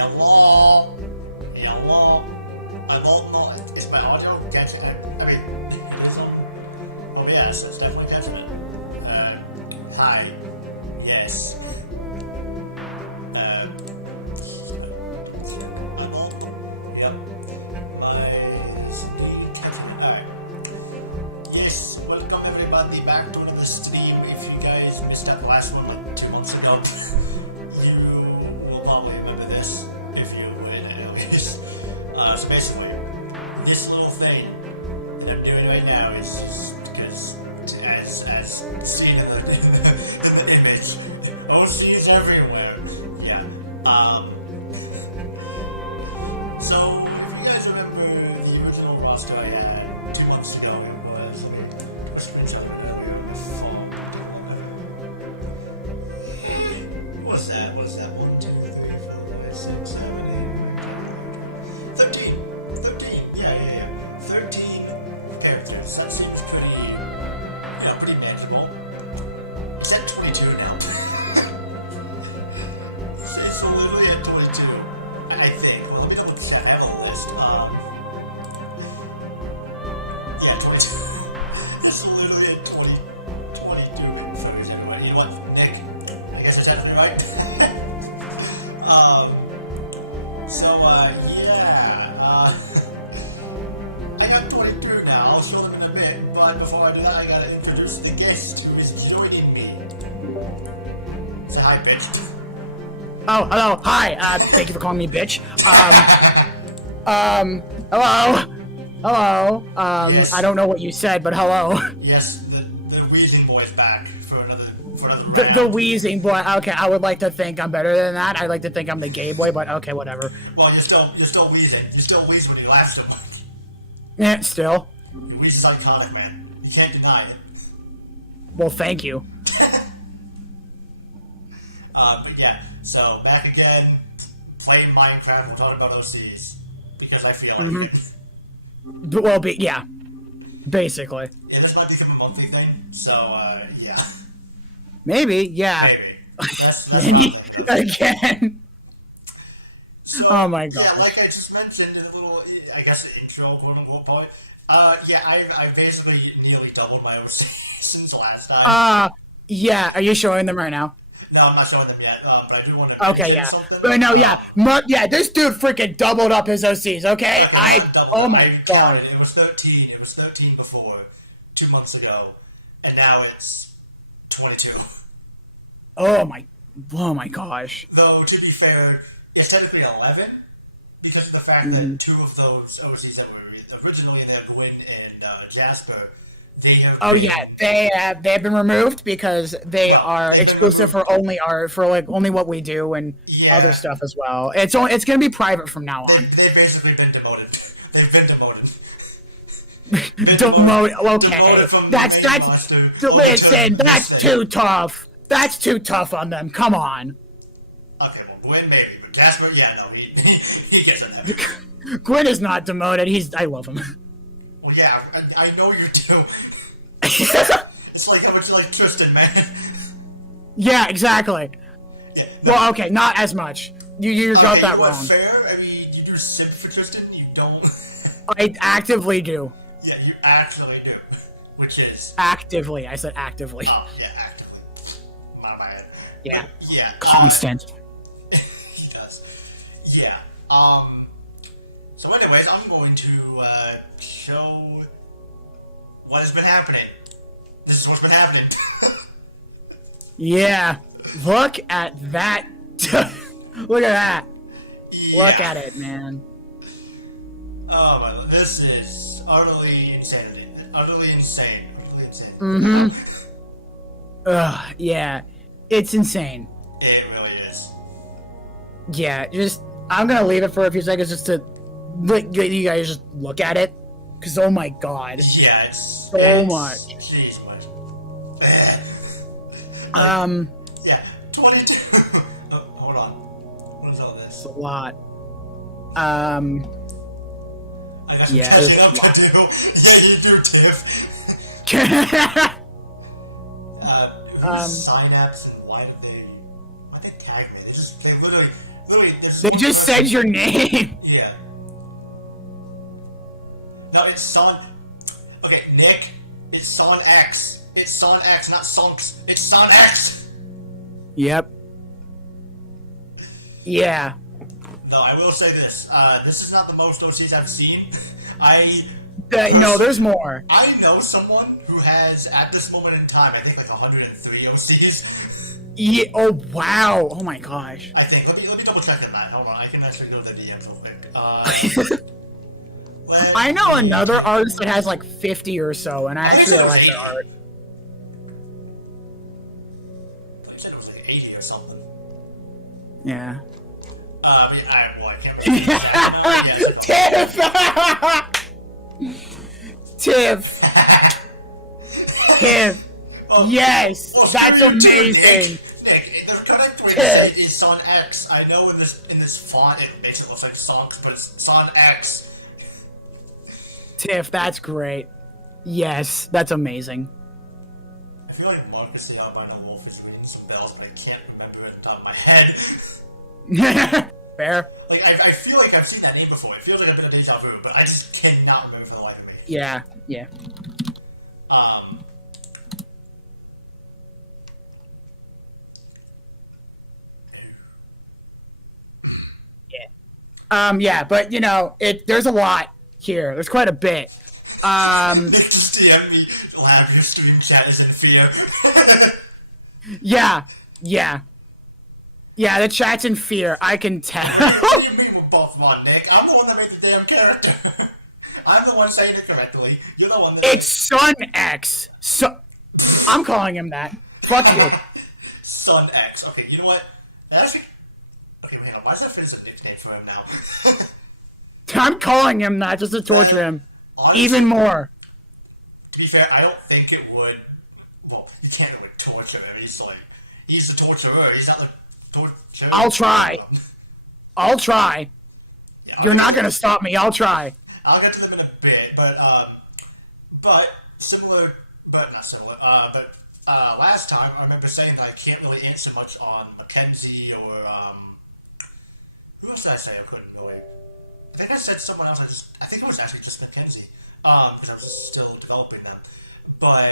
Hello. Hello. I'm all not. Is my audio catching it? I mean, it's on. Oh yes, it's definitely catching it. Hi. Yes. I'm all. Yep. My screen catching it. Alright. Yes, welcome everybody back to the stream. If you guys missed that last one like 2 months ago, you will probably remember this if you were anyways. So basically, this little thing that I'm doing right now is just because, as seen in the image, OCs everywhere. Yeah. So, if you guys remember the original roster I had 2 months ago, it was pushing each other earlier on the phone. What's that? 1, 2, 3, 4, 5, 6, 7, 8, 13. 13. Yeah. 13 characters. That seems pretty manageable. It's at 22 now. It's literally at 22. I think. Well, let me double check. I have a list. Yeah, 22. It's literally at 22 confirms everybody. You want Nick? I guess I said it right. I got 22 now. I'll show them in a bit. But before I do that, I gotta introduce the guest who is joining me. Say hi, bitch. Oh, hello, hi, thank you for calling me bitch. Hello, Yes. I don't know what you said, but hello. Yes, the wheezing boy is back for another The round. wheezing boy, okay, I would like to think I'm better than that. I like to think I'm the gay boy, but okay, whatever. Well, you're still wheezing. You still wheeze when you laugh so much. Yeah, still. Your wheeze is iconic, man. You can't deny it. Well, thank you. But yeah, so back again, playing Minecraft, we're talking about OCs. Because I feel like it. Well, yeah, basically. Yeah, this might become a monthly thing, so, yeah. Maybe, yeah. Maybe. That's one thing. Again. So, Oh my god. Yeah, like I just mentioned in a little, I guess, the intro, quote-unquote, point. Yeah, I basically nearly doubled my OC since last time. Yeah, are you showing them right now? No, I'm not showing them yet, but I do want to Okay, yeah. something. But no, yeah. Yeah, this dude freaking doubled up his OCs, okay? Oh my god. It was 13. It was 13 before, 2 months ago, and now it's 22. Oh my gosh. Though, to be fair, it's technically 11, because of the fact that 2 of those OCs that were originally there, Gwyn and Jasper, they have they have been removed because they are exclusive for only what we do and other stuff as well. It's gonna be private from now on. They've basically been demoted. They've been demoted. Okay, listen, that's too tough. That's too tough on them. Come on. Okay, well, Gwyn maybe, but Jasper, yeah, no, he gets it. Gwyn is not demoted. I love him. Well, yeah, I know you do. It's like how much you like Tristan, man. Yeah, exactly. Yeah, Well, okay, not as much. You got that wrong. Fair. I mean, you do simp for Tristan. You don't. I actively do. Yeah, you actually do. Which is Actively. I said actively. oh yeah, actively. My bad. Yeah. Yeah. Constant. He does. Yeah. So, anyways, I'm going to show what has been happening. This is what's been happening. Yeah. Look at that. Look at that. Yeah. Look at it, man. Oh my god, this is utterly insanity. Utterly insane. Utterly insane. Ugh, yeah. It's insane. It really is. Yeah, I'm gonna leave it for a few seconds just to let you guys just look at it. Because, oh my god. Yeah, it's So much. Jeez, much. Yeah, 22. Oh, hold on. What is all this? It's a lot. I got some Yeah, catching it's up to do. Yeah, you do, Tiff. Synapse and why did they tag me? They literally Louis, They just said your name. Yeah. No, it's Son. Okay, Nick. It's Son X. It's Son X, not Sonks. It's Son X. Yep. Yeah. No, I will say this. This is not the most OCs I've seen. No, there's more. I know someone who has, at this moment in time, I think like 103 OCs. Yeah. Oh wow. Oh my gosh. I think. Let me double check on that. Hold on. I can actually go to the DMs real quick. I know another artist that has like 50 or so, and I actually like their art. I said it was like 80 or something. Yeah. I can't Tiff! Tiff! Oh, yes! well, that's amazing! Nick, the correct way to say it is Son X. I know in this font it makes it look like Sonks, but it's Son X. Tiff, that's great. Yes, that's amazing. I feel like Marcus the Albino Wolf is ringing some bells, but I can't remember it on my head. Fair. Like, I feel like I've seen that name before. It feels like a bit of deja vu, but I just cannot remember for the life of me. Yeah. Yeah. Yeah, but you know, there's a lot here. There's quite a bit. Just DM me, laugh, your stream chat is in fear. Yeah, the chat's in fear. I can tell. We were both wrong, Nick. I'm the one that made the damn character. I'm the one saying it correctly. You're the one that. It's Son X. I'm calling him that. Fuck you. Son X. Okay, you know what? Okay, wait, why does that fit as a nickname for him now? I'm calling him that just to torture him. Honestly, even more. To be fair, I don't think it would. Well, you can't really torture him. He's the torturer. He's not the torturer. I'll try. Yeah, You're not gonna stop me. I'll try. I'll get to them in a bit, but not similar. Last time I remember saying that I can't really answer much on Mackenzie or who else did I say I couldn't really? I think I said someone else. I think it was actually just Mackenzie, because I was still developing them. But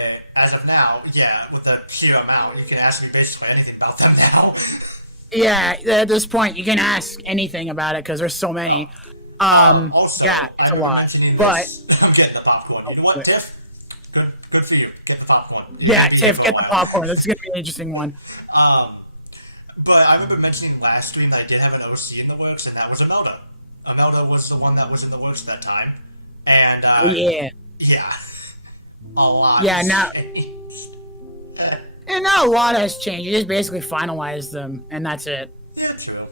as of now, yeah, with the pure amount, you can ask me basically anything about them now. Yeah, at this point, you can ask anything about it because there's so many. Also, yeah, it's a lot. But I'm getting the popcorn. You know what, Tiff? Good for you. Get the popcorn. Yeah, Tiff, get the popcorn. This is gonna be an interesting one. But I remember mentioning last stream that I did have an OC in the works, and that was Imelda. Imelda was the one that was in the works at that time. And, yeah. Yeah. A lot. Yeah, now... And now a lot has changed. You just basically finalized them, and that's it. Yeah, true.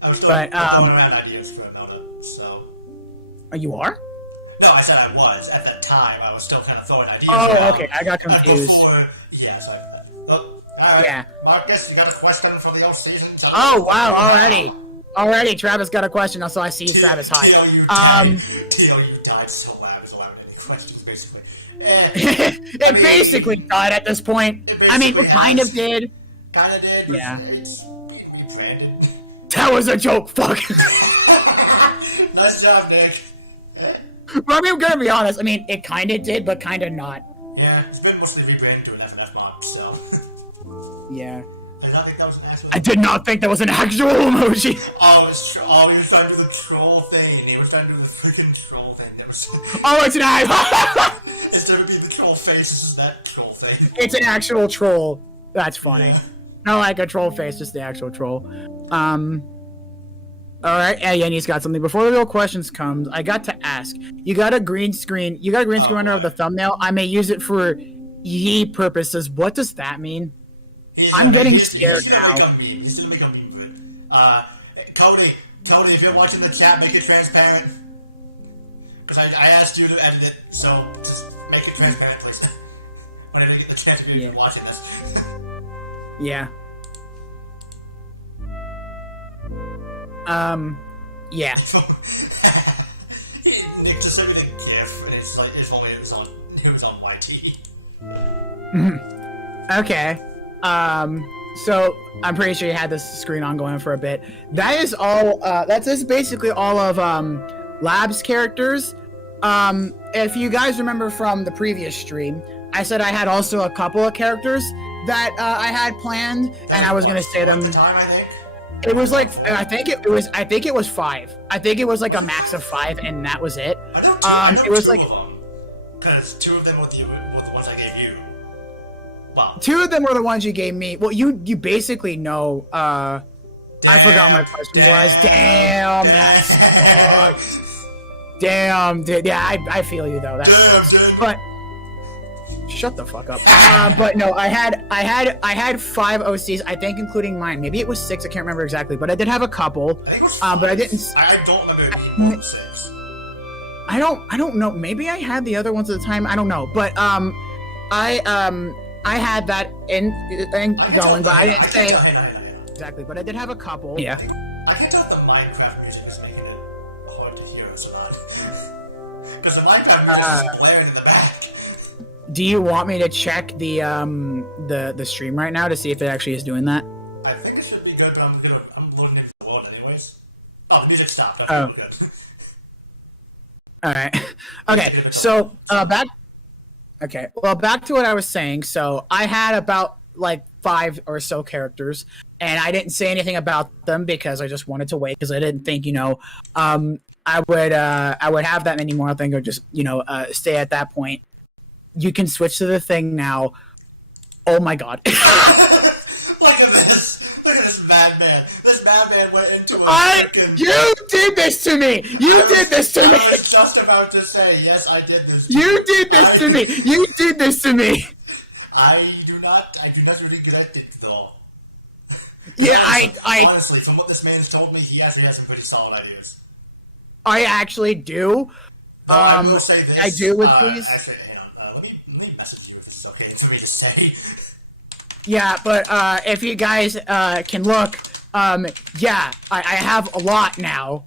I was still throwing around ideas for Imelda, so... Oh, you are? No, I said I was. At that time, I was still kind of throwing ideas around. Oh, okay, I got confused. Yeah, sorry. Well, alright. Yeah. Marcus, you got a question for the old season? Oh, wow, already, Travis got a question. Also, I see Travis high. Tio, you died so bad. I was allowing any questions, basically. It basically died at this point. I mean, it kind of did. Kind of did. Yeah. It's being rebranded. That was a joke. Fuck. Nice job, Nick. But I mean, I'm gonna be honest. I mean, it kind of did, but kind of not. Yeah, it's been mostly rebranded to an FNF mod, so. Yeah. I think that was an actual. I did not think that was an actual emoji. Oh, it's true. Oh, he was trying to do the troll thing. He was trying to do the freaking troll thing. That was. Oh, it's an actual. Instead of being the troll face, this is that troll thing. It's an actual troll. That's funny. Yeah. Not like a troll face, just the actual troll. Alright, Yanni's got something. Before the real questions comes, I got to ask. You got a green screen runner of the thumbnail. I may use it for ye purposes. What does that mean? I'm getting scared now. He's gonna become meme for it. Cody, if you're watching the chat, make it transparent. Because I asked you to edit it, so just make it transparent, please. Whenever you get the chance to be watching this. Yeah. Yeah. Nick just sent me the GIF, and it's like if only it was on YT. Okay. So I'm pretty sure you had this screen on going for a bit. That is all. That's just basically all of Lab's characters. If you guys remember from the previous stream, I said I had also a couple of characters that I had planned, and I was gonna say them. It was like I think it was 5. I think it was like a max of 5, and that was it. It was like because 2 of them were the ones I gave you. Wow. 2 of them were the ones you gave me. Well, you basically know. I forgot what my question was. Damn. Damn, dude. Yeah, I feel you though. But shut the fuck up. But no, I had 5 OCs. I think including mine. Maybe it was 6. I can't remember exactly. But I did have a couple. I think it was but I didn't. I don't remember 6. I don't know. Maybe I had the other ones at the time. I don't know. But I had that in going, but I didn't say exactly. But I did have a couple. Yeah. I can't tell if the Minecraft music is making it hard to hear us or not. Because the Minecraft music is blaring in the back. Do you want me to check the stream right now to see if it actually is doing that? I think it should be good, but I'm loading into the world anyways. Oh, the music stopped. Oh. Good. All right. Okay. So back. Okay. Well, back to what I was saying. So I had about like 5 or so characters, and I didn't say anything about them because I just wanted to wait because I didn't think I would have that many more. I think or just stay at that point. You can switch to the thing now. Oh my god. Look at this. Look at this madman. This madman went into a You did this to me! You did this to me! I was just about to say, yes, I did this. You did this to me! You did this to me! I do not regret it, though. Yeah, Honestly, from what this man has told me, he actually has some pretty solid ideas. I actually do. I will say this. I do with these. Actually, hang on. Let me message you if this is okay. It's for me to say. Yeah, but if you guys can look, yeah, I have a lot now,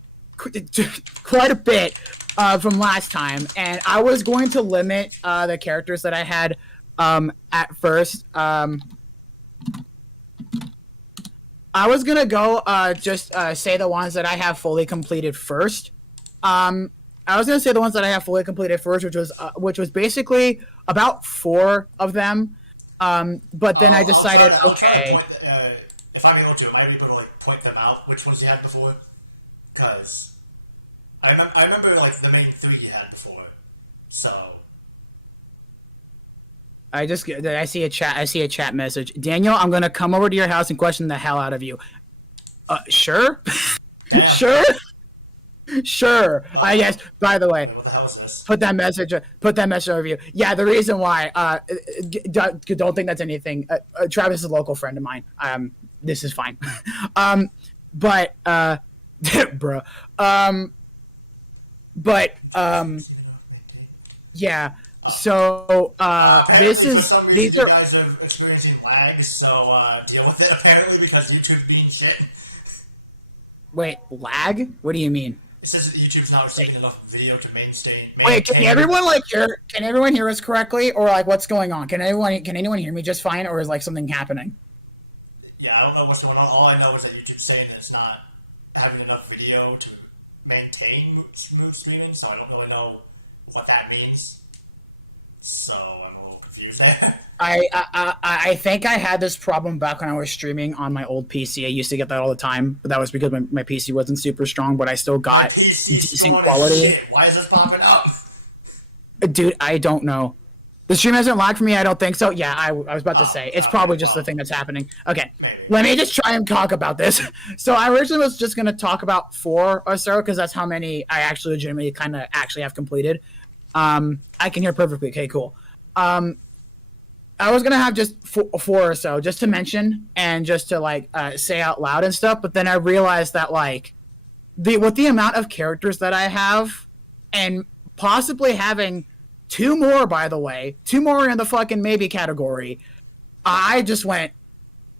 quite a bit from last time, and I was going to limit the characters that I had at first. I was gonna go just say the ones that I have fully completed first. I was gonna say the ones that I have fully completed first, which was basically about 4 of them. But then I decided, okay. If I'm able to, am I able to point them out which ones you had before? Because I remember the main 3 you had before. So I see a chat message. Daniel, I'm gonna come over to your house and question the hell out of you. Sure, yeah. Sure. I guess. By the way, what the hell is this? Put that message over you. Yeah, the reason why. Don't think that's anything. Travis is a local friend of mine. This is fine. But bro. Yeah. So this is. For some reason, These are. You guys are experiencing lag, so deal with it. Apparently, because YouTube's being shit. Wait, lag? What do you mean? It says that YouTube's not receiving enough video to maintain. Wait, can everyone hear us correctly, or what's going on? Can anyone hear me just fine, or is something happening? Yeah, I don't know what's going on. All I know is that YouTube's saying that it's not having enough video to maintain smooth streaming, so I don't really know what that means. So I'm a little confused there. I think I had this problem back when I was streaming on my old PC. I used to get that all the time, but that was because my PC wasn't super strong, but I still got decent quality. Shit. Why is this popping up? Dude, I don't know. The stream hasn't lagged for me, I don't think so. Yeah, I was about to say. It's probably just the thing that's happening. Okay, let me just try and talk about this. So I originally was just going to talk about 4 or so, because that's how many I actually legitimately actually have completed. I can hear perfectly. Okay, cool. I was gonna have just 4 or so, just to mention and just to say out loud and stuff. But then I realized that with the amount of characters that I have, and possibly having 2 more, by the way, 2 more in the fucking maybe category, I just went,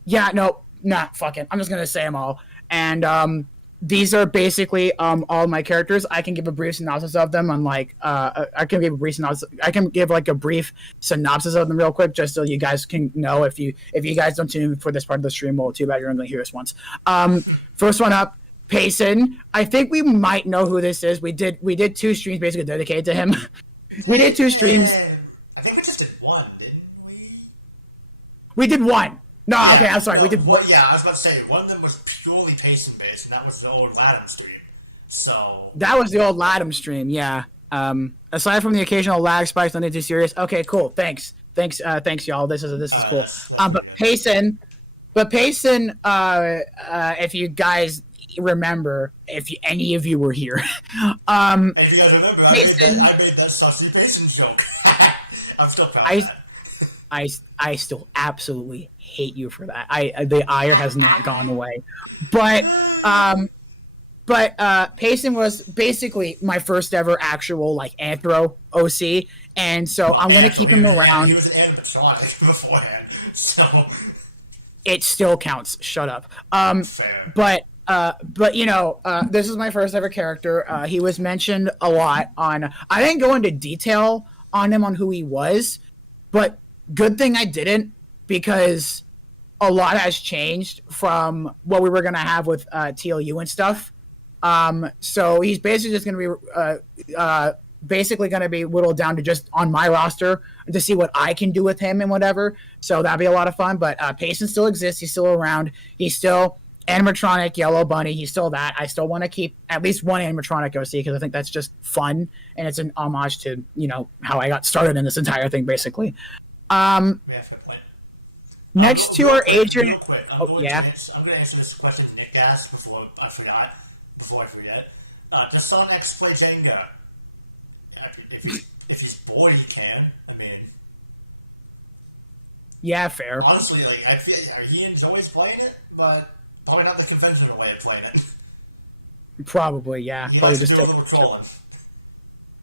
yeah, no, nah, fuck it. I'm just gonna say them all. And these are basically all my characters. I can give a brief synopsis of them. I can give a brief synopsis. I can give like a brief synopsis of them real quick, just so you guys can know. If you guys don't tune in for this part of the stream, well, too bad you're only going to hear this once. First one up, Payson. I think we might know who this is. We did 2 streams basically dedicated to him. We did 2 streams. I think we just did one, didn't we? We did 1. No, okay, I'm sorry. We did 1. Yeah, I was about to say, one of them was purely Payson based, and that was the old Latin stream. So that was the old Latin stream, yeah. Aside from the occasional lag spikes, nothing too serious. Okay, cool. Thanks, y'all. This is cool. But Payson, if you guys remember, if any of you were here, if you guys remember, Payson, I made that saucy Payson joke. I'm still proud of that. I still absolutely hate you for that. The ire has not gone away, but Payson was basically my first ever actual like anthro OC, and so I'm gonna keep him around. He was an animatronic beforehand, so it still counts. Shut up. Fair. But you know, this is my first ever character. He was mentioned a lot on. I didn't go into detail on him on who he was, but good thing I didn't, because a lot has changed from what we were gonna have with TLU and stuff. So he's basically just gonna be whittled down to just on my roster to see what I can do with him and whatever. So that'd be a lot of fun. But Payson still exists. He's still around. He's still animatronic Yellow Bunny. He's still that. I still want to keep at least one animatronic OC because I think that's just fun and it's an homage to, you know, how I got started in this entire thing basically. Next to our Adrian. I'm going to answer this question Nick asked before I forget. Does Son X play Jenga? If he's bored, he can. I mean, yeah, fair. Honestly, like I feel he enjoys playing it, but probably not the conventional way of playing it. Probably, yeah. He probably likes just to do a little trolling.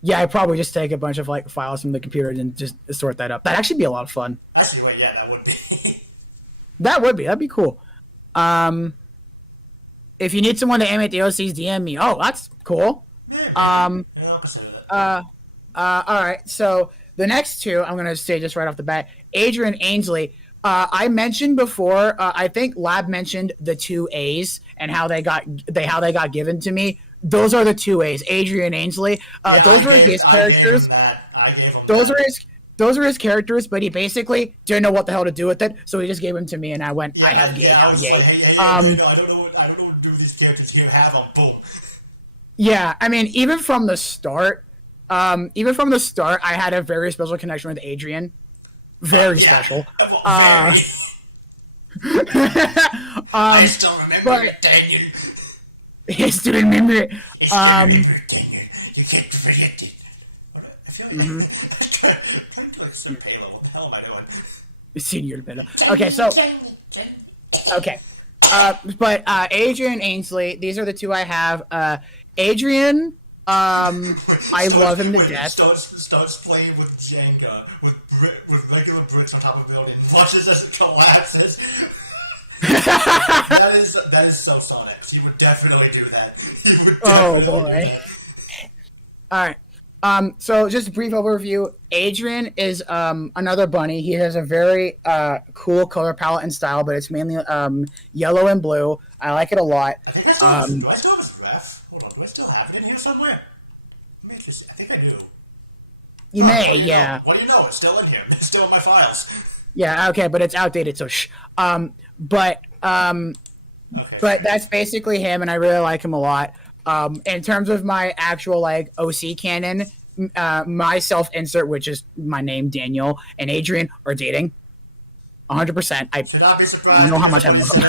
Yeah, I'd probably just take a bunch of like files from the computer and just sort that up. That'd actually be a lot of fun. Actually, wait, yeah, that would be. That'd be cool. If you need someone to animate the OCs, DM me. Oh, that's cool. Yeah, you're the opposite of it. All right. So the next 2, I'm gonna say just right off the bat, Adrian Ainsley. I mentioned before. I think Lab mentioned the 2 A's and how they got given to me. Those are the 2 A's. Adrian Ainsley. Those were his characters. Those are his characters, but he basically didn't know what the hell to do with it, so he just gave them to me, and I went, I have gay now, yay. I don't know what to do with these characters. Here, have them, boom. Yeah, I mean, even from the start, I had a very special connection with Adrian. Very special. I still remember it, Daniel. I still remember it. You can't forget it. I feel like Halo. What the hell am I doing? Senior beta. Okay, so okay. But Adrian Ainsley, these are the 2 I have. Adrian, I love him to death. Starts playing with Jenga with regular bricks on top of a building. Watches as it collapses. that is so Sonic. He would definitely do that. Oh boy. All right. So just a brief overview. Adrian is another bunny. He has a very cool color palette and style, but it's mainly yellow and blue. I like it a lot. I think do I still have his ref? Hold on, do I still have it in here somewhere? I think I do. You may, yeah. What do you know? It's still in here. It's still in my files. Yeah, okay, but it's outdated, so shh. But that's basically him, and I really like him a lot. In terms of my actual like OC canon, my self insert, which is my name, Daniel, and Adrian are dating. 100%. I don't know how much I love them.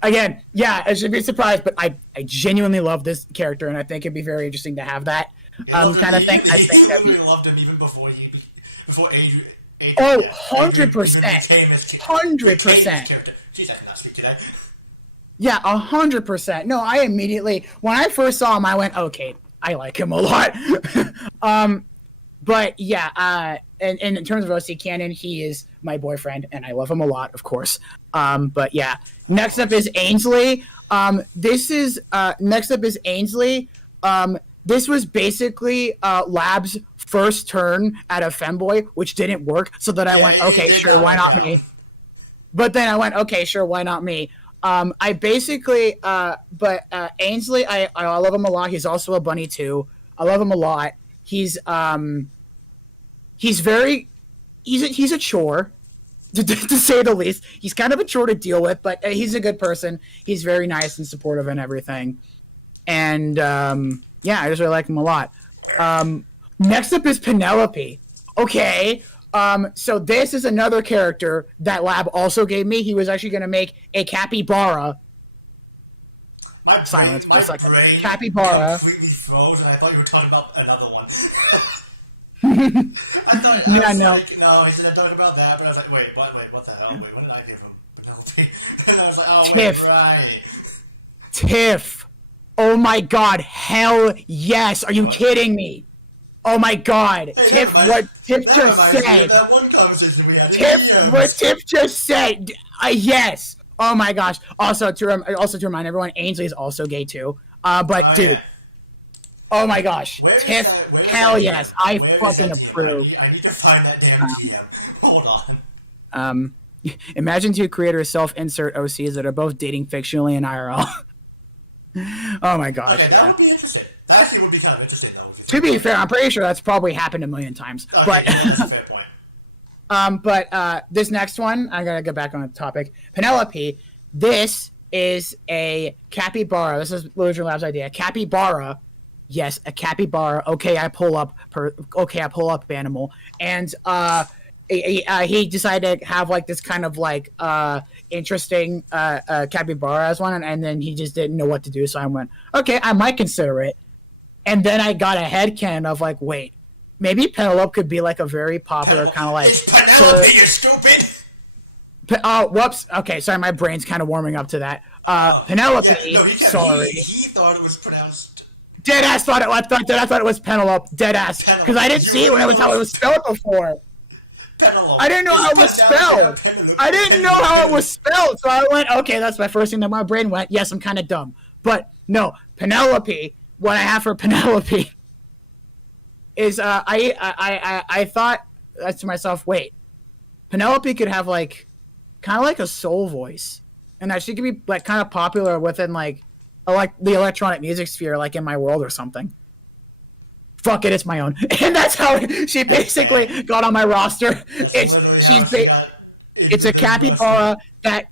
Again, yeah, I should be surprised, but I genuinely love this character, and I think it'd be very interesting to have that kind of thing. I think that we loved him even before Adrian. Oh, 100%. 100%. Jeez, I cannot speak today. Yeah, 100%. No, I immediately, when I first saw him, I went, okay, I like him a lot. But yeah, and in terms of OC canon, he is my boyfriend, and I love him a lot, of course. But yeah, next up is Ainsley. This is next up is Ainsley. This was basically Lab's first turn at a femboy, which didn't work. So then I went, okay, sure, why not me? But then I went, okay, sure, why not me? I basically, but Ainsley, I love him a lot. He's also a bunny too. I love him a lot. He's a chore, to say the least. He's kind of a chore to deal with, but he's a good person. He's very nice and supportive and everything. And yeah, I just really like him a lot. Next up is Penelope. Okay. So this is another character that Lab also gave me. He was actually going to make a capybara. Silence for a second. Capybara. Completely froze, and I thought you were talking about another one. No, he said I'm talking about that, but I was like, wait, what the hell? Wait, what did I get from Penelope? And I was like, oh, Tiff. right. Tiff. Oh my god, hell yes. Are you kidding me? Oh my god. Tiff, what Tiff just said. That one conversation we had. What Tiff just said. Yes. Oh my gosh. Also to remind everyone, Ainsley is also gay too. But dude. Yeah. Oh my gosh. Tiff, hell yes. I fucking approve. I need to find that damn GM. Hold on. Imagine two creators self-insert OCs that are both dating fictionally in IRL. Oh my gosh. Okay, that would be interesting. That actually would be kind of interesting, though. To be fair, I'm pretty sure that's probably happened a million times. Okay, but yeah, that's a fair point. But this next one, I gotta get back on the topic. Penelope, this is a capybara. This is Illusion Lab's idea. Capybara. Yes, a capybara. Okay, I pull up animal. And he decided to have like this kind of like interesting capybara as one, and then he just didn't know what to do. So I went, okay, I might consider it. And then I got a headcanon of like, wait, maybe Penelope could be like a very popular kind of like. Penelope, you stupid. Whoops. Okay, sorry, my brain's kind of warming up to that. Penelope. Yeah, no, sorry. He thought it was pronounced. Deadass thought it was Penelope. Deadass, because I didn't see it when it was how it was spelled before. Penelope. I didn't know how it was spelled. I didn't know how it was spelled, so I went, okay, that's my first thing that my brain went. Yes, I'm kind of dumb, but no, Penelope. What I have for Penelope is I thought to myself, wait, Penelope could have like kind of like a soul voice, and that she could be like kind of popular within like the electronic music sphere, like in my world or something. Fuck it, it's my own, and that's how she basically got on my roster. It's a capybara that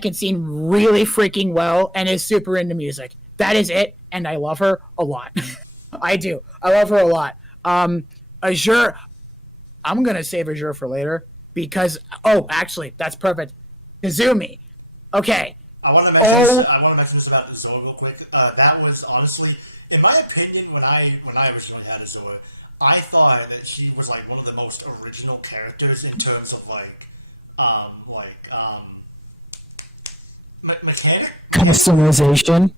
can sing really freaking well and is super into music. That is it, and I love her a lot. I do. I love her a lot. Azure, I'm gonna save Azure for later because actually, that's perfect. Kazumi. Okay. I want to mention this about Azure real quick. That was honestly, in my opinion, when I originally had Azure, I thought that she was like one of the most original characters in terms of mechanic customization.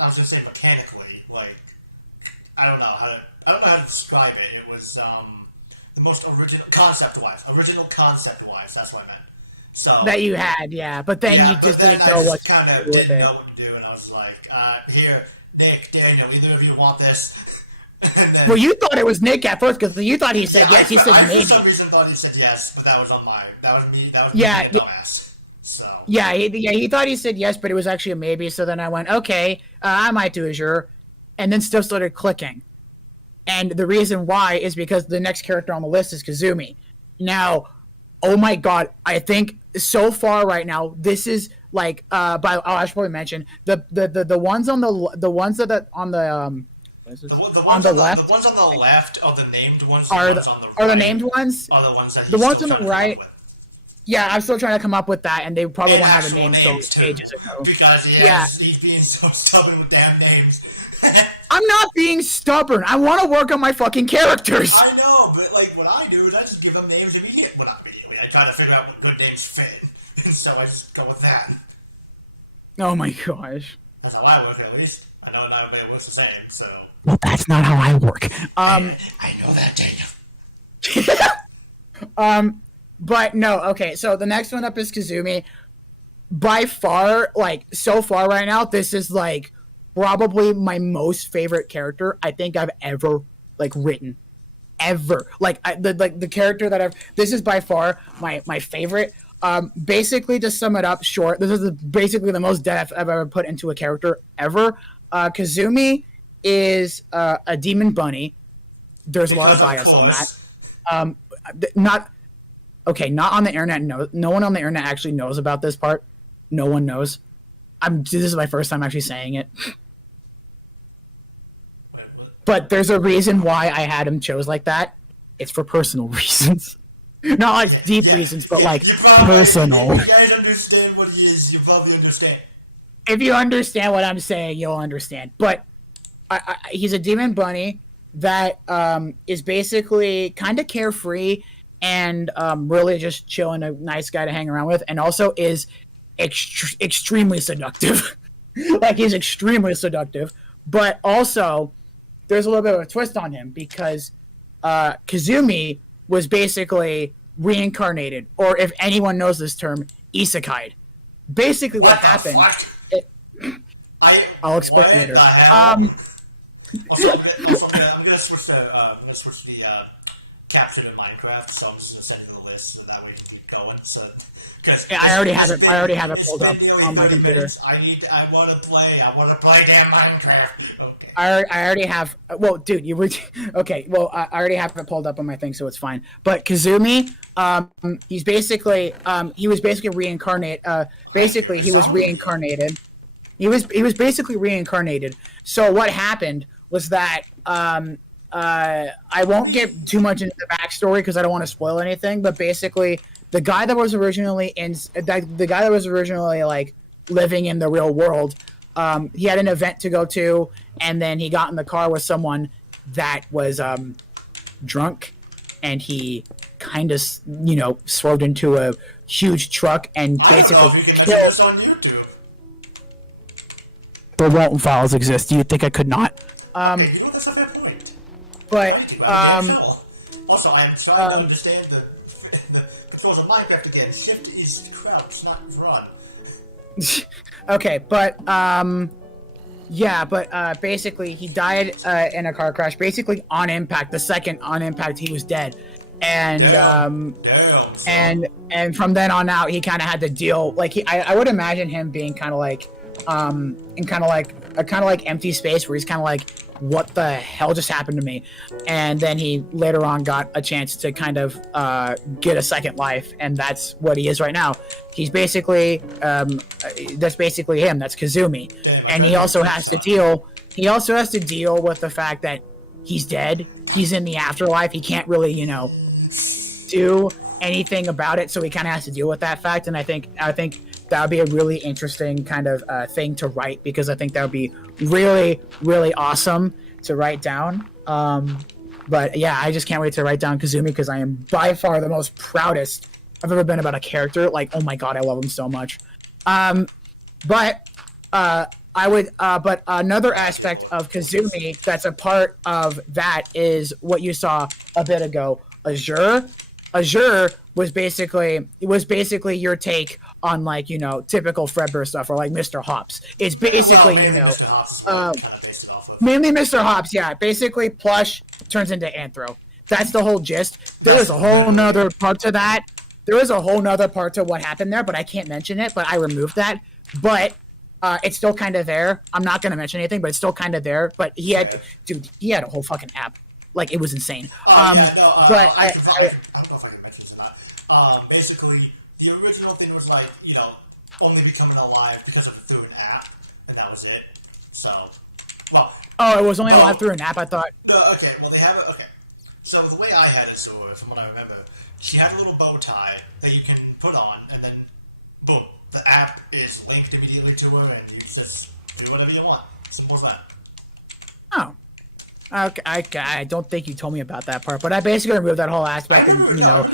I was gonna say mechanically, like I don't know how to describe it. It was the most original concept-wise. That's what I meant. So that you had, yeah, but then you just didn't know what to do with it. Know what to do, and I was like, "Here, Nick, Daniel, either of you want this?" Then, well, you thought it was Nick at first because you thought he said yes. He said maybe. For some reason, thought he said yes, but that was on my. That was me. That was yeah. Me, dumbass. So. Yeah, he thought he said yes, but it was actually a maybe. So then I went, okay, I might do Azure, and then stuff started clicking. And the reason why is because the next character on the list is Kazumi. Now, oh my god, I think so far right now this is like I should probably mention the ones on the left. The ones on the left are the named ones. Are the named ones? Are the ones that the ones on the right. Yeah, I'm still trying to come up with that, and they probably won't have a name until ages ago. Because he's being so stubborn with damn names. I'm not being stubborn. I want to work on my fucking characters. I know, but like what I do is I just give them names immediately. Well, not immediately. I try to figure out what good names fit, and so I just go with that. Oh my gosh. That's how I work, at least. I know not everybody works the same, so. Well, that's not how I work. I know that, Daniel. But no, okay. So the next one up is Kazumi. by far, like, so far right now, this is like probably my most favorite character I think I've ever like written. Ever. Like the character that I've this is by far my favorite. Basically to sum it up short, this is basically the most depth I've ever put into a character ever. Kazumi is a demon bunny. There's a lot of bias on that. Not okay, not on the internet. No one on the internet actually knows about this part. No one knows. This is my first time actually saying it. But there's a reason why I had him chose like that. It's for personal reasons. Not like deep reasons, but like personal. If you guys understand what he is, you probably understand. If you understand what I'm saying, you'll understand. But he's a demon bunny that is basically kind of carefree and really just chilling, a nice guy to hang around with, and also is extremely seductive. Like, he's extremely seductive. But also, there's a little bit of a twist on him because Kazumi was basically reincarnated, or if anyone knows this term, isekai'd. Basically, what happened? I'll explain later. I'm gonna switch the capture to Minecraft, so I'm just gonna send you the list so that way you can keep going. So, yeah, I already have it pulled up on my computer. I want to play damn Minecraft. Okay. I already have. Well, dude, you were okay. Well, I already have it pulled up on my thing, so it's fine. But Kazumi, he was basically reincarnated. Basically, he was reincarnated. He was basically reincarnated. So what happened was that I won't get too much into the backstory because I don't want to spoil anything. But basically, the guy that was originally like living in the real world, he had an event to go to, and then he got in the car with someone that was drunk, and he kind of swerved into a huge truck and basically I don't know if you can killed. This on YouTube. The Walton files exist. Do you think I could not? Hey, that's a fair point. But also, I'm trying to understand the controls of Minecraft again. Shift is to crouch, not run. Okay, but basically he died in a car crash. Basically on impact, the second on impact he was dead, and and from then on out he kind of had to deal I would imagine him being kind of like in kind of like empty space where he's kind of like, what the hell just happened to me? And then he later on got a chance to kind of get a second life, and that's what he is right now. He's basically that's basically him. That's Kazumi, and he also has to deal with the fact that he's dead. He's in the afterlife. He can't really do anything about it, so he kind of has to deal with that fact. And I think that would be a really interesting kind of thing to write, because I think that would be really, really awesome to write down. But yeah, I just can't wait to write down Kazumi, because I am by far the most proudest I've ever been about a character. Like, oh my god, I love him so much. But another aspect of Kazumi that's a part of that is what you saw a bit ago. Azure was basically your take on typical Fredbear stuff, or like Mr. Hops. It's basically mainly Mr. Hops. Yeah, basically Plush turns into Anthro. That's the whole gist. There is a whole nother part to that. There is a whole nother part to what happened there, but I can't mention it. But I removed that. But it's still kind of there. I'm not going to mention anything, but it's still kind of there. But he had a whole fucking app. Like, it was insane. I don't know if I can mention this or not. Basically, the original thing was only becoming alive because of through an app, and that was it. So, well. Oh, it was only alive through an app, I thought. No, okay. Well, they have it. Okay. So the way I had it, from what I remember, she had a little bow tie that you can put on, and then, boom, the app is linked immediately to her, and you just do whatever you want. Simple as that. Oh. Okay, I don't think you told me about that part, but I basically removed that whole aspect, and I remember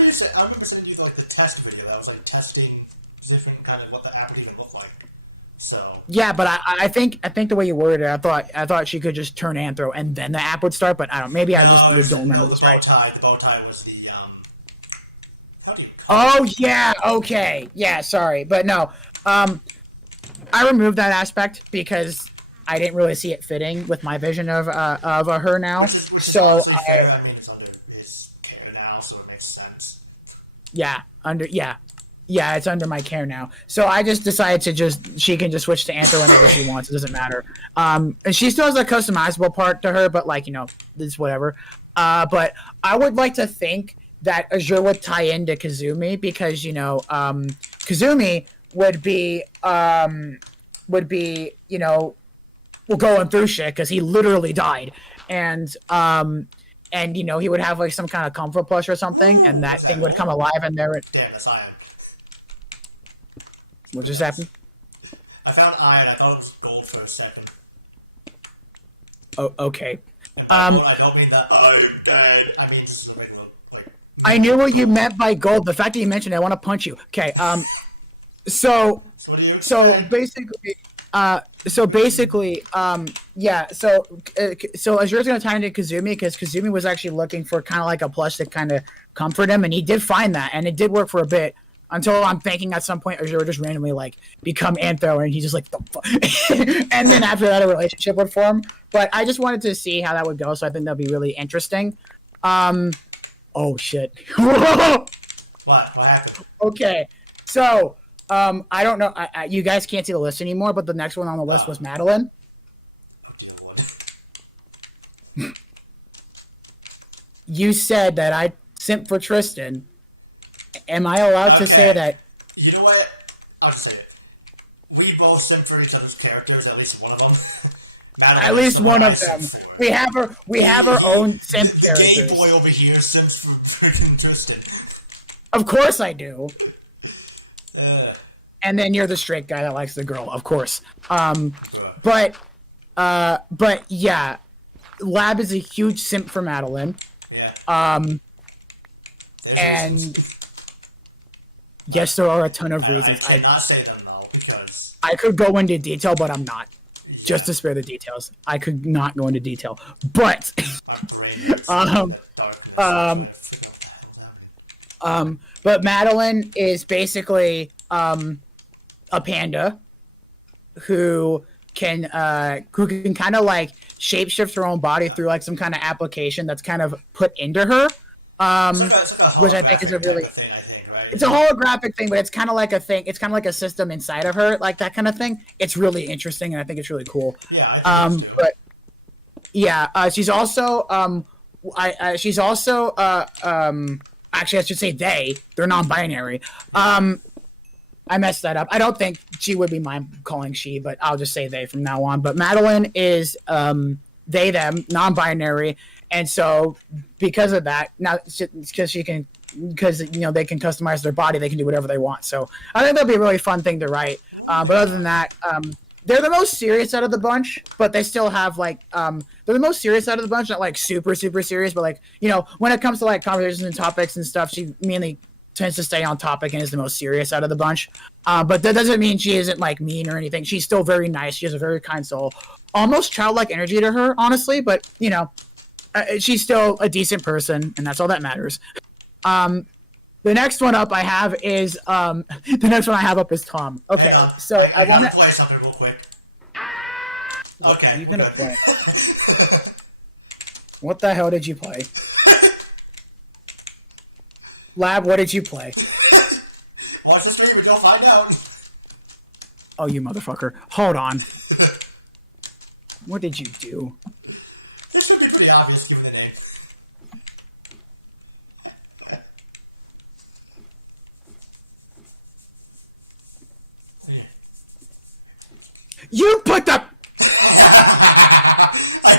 sending you the test video that was testing different kind of what the app would even look like. So yeah, but I think the way you worded it, I thought she could just turn Anthro and then the app would start, but I don't. Maybe I just don't remember. The bow tie was the Oh yeah, okay, yeah. Sorry, but no. I removed that aspect because I didn't really see it fitting with my vision of her now. Which is fair. I mean, it's under his care now, so it makes sense. Yeah, it's under my care now. So I just decided she can just switch to Anther whenever she wants. It doesn't matter. And she still has a customizable part to her, but like, it's whatever. But I would like to think that Azure would tie into Kazumi because, Kazumi would be going through shit because he literally died. And he would have like some kind of comfort plus or something, and that thing would come alive and there would... Damn, that's iron. What just happened? I found iron. I thought it was gold for a second. Oh, okay. I don't mean that I'm dead. I mean, just a regular, like... I knew what you meant by gold. The fact that you mentioned it, I want to punch you. Okay, So basically, Azure's gonna tie into Kazumi because Kazumi was actually looking for kind of like a plush to kind of comfort him, and he did find that, and it did work for a bit until I'm thinking at some point Azure would just randomly like become Antho, and he's just like the fuck, and then after that a relationship would form. But I just wanted to see how that would go, so I think that'd be really interesting. Oh shit! What happened? Okay, so. I don't know. You guys can't see the list anymore, but the next one on the list was Madeline. You said that I simp for Tristan. Am I allowed to say that? You know what? I'll just say it. We both simp for each other's characters, at least one of them. At least one of them. We have our own simp characters. The gay boy over here simps for freaking Tristan. Of course I do. And then you're the straight guy that likes the girl, of course. But yeah, Lab is a huge simp for Madeline. Yeah. And yes, there are a ton of reasons. I cannot say them though because I could go into detail, but I'm not. Just to spare the details, I could not go into detail. But but Madeline is basically a panda who can kind of like shapeshift her own body through like some kind of application that's kind of put into her, which I think is a really thing, right? It's a holographic thing, but it's kind of like a thing. It's kind of like a system inside of her, like that kind of thing. It's really interesting, and I think it's really cool. Yeah. But yeah, she's also actually, I should say they're non-binary. I messed that up. I don't think she would be mind calling she, but I'll just say they from now on. But Madeline is they, them, non-binary, and so because of that, now because they can customize their body, they can do whatever they want. So I think that'll be a really fun thing to write. But other than that, they're the most serious out of the bunch, but they still have like they're the most serious out of the bunch, not like super serious, but like when it comes to like conversations and topics and stuff, she mainly tends to stay on topic and is the most serious out of the bunch. But that doesn't mean she isn't like mean or anything. She's still very nice. She has a very kind soul, almost childlike energy to her, honestly. But she's still a decent person, and that's all that matters. The next one up I have is Tom. Okay, so I want to play something real quick. Okay, are you gonna play? What the hell did you play? Lab, what did you play? Watch the stream and you'll find out. Oh, you motherfucker. Hold on. What did you do? This should be pretty obvious given the name. You put the... I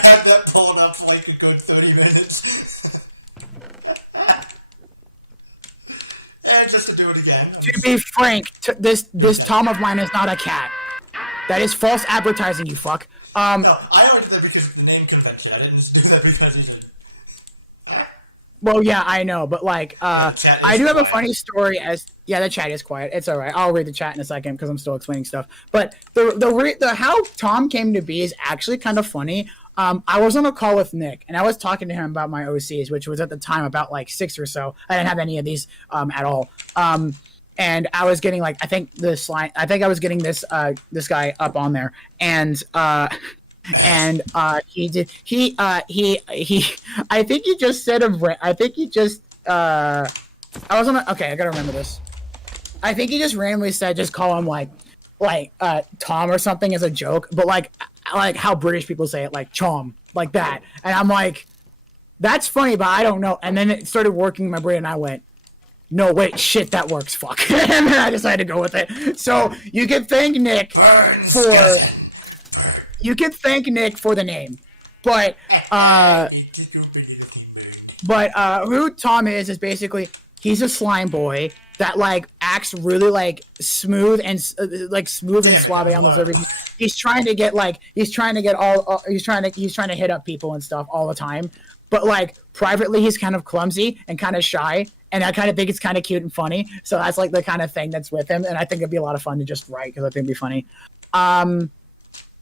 had that pulled up for like a good 30 minutes. And just to do it again. To be frank, this Tom of mine is not a cat. That is false advertising, you fuck. No, I already did that because of the name convention. I didn't just do that because it... Well, yeah, I know, but like, I do have a funny story yeah, the chat is quiet. It's all right. I'll read the chat in a second because I'm still explaining stuff. But the how Tom came to be is actually kind of funny. I was on a call with Nick, and I was talking to him about my OCs, which was at the time about like 6 or so. I didn't have any of these at all. and I was getting like I think I was getting this this guy up on there, and he did I think he just said I think he just I was on okay, I gotta remember this. I think he just randomly said just call him like Tom or something as a joke, but like how British people say it, like Chom, like that. And I'm like, that's funny, but I don't know. And then it started working in my brain, and I went, no, wait, shit, that works, fuck. And then I decided to go with it. So you can thank Nick for the name, but who Tom is basically he's a slime boy that like acts really like smooth and suave on those everything. He's trying to get he's trying to hit up people and stuff all the time, but like privately he's kind of clumsy and kind of shy, and I kind of think it's kind of cute and funny. So that's like the kind of thing that's with him, and I think it'd be a lot of fun to just write because I think it'd be funny.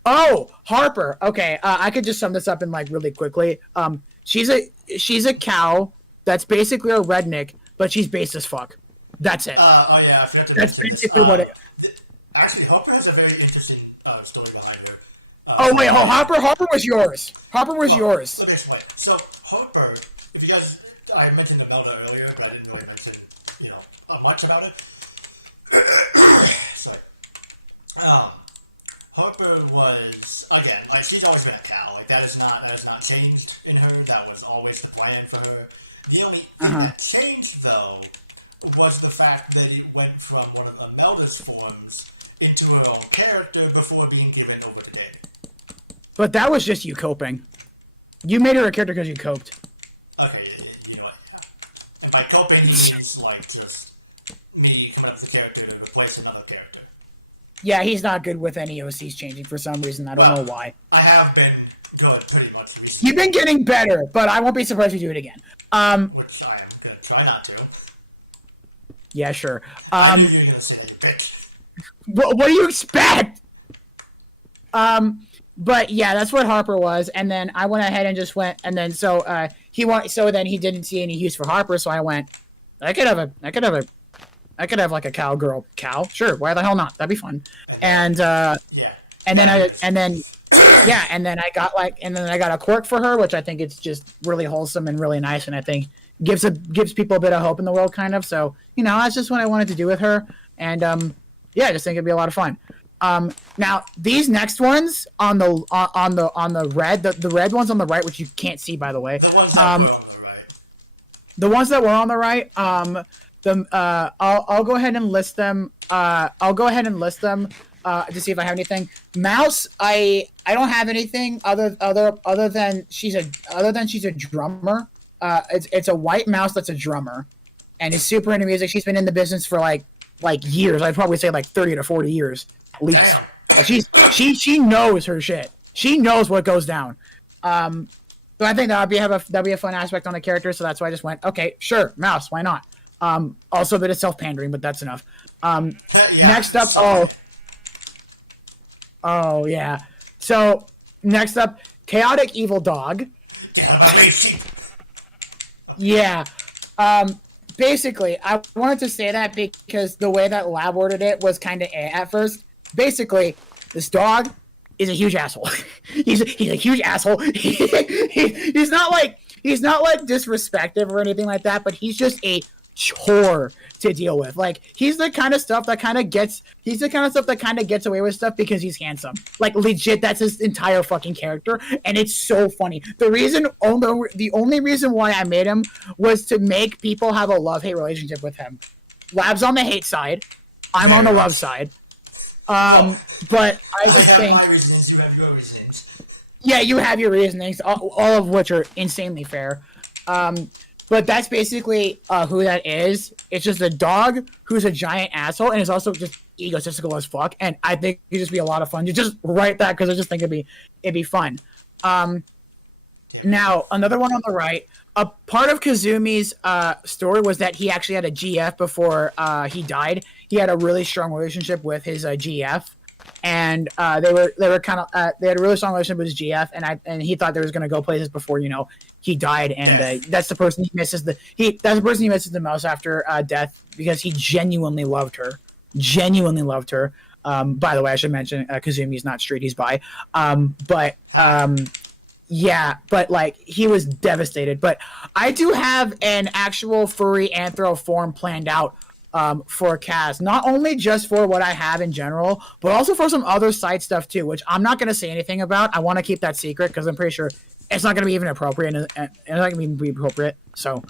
Oh, Harper. Okay, I could just sum this up in like really quickly. She's a cow that's basically a redneck, but she's base as fuck. That's it. Oh yeah, I forgot to That's basically what it. Actually, Harper has a very interesting story behind her. Oh wait, Harper was yours. Harper was yours. Let me explain. So Harper, if you guys, I mentioned about her earlier, but I didn't really mention much about it. Sorry. Harper was again like she's always been a cow. Like that has not changed in her. That was always the plan for her. The only thing that changed though was the fact that it went from one of Imelda's forms into her own character before being given over to Danny. But that was just you coping. You made her a character because you coped. Okay, you know what? And by coping, it's like just me coming up with a character to replace another character. Yeah, he's not good with any OCs changing for some reason. I don't know why. I have been good pretty much recently. You've been getting better, but I won't be surprised if you do it again. Which I am going to try not to. Yeah, sure. I knew you were going to say that, you bitch. What do you expect? But yeah, that's what Harper was, and then I went ahead and just went, and then so then he didn't see any use for Harper, so I went, I could have like a cowgirl cow, sure, why the hell not? That'd be fun. And then I got a quirk for her, which I think it's just really wholesome and really nice, and I think gives people a bit of hope in the world, kind of. So that's just what I wanted to do with her, and I just think it'd be a lot of fun. Now these next ones on the red, the red ones on the right, which you can't see by the way. The ones that were on the right. I'll go ahead and list them. To see if I have anything. Mouse, I don't have anything other than she's a drummer. It's a white mouse that's a drummer, and is super into music. She's been in the business for like years. I'd probably say like 30 to 40 years at least. She knows her shit. She knows what goes down. So I think that'd be a fun aspect on the character. So that's why I just went, okay, sure, mouse, why not? Also a bit of self-pandering, but that's enough. Next up, oh yeah. So next up, chaotic evil dog. Yeah. Basically, I wanted to say that because the way that Lab worded it was kind of at first. Basically, this dog is a huge asshole. he's a huge asshole. He's not like disrespectful or anything like that, but he's just a chore to deal with. Like he's the kind of stuff that kind of gets away with stuff because he's handsome. Like legit, that's his entire fucking character, and it's so funny. The only reason why I made him was to make people have a love-hate relationship with him. Lab's on the hate side, I'm on the love side. But I just think my reasons, you have your reasons. Yeah, you have your reasonings, all of which are insanely fair. But that's basically who that is. It's just a dog who's a giant asshole and is also just egotistical as fuck. And I think it'd just be a lot of fun to just write that because I just think it'd be fun. Now, another one on the right. A part of Kazumi's story was that he actually had a GF before he died. He had a really strong relationship with his GF. and they were kind of they had a really strong relationship with his GF, and he thought they was gonna go places before he died, and that's the person he misses the most after death, because he genuinely loved her. By the way, I should mention Kazumi's not straight; he's bi. Yeah, but like he was devastated. But I do have an actual furry anthro form planned out for Kaz, not only just for what I have in general, but also for some other side stuff too, which I'm not going to say anything about. I want to keep that secret because I'm pretty sure it's not going to be even appropriate, and it's not going to be appropriate. So,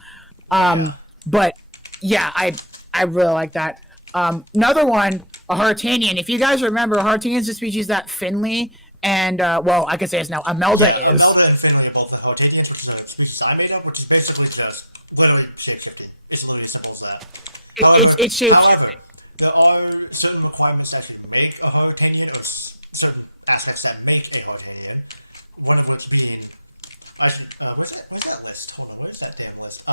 but yeah, I really like that. Another one, a Hartanian. If you guys remember, Hartanian is a species that Finley and well, I can say it's now Amelda is. Amelda and Finley are both Hartanians, which is a species I made up, which is basically just literally shapeshifting. It's literally as simple as that. It's shapeshifting. However, there are certain requirements that you make a Hartanian, or certain aspects that make a Hartanian. One of which being, where's that list? Hold on, where's that damn list?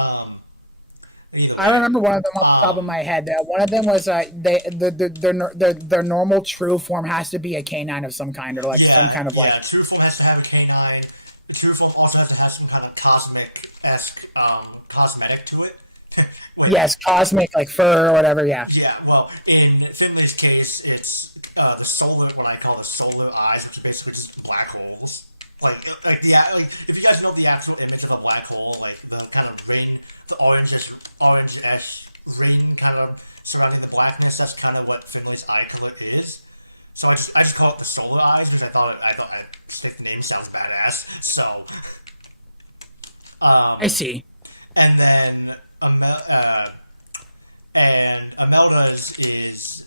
I remember one of them off the top of my head. One of them was their normal true form has to be a canine of some kind, or like some kind of like. Yeah, true form has to have a canine. The true form also has to have some kind of cosmic-esque cosmetic to it. Yes, cosmic, like fur or whatever. Yeah. Yeah. Well, in Finley's case, it's the solar, what I call the solar eyes, which are basically just black holes. Like if you guys know the actual image of a black hole, like the kind of ring, the orange-ish ring kind of surrounding the blackness, that's kind of what Finley's eye color is. So I just call it the solar eyes because I thought the name sounds badass. So I see. And then Amelda's is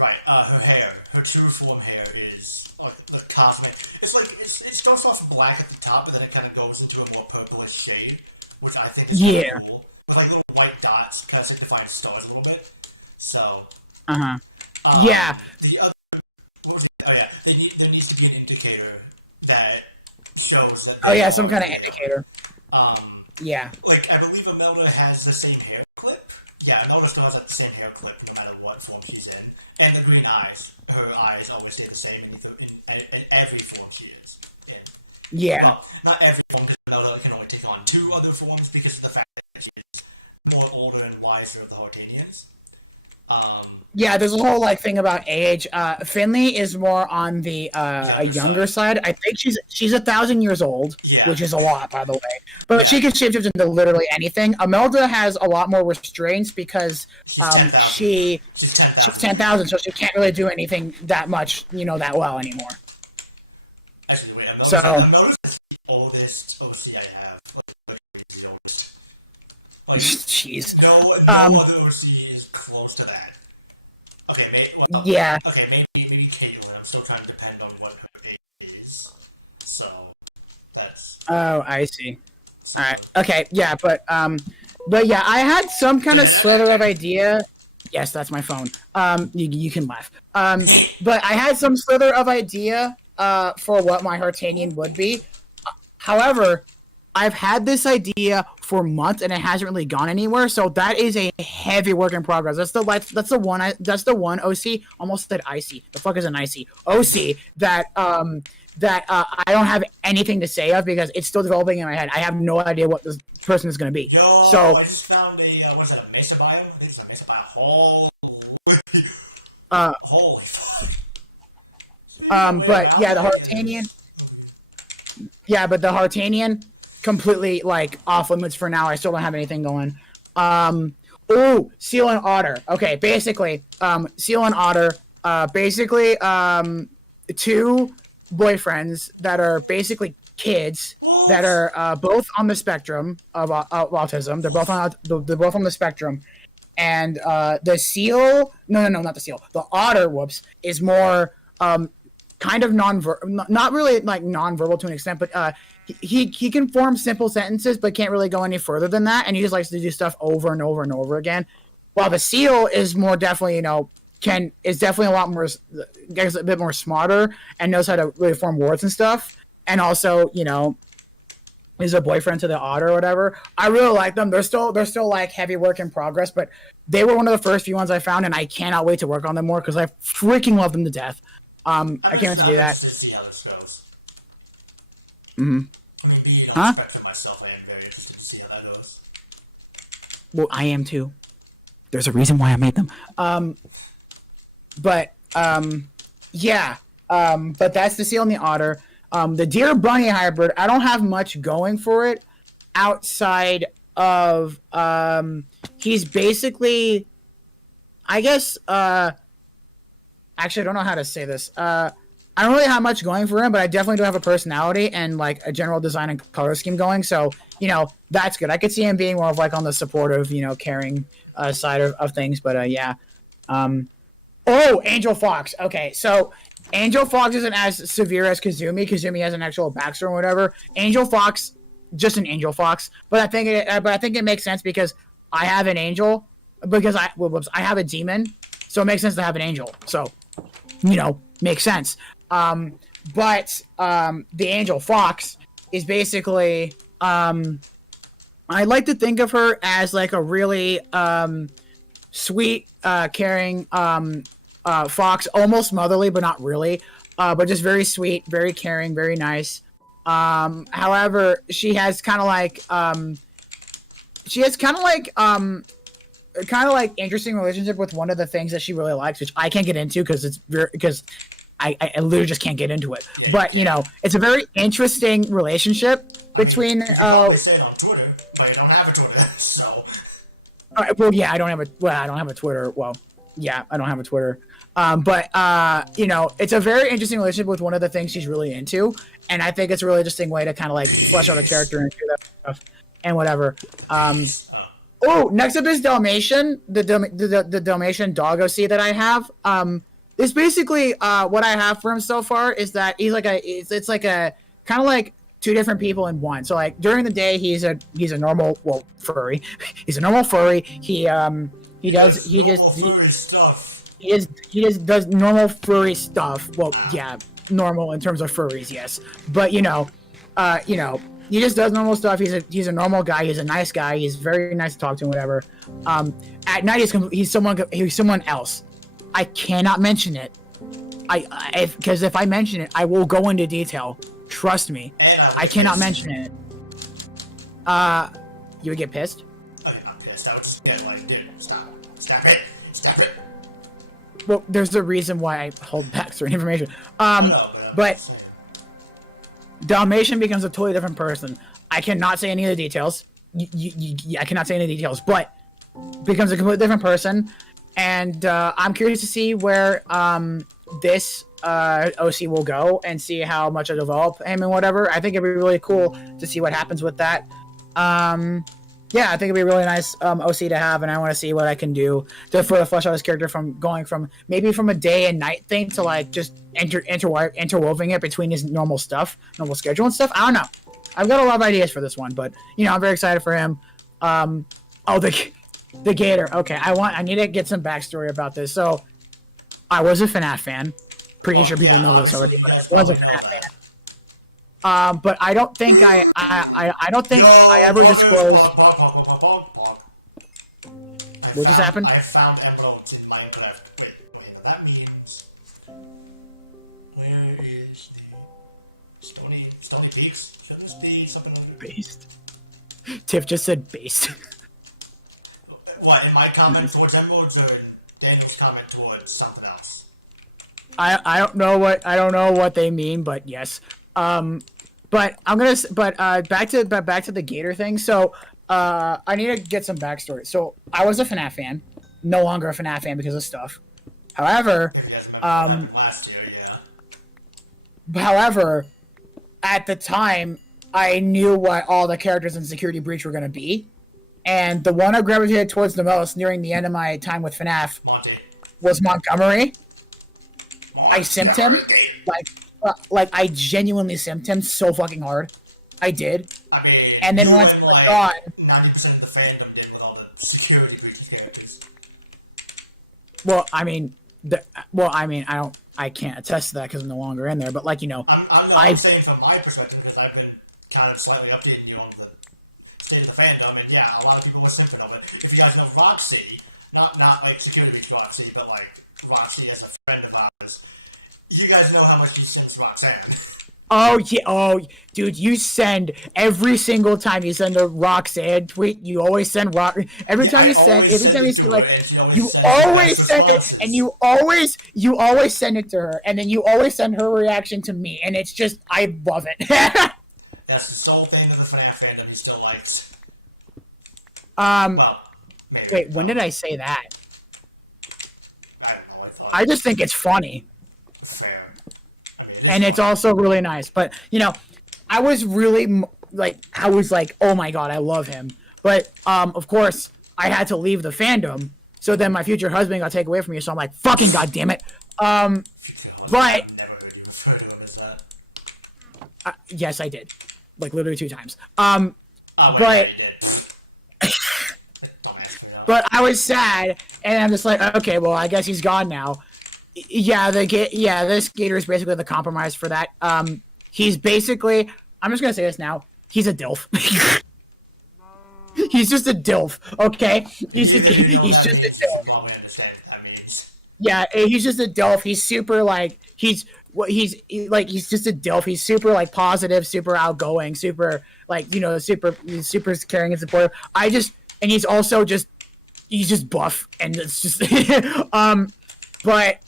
her hair, her true form hair is like the cosmic. It's like it starts off black at the top, and then it kind of goes into a more purplish shade, which I think is really cool. With like little white dots, kind of signifying stars a little bit. So. Yeah. There needs to be an indicator that shows that. Some kind of indicator. Yeah. Like, I believe Amelda has the same hair clip. Yeah, Amelda still has the same hair clip no matter what form she's in. And the green eyes. Her eyes always stay the same in every form she is in. Yeah. Well, not every form, because Amelda can only take on 2 other forms because of the fact that she is more older and wiser of the Hartanians. Yeah, there's a whole like thing about age. Finley is more on the a younger side. I think she's 1,000 years old, which is a lot, by the way. But she can shapeshift into literally anything. Amelda has a lot more restraints because she's 10,000, so she can't really do anything that much, that well anymore. Actually, wait, Amelda's the oldest OC I have. Jeez. No other OC is close to that. Okay, maybe Caitlyn. I'm still trying to depend on what her age is. So, that's... Oh, I see. Alright, okay, yeah, but yeah, I had some kind of slither of idea. Yes, that's my phone. You can laugh. But I had some slither of idea, for what my Hartanian would be. However, I've had this idea for months and it hasn't really gone anywhere. So that is a heavy work in progress. That's the one OC. Almost said IC. The fuck is an IC? OC that I don't have anything to say of because it's still developing in my head. I have no idea what this person is going to be. I just found what's that? A Mesa bio? It's a Mesa bio. Holy fuck. But yeah, the Hartanian. Yeah, but the Hartanian. Completely like off limits for now. I still don't have anything going. Seal and Otter. Okay, basically, Seal and Otter. Basically, 2 boyfriends that are basically kids that are both on the spectrum of autism. They're both on the spectrum, and the seal. No, not the seal. The Otter. Is more kind of not really like non-verbal to an extent, but he can form simple sentences, but can't really go any further than that, and he just likes to do stuff over and over and over again. While the seal is more definitely, is definitely a lot more, gets a bit more smarter and knows how to really form words and stuff, and also, is a boyfriend to the otter or whatever. I really like them. They're still like heavy work in progress, but they were one of the first few ones I found, and I cannot wait to work on them more because I freaking love them to death. I can't wait to do that. To see how this goes. Mm-hmm. I mean, being on the spectrum myself, I am very interested to see how that goes. Well, I am too. There's a reason why I made them. Yeah. But that's the seal and the otter. The deer bunny hybrid, I don't have much going for it outside of he's basically, I guess, actually I don't know how to say this. I don't really have much going for him, but I definitely do have a personality and like a general design and color scheme going. So, that's good. I could see him being more of like on the supportive, caring side of things. But yeah. Angel Fox. Okay, so Angel Fox isn't as severe as Kazumi. Kazumi has an actual backstory or whatever. Angel Fox, just an Angel Fox. But I think it makes sense because I have an angel. Because I have a demon, so it makes sense to have an angel. So, makes sense. But the Angel Fox is basically, I like to think of her as like a really sweet, caring fox, almost motherly, but not really. But just very sweet, very caring, very nice. However, she has kind of like interesting relationship with one of the things that she really likes, which I can't get into because I literally just can't get into it. But it's a very interesting relationship between. Say it on Twitter, but I don't have a Twitter, so. Well, yeah, I don't have a Twitter. Well, yeah, I don't have a Twitter. But it's a very interesting relationship with one of the things she's really into, and I think it's a really interesting way to kind of like flesh out a character and do that stuff and whatever. Next up is Dalmatian, the Dalmatian dog OC that I have. It's basically what I have for him so far is that he's like it's like a kind of like two different people in one. So like during the day he's a normal furry. He's a normal furry. He just does normal furry stuff. Well, yeah, normal in terms of furries, yes. But he just does normal stuff. He's a normal guy. He's a nice guy. He's very nice to talk to and whatever. At night he's someone else. I cannot mention it. Because if I mention it, I will go into detail. Trust me. I cannot mention it. You would get pissed? I'm not pissed. I would just get like, dude, stop it. Stop it. Well, there's a reason why I hold back certain information. But Dalmatian becomes a totally different person. I cannot say any of the details. I cannot say any of the details, but becomes a completely different person. And I'm curious to see where this OC will go and see how much I develop him and whatever. I think it'd be really cool to see what happens with that. Yeah, I think it'd be a really nice OC to have, and I want to see what I can do to further flesh out his character from going from maybe from a day and night thing to like just interwoven it between his normal schedule and stuff. I don't know. I've got a lot of ideas for this one, but I'm very excited for him. The gator. Okay, I need to get some backstory about this. So, I was a FNAF fan. Pretty sure people know this already, but I was a FNAF fan. But I don't think I ever disclosed. What just happened? I found emeralds in Minecraft. Wait, that means where is the Stony Peaks? Should this be something like Based. Tiff just said based. What, in my comment towards emeralds or Daniel's comment towards something else? I don't know what they mean, but yes. But I'm gonna. But back to the gator thing. So I need to get some backstory. So I was a FNAF fan, no longer a FNAF fan because of stuff. However, last year, yeah. However, at the time, I knew what all the characters in Security Breach were gonna be, and the one I gravitated towards the most nearing the end of my time with FNAF was Montgomery. I simped him, like I genuinely simped him so fucking hard. I did. I mean, and then once I saw it, 90% of the fandom did with all the Security Breach characters. I can't attest to that because I'm no longer in there. But like, I'm saying from my perspective because I've been kind of slightly updating you on the state of the fandom, and yeah, a lot of people were thinking of it. If you guys know Roxy, not like Security Beach Roxy, but like Roxy as a friend of ours, you guys know how much he sends Roxanne. Oh yeah, oh dude, you send every single time you send a Roxanne tweet. You always send Rock. Every time you send like, you always send it, and you always send it to her, and then you always send her reaction to me, and it's just I love it. That's the sole thing of the FNAF fandom he still likes. Well, wait, when did I say that? I don't know. I just think it's funny. And it's also really nice. But, you know, I was really, like, oh my god, I love him. But, of course, I had to leave the fandom. So then my future husband got taken away from me. So I'm like, fucking goddamn it. But... yes, I did. Like, literally 2 times. But... but I was sad. And I'm just like, okay, well, I guess he's gone now. Yeah, this Gator is basically the compromise for that. He's basically, I'm just gonna say this now, he's a DILF. He's just a DILF, okay? He's just a DILF. Yeah, he's just a DILF. He's super, like, he's just a DILF. He's super, like, positive, super outgoing, super, like, you know, super caring and supportive. And he's also just, he's just buff, and it's just, but,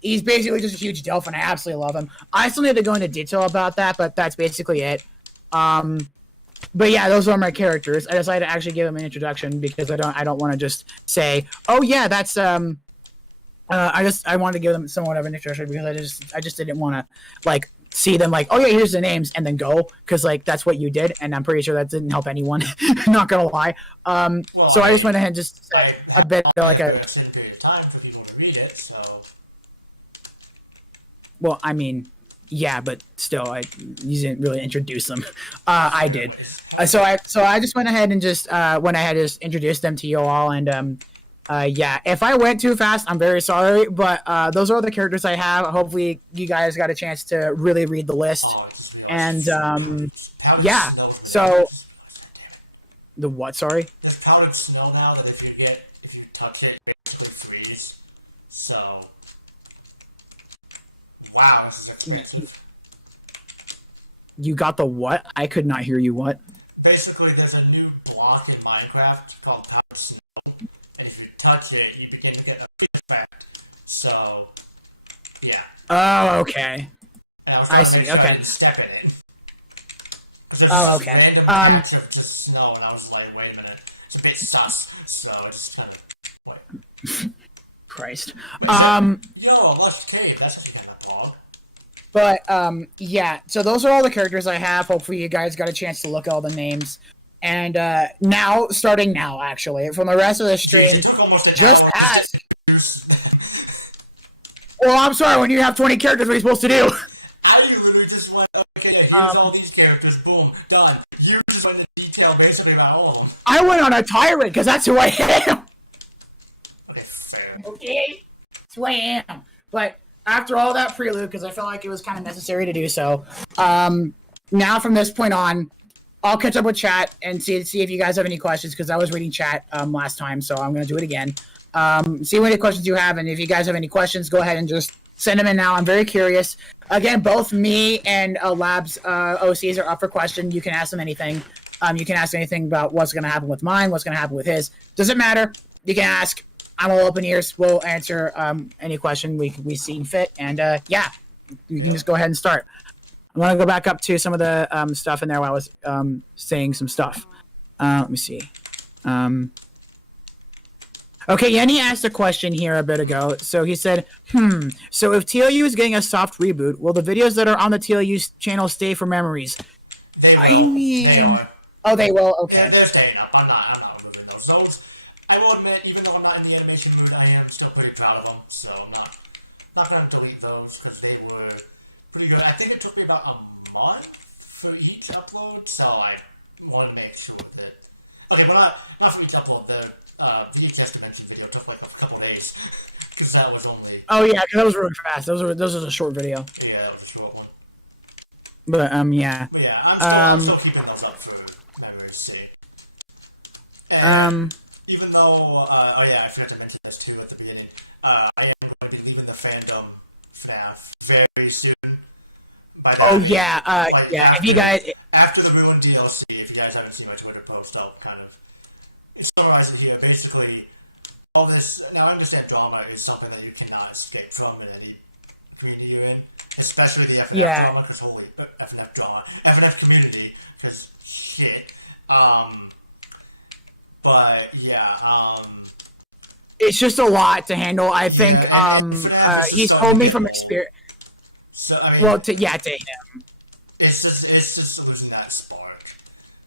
he's basically just a huge DILF, and I absolutely love him. I still need to go into detail about that, but that's basically it. But yeah, those are my characters. I decided to actually give them an introduction because I don't want to just say, oh yeah, that's I wanted to give them somewhat of an introduction because I just didn't want to like see them like, oh yeah, here's the names and then go, because like that's what you did, and I'm pretty sure that didn't help anyone. Not gonna lie. So I just went ahead and just said a bit like a. Well, I mean, yeah, but still, you didn't really introduce them. I did. So I just went ahead and just introduced them to you all, and yeah, if I went too fast, I'm very sorry, but those are the characters I have. Hopefully, you guys got a chance to really read the list, and yeah. So the what? Sorry. There's powdered snow now that if you touch it, it basically freezes. So. Wow, this is expensive. You got the what? I could not hear you. What? Basically, there's a new block in Minecraft called Powdered Snow. If you touch it, you begin to get a freeze effect. So, yeah. Oh, okay. I see. Okay. Step in. Oh, okay. Random patch of just snow, and I was like, wait a minute, it's a bit sus. So I just kind of wait. Christ. Yo, Lush Cave. That's what you got. But, yeah, so those are all the characters I have. Hopefully you guys got a chance to look at all the names. And, starting now, actually, from the rest of the stream, just ask. Well, I'm sorry, when you have 20 characters, what are you supposed to do? I literally just went, okay, here's all these characters, boom, done. You just went into detail basically about all of them. I went on a tirade, because that's who I am. Okay, fair. Okay? That's who I am. But... after all that prelude, because I felt like it was kind of necessary to do so, now from this point on, I'll catch up with chat and see if you guys have any questions, because I was reading chat last time, so I'm going to do it again. See what any questions you have, and if you guys have any questions, go ahead and just send them in now. I'm very curious. Again, both me and Labs OCs are up for question. You can ask them anything. You can ask anything about what's going to happen with mine, what's going to happen with his. Doesn't matter. You can ask. I'm all open ears. We'll answer any question we see fit. And, yeah, you can just go ahead and start. I want to go back up to some of the stuff in there while I was saying some stuff. Let me see. Okay, Yenny asked a question here a bit ago. So he said, so if TLU is getting a soft reboot, will the videos that are on the TLU channel stay for memories? They will. I mean... They are. Oh, they will? Okay. They're staying up. I'm not moving those. I will admit, even though I'm not in the animation mood, I am still pretty proud of them, so I'm not going to delete those, because they were pretty good. I think it took me about a month for each upload, so I wanted to make sure that... Okay, well, not for each upload, the VHS Dimension video took like a couple days, because that was only... Oh, yeah, because that was really fast. Those was a short video. Yeah, that was a short one. But yeah. But yeah, I'm still keeping those up for memory's sake. And even though, oh yeah, I forgot to mention this too at the beginning. I am going to be leaving the fandom FNAF very soon. Oh yeah, yeah. After, if you guys after the Ruin DLC, if you guys haven't seen my Twitter post, I'll kind of summarize it here. Basically, all this. Now, I understand drama is something that you cannot escape from in any community you're in, especially the FNF drama. Because holy FNF drama, FNF community, because shit. But yeah, it's just a lot to handle. I think he's told me from experience. So, I mean, well, to him. It's just a solution that spark.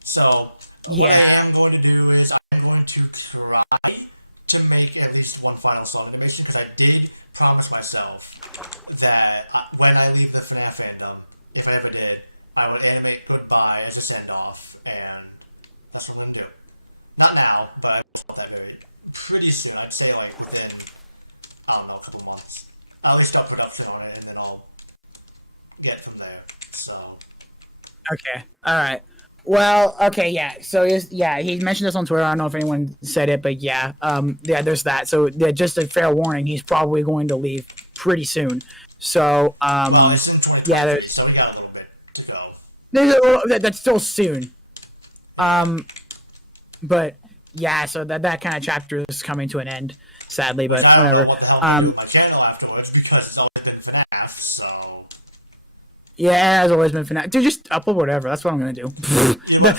So yeah. what I am going to do is I'm going to try to make at least one final song animation because I did promise myself that when I leave the FNAF fandom, if I ever did, I would animate Goodbye as a send-off, and that's what I'm going to do. Not now, but I'll that pretty soon. I'd say like within, I don't know, a couple months. I'll at least start production on it, and then I'll get from there. So. Okay. All right. Well, okay, yeah. So he mentioned this on Twitter. I don't know if anyone said it, but yeah, there's that. So just a fair warning, he's probably going to leave pretty soon. So well, it's in 2023, so we got a little bit to go. There's a little, that's still soon. But yeah, so that kind of chapter is coming to an end, sadly. But whatever. What the hell I'm doing with my channel afterwards because it's always been FNAF, so. Yeah, it has always been FNAF. Dude, just upload whatever. That's what I'm gonna do. Like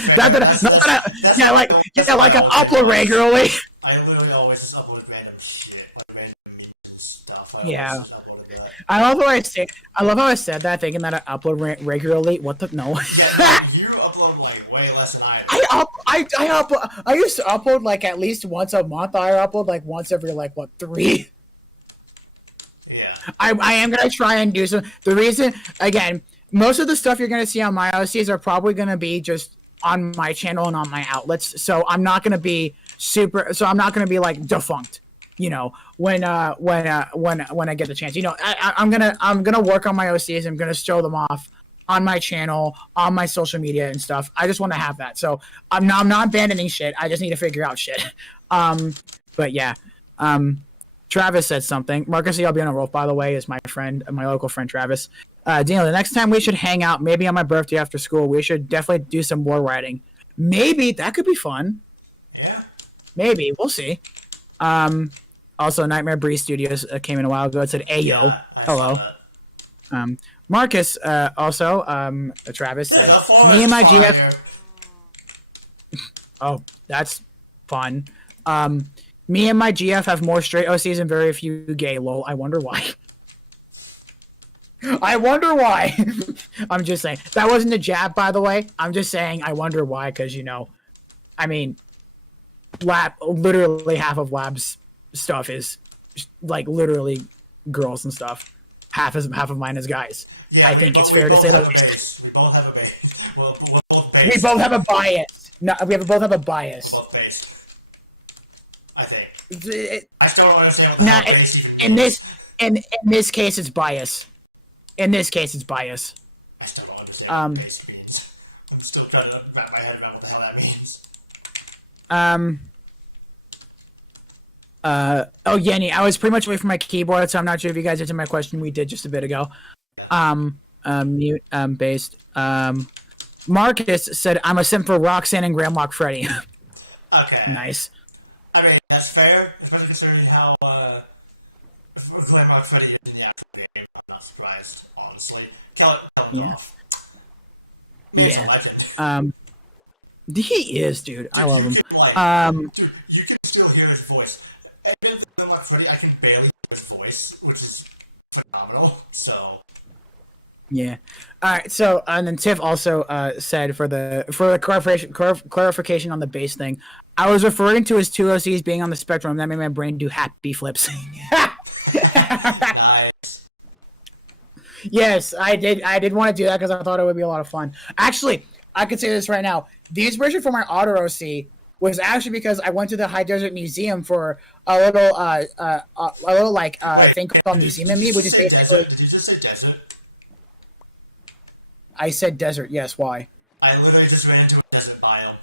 I upload regularly. I literally always upload random shit, like random memes and stuff. Yeah. I love how I said that, thinking that I upload regularly. What the no? Yeah, you upload like way less than I do. I used to upload like at least once a month. I upload like once every like 3. Yeah. I am gonna try and do some. The reason, again, most of the stuff you're gonna see on my OCs are probably gonna be just on my channel and on my outlets. So I'm not gonna be I'm not gonna be like defunct. You know, when I get the chance. You know, I'm gonna work on my OCs. I'm gonna show them off on my channel, on my social media and stuff. I just want to have that. So I'm not abandoning shit. I just need to figure out shit. But yeah. Travis said something. Marcus, I'll be on a roll, by the way, is my friend, my local friend Travis. Daniel, the next time we should hang out, maybe on my birthday after school, we should definitely do some war writing. Maybe. That could be fun. Yeah. Maybe. We'll see. Also, Nightmare Breeze Studios came in a while ago. It said, "Ayo, yeah, hello." Marcus, also, Travis said, "Me and my GF." Oh, that's fun. Me and my GF have more straight OCs and very few gay. Lol. I wonder why. I wonder why. I'm just saying. That wasn't a jab, by the way. I'm just saying I wonder why, because, you know, I mean, literally half of Lab's stuff is, like, literally girls and stuff. Half of mine is guys. Yeah, I think it's fair to say that. We both have a base. We both have a bias. No, we both have a bias. Love base. I think. I still don't understand what the base even means. In this case, it's bias. In this case, it's bias. I still don't understand what base means. I'm still trying to wrap my head around what the hell that means. Oh, Yenny, I was pretty much away from my keyboard, so I'm not sure if you guys answered my question we did just a bit ago. Mute, based. Marcus said, I'm a simp for Roxanne and Gramlock Freddy. Okay. Nice. I mean, that's fair, especially considering how, Gramlock Freddy is in the actual game. I'm not surprised, honestly. Tell it off. He's a legend. He is, dude. I love him. Dude, you can still hear his voice. And if Gramlock Freddy, I can barely hear his voice, which is phenomenal, so... Yeah. All right. So, and then Tiff also said for the clarification on the base thing, I was referring to his two OCs being on the spectrum. That made my brain do happy flips. Nice. Yes, I did. I did want to do that because I thought it would be a lot of fun. Actually, I could say this right now. The inspiration for my Otter OC was actually because I went to the High Desert Museum for a little thing called Museum and Me, which is basically. Did you just say desert? I said desert. Yes. Why? I literally just ran into a desert biome.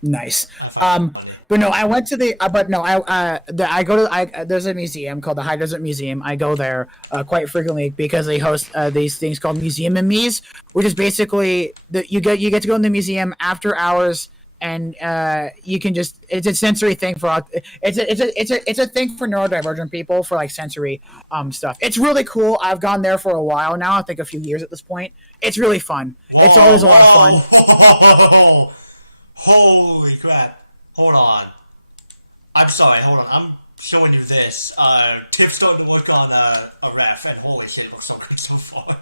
Nice. I found it funny. But no, I went to the. But no, I go to. There's a museum called the High Desert Museum. I go there quite frequently because they host these things called Museum and Me's, which is basically you get to go in the museum after hours, and you can just it's a sensory thing for it's a thing for neurodivergent people for like sensory stuff. It's really cool. I've gone there for a while now. I think a few years at this point. It's really fun. It's always a lot of fun. Holy crap. Hold on. I'm sorry, hold on. I'm showing you this. Tiff's starting to work on a ref, and holy shit, it looks so good so far.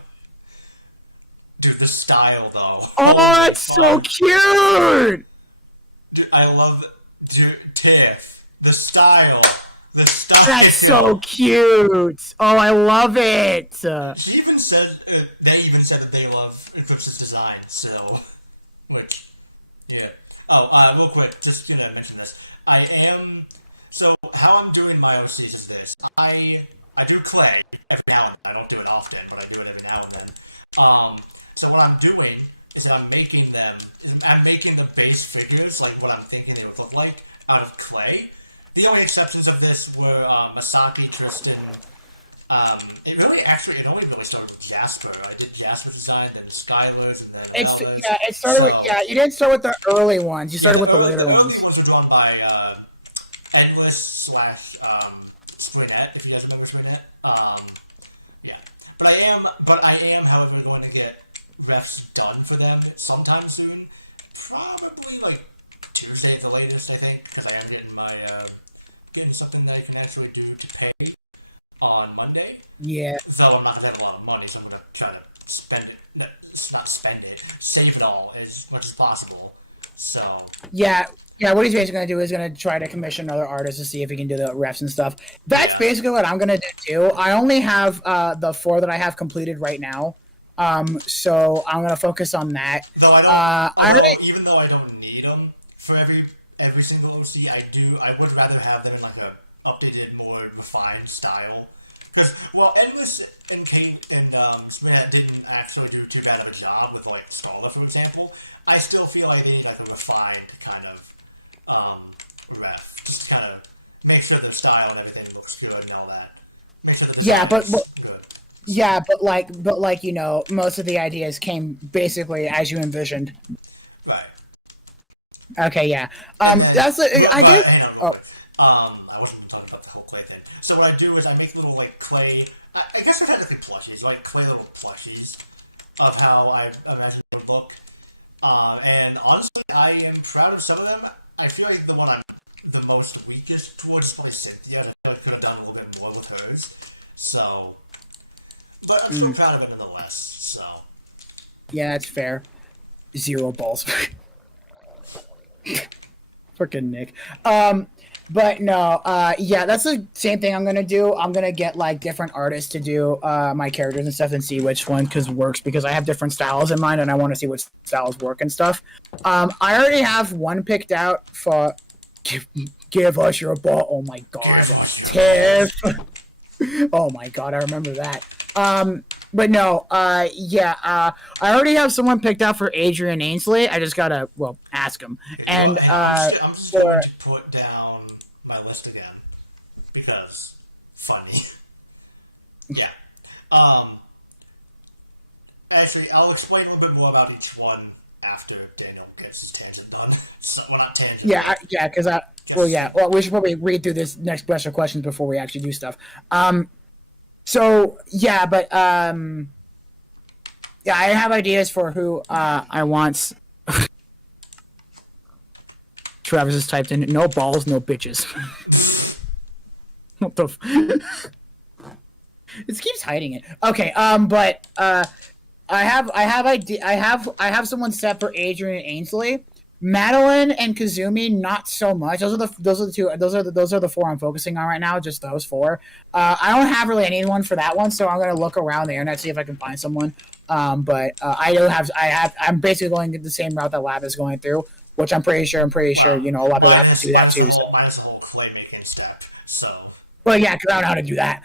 Dude, the style, though. Oh, that's so cute! Dude, I love Dude, Tiff. The style. The style. That's so cute! Oh, I love it! She even said, they even said that they love Eclipse's design, so... Which... Yeah. Oh, real quick, just gonna mention this. So, how I'm doing my OCs is this. I do clay every now and then. I don't do it often, but I do it every now and then. So what I'm doing is that I'm making the base figures, like what I'm thinking they would look like, out of clay. The only exceptions of this were Masaki, Tristan. It only really started with Jasper. I did Jasper's design, then Skylar's, and then it started with you didn't start with the early ones. You started with the later ones. The early ones were drawn by Endless / Sprinette, if you guys remember Sprinette. Yeah, but I am, however, going to get refs done for them sometime soon. Probably like Tuesday at the latest, I think, because I am getting something that I can actually do to pay on Monday. Yeah. So I'm not going to have a lot of money, so I'm going to try to save it all as much as possible. So. Yeah, what he's basically going to do is going to try to commission another artist to see if he can do the refs and stuff. That's basically what I'm going to do too. I only have the 4 that I have completed right now. So I'm going to focus on that. Even though I don't need them for every single OC, I would rather have them in like a updated, more refined style. Because while Endless and Kate and Smith didn't actually do too bad of a job with like Scala, for example, I still feel like they need like a refined kind of ref. Just kind of make sure the style and everything looks good and all that. Make sure that but like you know, most of the ideas came basically as you envisioned. Right. Okay. Yeah. That's I guess. I wasn't talking about the whole clay thing. So what I do is I make little like clay. I guess I've had different plushies, like clay little plushies of how I imagine it would look. And honestly, I am proud of some of them. I feel like the one I'm the most weakest towards is probably Cynthia. I feel like I could have done a little bit more with hers. So, but I'm still proud of it nonetheless. So. Yeah, that's fair. 0 balls. Freaking Nick. But no, that's the same thing I'm gonna do. I'm gonna get like different artists to do my characters and stuff and see which one works because I have different styles in mind and I want to see what styles work and stuff. I already have one picked out for give us your ball. Oh my god, Tiff. Oh my god, I remember that. But no, I already have someone picked out for Adrian Ainsley. I just gotta ask him. And I'm just going to put down my list again because funny. Yeah. Actually, I'll explain a little bit more about each one after Daniel gets his tangent done. Well, not tangent. Well, we should probably read through this next bunch of questions before we actually do stuff. I have ideas for who I want. Travis has typed in no balls, no bitches. What the? It keeps hiding it. Okay, I have someone set for Adrian Ainsley. Madeline and Kazumi, not so much. Those are the 4 I'm focusing on right now. Just those 4. I don't have really anyone for that one, so I'm gonna look around the internet see if I can find someone. I'm basically going the same route that Lab is going through, which I'm pretty sure you know a lot of people have to do that too. Minus the whole clay making step. So. Well, yeah, because I don't know how to do that.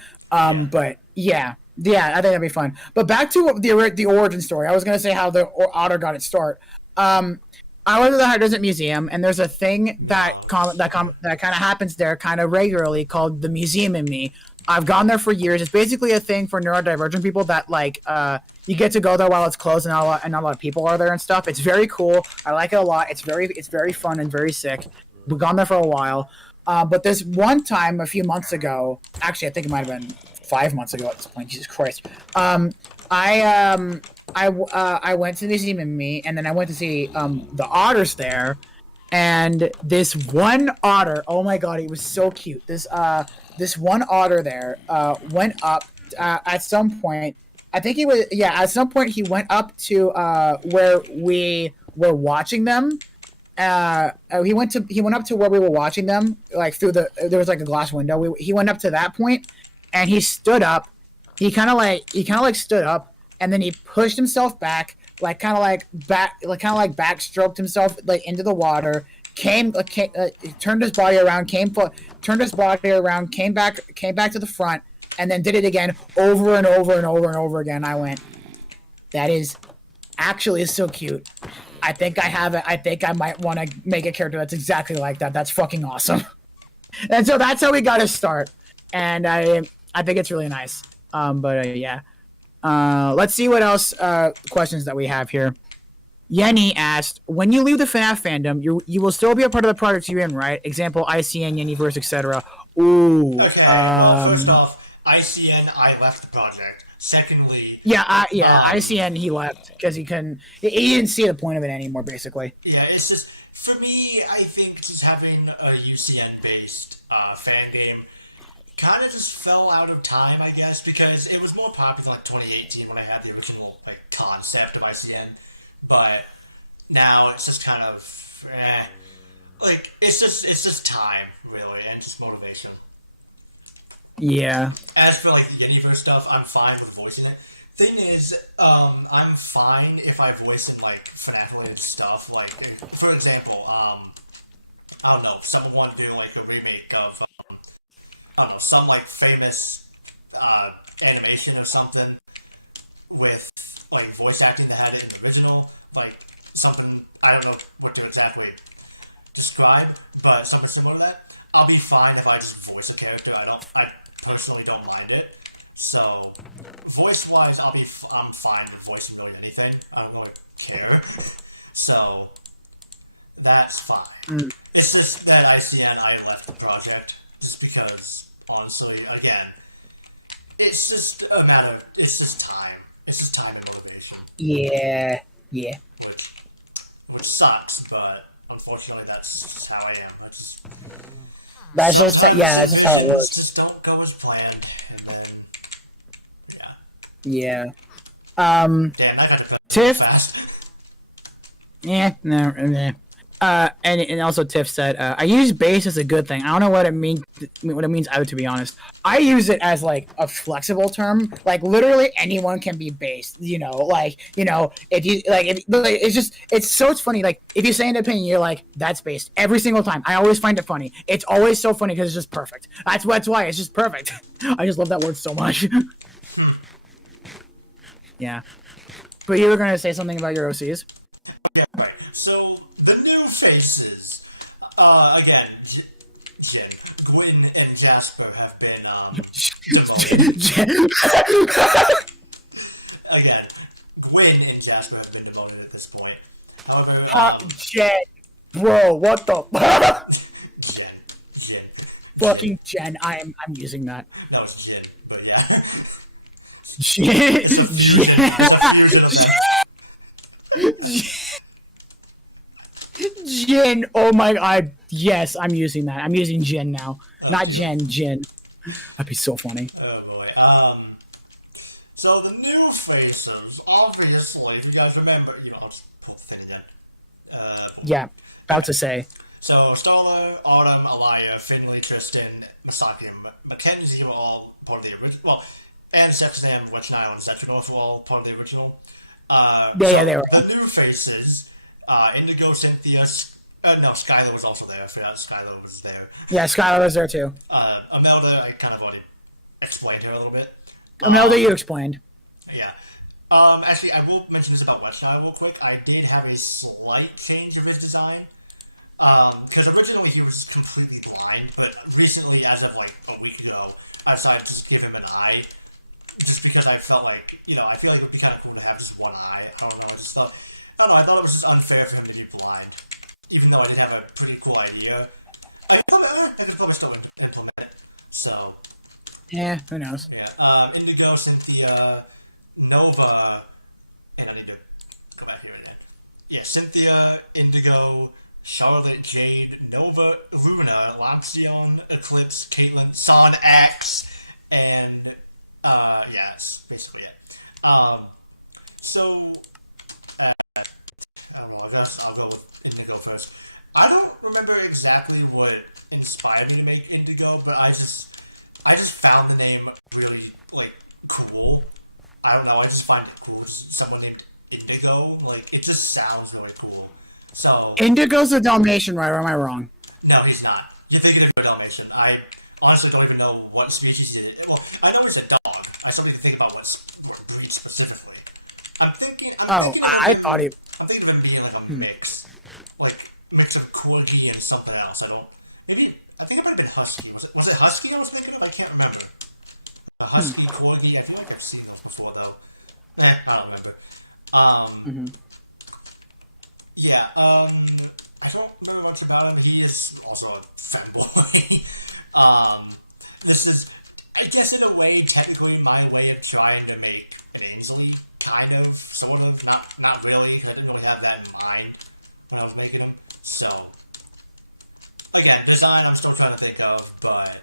But yeah, Yeah, I think that'd be fun. But back to the origin story. I was gonna say how the otter got its start. I went to the High Desert Museum, and there's a thing that kind of happens there kind of regularly called the Museum in Me. I've gone there for years. It's basically a thing for neurodivergent people that you get to go there while it's closed and not a lot of people are there and stuff. It's very cool. I like it a lot. It's very fun and very sick. We've gone there for a while. But this one time a few months ago, actually I think it might have been 5 months ago at this point. Jesus Christ. I went to the museum in Me, and then I went to see the otters there, and this one otter. Oh my god, he was so cute. This one otter there went up at some point. I think he was at some point he went up to where we were watching them. He went up to where we were watching them, like there was like a glass window. He went up to that point, and he stood up. He kind of like stood up, and then he pushed himself back, backstroked himself like into the water. Turned his body around, came back to the front, and then did it again over and over and over and over again. I went, that is actually so cute. I think I have it. I think I might want to make a character that's exactly like that. That's fucking awesome. And so that's how we got to start. And I think it's really nice. Yeah. Let's see what else questions that we have here. Yenny asked, when you leave the FNAF fandom, you will still be a part of the projects you're in, right? Example, ICN, Yennyverse, etc. Ooh. Okay, well, first off, ICN, I left the project. Secondly... ICN, he left, because he didn't see the point of it anymore, basically. Yeah, it's just, for me, I think just having a UCN-based fan game kind of just fell out of time, I guess, because it was more popular in 2018 when I had the original concept of ICN. But now it's just kind of it's just time, really, and just motivation. Yeah. As for the Yennyverse stuff, I'm fine with voicing it. Thing is, I'm fine if I voice it FNAF related stuff. For example, I don't know, someone do a remake of I don't know, some famous animation or something with voice acting that had it in the original, something, I don't know what to exactly describe, but something similar to that. I'll be fine if I just voice a character. I personally don't mind it. So, voice-wise, I'm fine with voicing really anything. I don't really care. So, that's fine. It's just that ICN, I left the project just because, honestly, again, it's just time. It's just time and motivation. Yeah. Which sucks, but unfortunately that's just how I am. That's just how it works. Just don't go as planned, and then yeah. Damn, I gotta go Tiff. fast. And also Tiff said, I use base as a good thing. I don't know what it means either, to be honest. I use it as a flexible term. Literally anyone can be based, if you it's funny. If you say an opinion, you're like, that's based every single time. I always find it funny. It's always so funny because it's just perfect. That's why it's just perfect. I just love that word so much. Yeah. But you were going to say something about your OCs? Okay, right. So, the new faces, again, Gwyn and Jasper have been, demoted. Again, Gwyn and Jasper have been demoted at this point. However, Jen, bro, what the Jen. Fucking Jen, I'm using that. No, it's Jen, but yeah. Jen, oh my god, yes, I'm using that. I'm using Jen now. Not Jen. That'd be so funny. Oh boy. So the new faces, obviously, if you guys remember, I'll just pull the thing again. Yeah, about to say. So Starla, Autumn, Alaya, Finley, Tristan, Misaki, and Mackenzie were all part of the original. Well, and Sexton, Witch Nile, and Cetranos were all part of the original. They were. The new faces, Indigo, Cynthia, no, Skylar was also there. I forgot Skylar was there. Yeah, Skylar was there too. Imelda, I kind of already explained her a little bit. Now that you explained. Yeah. Actually, I will mention this about Watchtower real quick. I did have a slight change of his design. Because originally he was completely blind, but recently, as of like a week ago, I decided to just give him an eye. Just because I felt like, I feel like it would be kind of cool to have just one eye. I don't know, I thought it was just unfair for him to be blind. Even though I did have a pretty cool idea. I could probably still implement it. So. Yeah, who knows? Yeah. Indigo, Cynthia, Nova, and I need to go back here again. Yeah, Cynthia, Indigo, Charlotte, Jade, Nova, Luna, Laxion, Eclipse, Caitlyn, Son X, and it's basically it. I'll go with Indigo first. I don't remember exactly what inspired me to make Indigo, but I just found the name really, cool. I don't know, I just find it cool. Someone named Indigo, it just sounds really cool. So... Indigo's a Dalmatian, right, or am I wrong? No, he's not. You're thinking of a Dalmatian. I honestly don't even know what species it is. Well, I know he's a dog. I still need to think about what breed specifically. I'm thinking of him being like a mix. Mix of Corgi and something else. I think it might have been Husky. Was it Husky I was thinking of? I can't remember. A Husky, Corgi. I feel like I've seen those before, though. I don't remember. Yeah, I don't remember much about him. He is also a fanboy. This is, I guess in a way, technically my way of trying to make an Ainsley, kind of, sort of, not really. I didn't really have that in mind when I was making him. So, again, design I'm still trying to think of, but,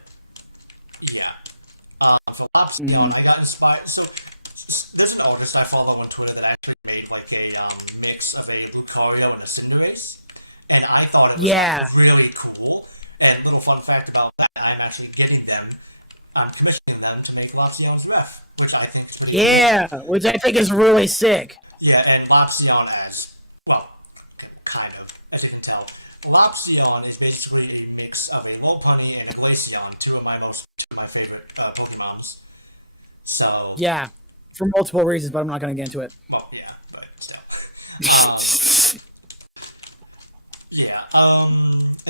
yeah. For Lopsion, I got inspired, so... There's an artist I follow on Twitter that actually made a mix of a Lucario and a Cinderace, and I thought it was really cool. And little fun fact about that, I'm actually I'm commissioning them to make Lapsion's ref, which I think is pretty cool. Which I think is really sick. Yeah, and Lapsion has, kind of, as you can tell. Lapsion is basically a mix of a Lopunny and a Glaceon, two of my favorite Pokemons. So... Yeah. For multiple reasons, but I'm not going to get into it. Well, yeah, but still.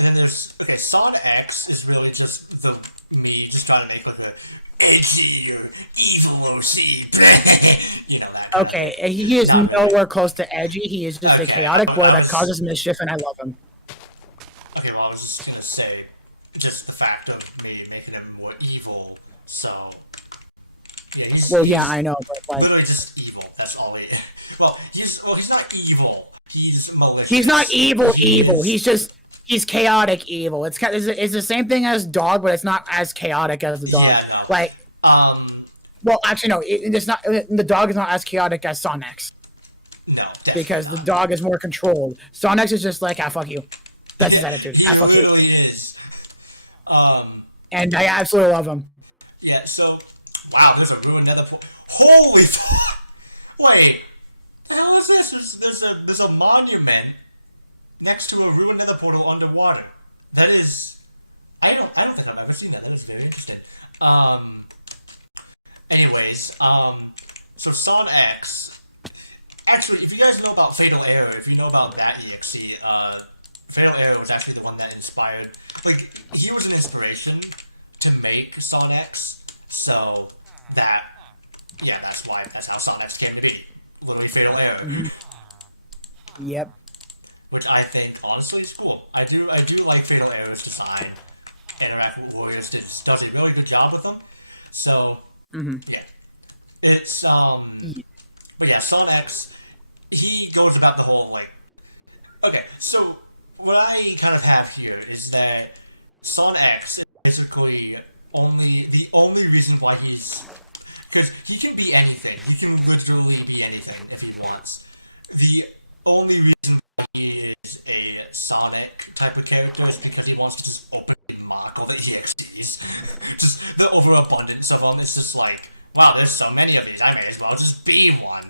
And there's... Okay, Son X is really just me just trying to make a edgy or evil OC. You know that. Okay, he is nowhere close to edgy. He is just a chaotic boy that causes mischief, and I love him. Okay, well, I was just going to say, just the fact of me making him more evil, so... Yeah, I know, but literally just evil. That's all he is. Well, he's not evil. He's malicious. He's not evil. He's chaotic evil. It's the same thing as dog, but it's not as chaotic as the dog. Yeah, no. Well, actually, no. It's not. The dog is not as chaotic as Sonex. No, because the dog is more controlled. Sonex is just fuck you. That's his attitude. Fuck you. He literally is. And I absolutely love him. Yeah. So. Wow, there's a ruined nether portal. Holy fuck! Wait, the hell is this? There's a monument next to a ruined nether portal underwater. That is, I don't think I've ever seen that. That is very interesting. So Son X. Actually, if you guys know about Fatal Arrow, if you know about that EXE, Fatal Arrow was actually the one that inspired. He was an inspiration to make Son X. So. That's how Son X came to be. Literally Fatal Arrow. Yep. Which I think, honestly, is cool. I do like Fatal Arrow's design. Interact with Warriors does a really good job with them. So, yeah. It's, but yeah, Son X, he goes about the whole, okay, so what I kind of have here is that Son X is basically the only reason why he's... Because he can be anything. He can literally be anything if he wants. The only reason why he is a Sonic type of character is because he wants to openly mock all the EXTs. Just the overabundance of them. It's just wow, there's so many of these. I may as well just be one.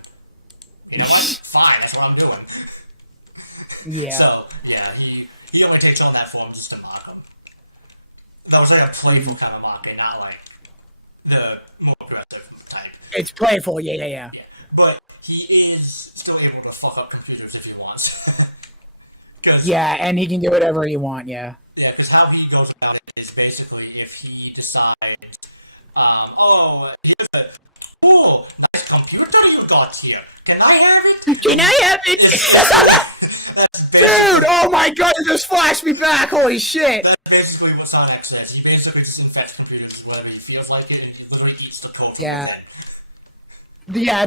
You know what? Fine, that's what I'm doing. Yeah. So, yeah, he only takes on that form just to mock them. That was a playful kind of mocking, the more aggressive type. It's playful, yeah. But he is still able to fuck up computers if he wants. Yeah, and he can do whatever he wants, yeah. Yeah, because how he goes about it is basically if he decides, here's a nice computer you got here. Can I have it? Can I have it? Dude, oh my god, it just flashed me back, holy shit. That's basically what Sonic says. He basically just infects computers whenever he feels like it, and he literally eats the code. Yeah. Yeah,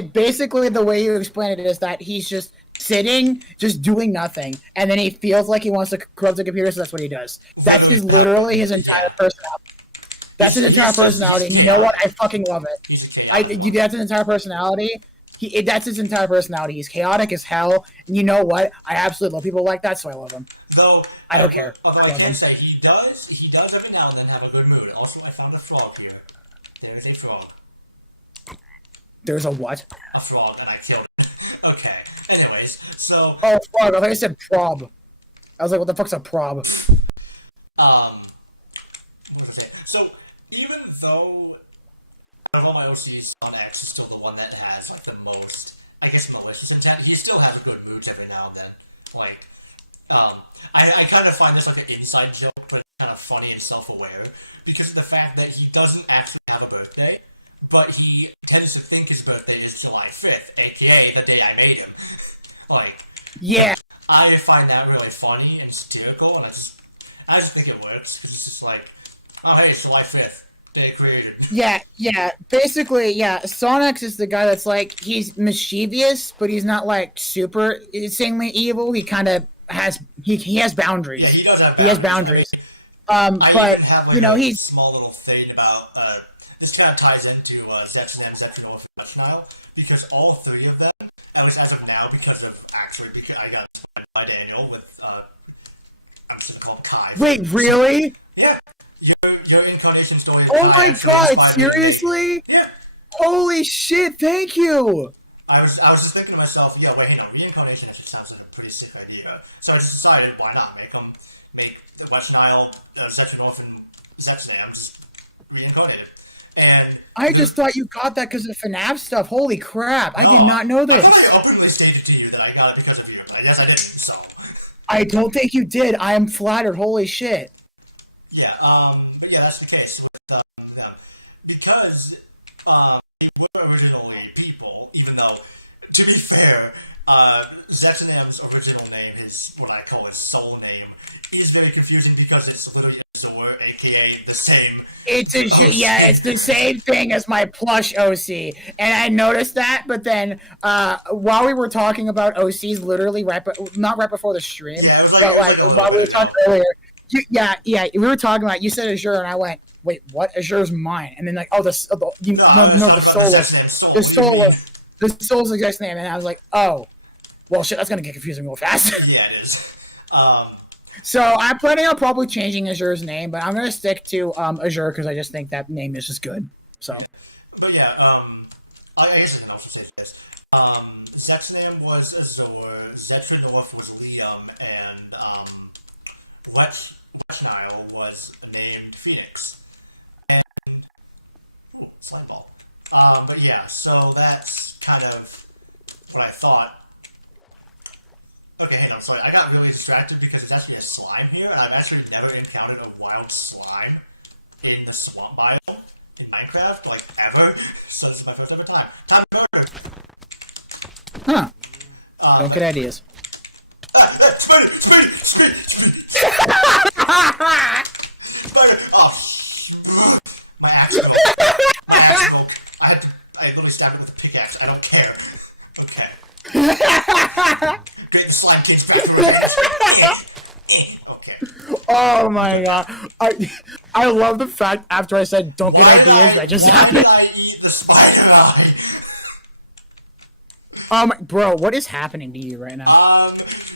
basically the way you explain it is that he's just sitting, just doing nothing, and then he feels like he wants to corrupt the computer, so that's what he does. That's literally his entire personality. That's his entire personality, and you know what? I fucking love it. That's his entire personality. That's his entire personality. He's chaotic as hell, and you know what? I absolutely love people like that, so I love him. Though I don't care. Although I can say he does every now and then have a good mood. Also, I found a frog here. There's a frog. There's a what? A frog, and I killed it. Okay. Anyways, so... Oh, frog. I thought you said prob. I was like, what the fuck's a prob? What was I saying? So, even though out of all my OCs, Son X is still the one that has, like, the most, I guess, malicious intent, he still has good moods every now and then. Like, I kind of find this like an inside joke, but kind of funny and self-aware, because of the fact that he doesn't actually have a birthday, but he tends to think his birthday is July 5th, aka the day I made him. Like, yeah. I find that really funny and satirical, and I just think it works, because it's just like, oh hey, it's July 5th, day created. Yeah, basically, yeah, Sonic is the guy that's like, he's mischievous, but he's not like super insanely evil, he kind of has, he has boundaries. Yeah, he does have boundaries. He has boundaries. I even have, like, you know, a he's... small little thing about, this kind of ties into Zetsu and Zetsu North and Style, because all three of them, at least as of now, because I got inspired by Daniel with, I'm just gonna call him Kai. Wait, really? Yeah. Your incarnation story. Oh my god, seriously? Yeah. Holy shit, thank you! I was just thinking to myself, yeah, wait, reincarnation actually sounds like a pretty sick idea. So I just decided, why not make the West Nile, the Zetsu North and Zetsunams reincarnated. And I just thought you got that because of FNAF stuff. Holy crap, I did not know this. I openly stated to you that I got it because of you, but yes, I didn't, so. I don't think you did. I am flattered. Holy shit. Yeah, but yeah, that's the case with them. Because they were originally people, even though, to be fair, Zetsunam's original name is what I call his soul name. It is very confusing because it's literally Azor, aka the same. It's the same thing as my plush OC, and I noticed that. But then, while we were talking about OCs, literally not right before the stream, while we were talking earlier, we were talking about. You said Azure, and I went, wait, what? Azure's mine, and then like, the soul's exact name, and I was like, oh, well, shit, that's gonna get confusing real fast. Yeah, it is. So I'm planning on probably changing Azure's name, but I'm gonna stick to Azure because I just think that name is just good. So. But yeah, I guess I can also say this. Zet's name was Azor, Zetsu North was Liam, and West Nile was named Phoenix. And slime ball. But yeah, so that's kind of what I thought. Okay, hang on, sorry, I got really distracted because it's actually a slime here, and I've actually never encountered a wild slime in the swamp biome in Minecraft, like, ever, so it's my first ever time. Huh. Don't get ideas. Spider! Oh, my axe broke. I literally stabbed it with a pickaxe, I don't care. Okay. Get the slime kids back to my Okay. Oh my god. I love the fact after I said don't get ideas, that just happened. Why did I eat the spider eye? Bro, what is happening to you right now?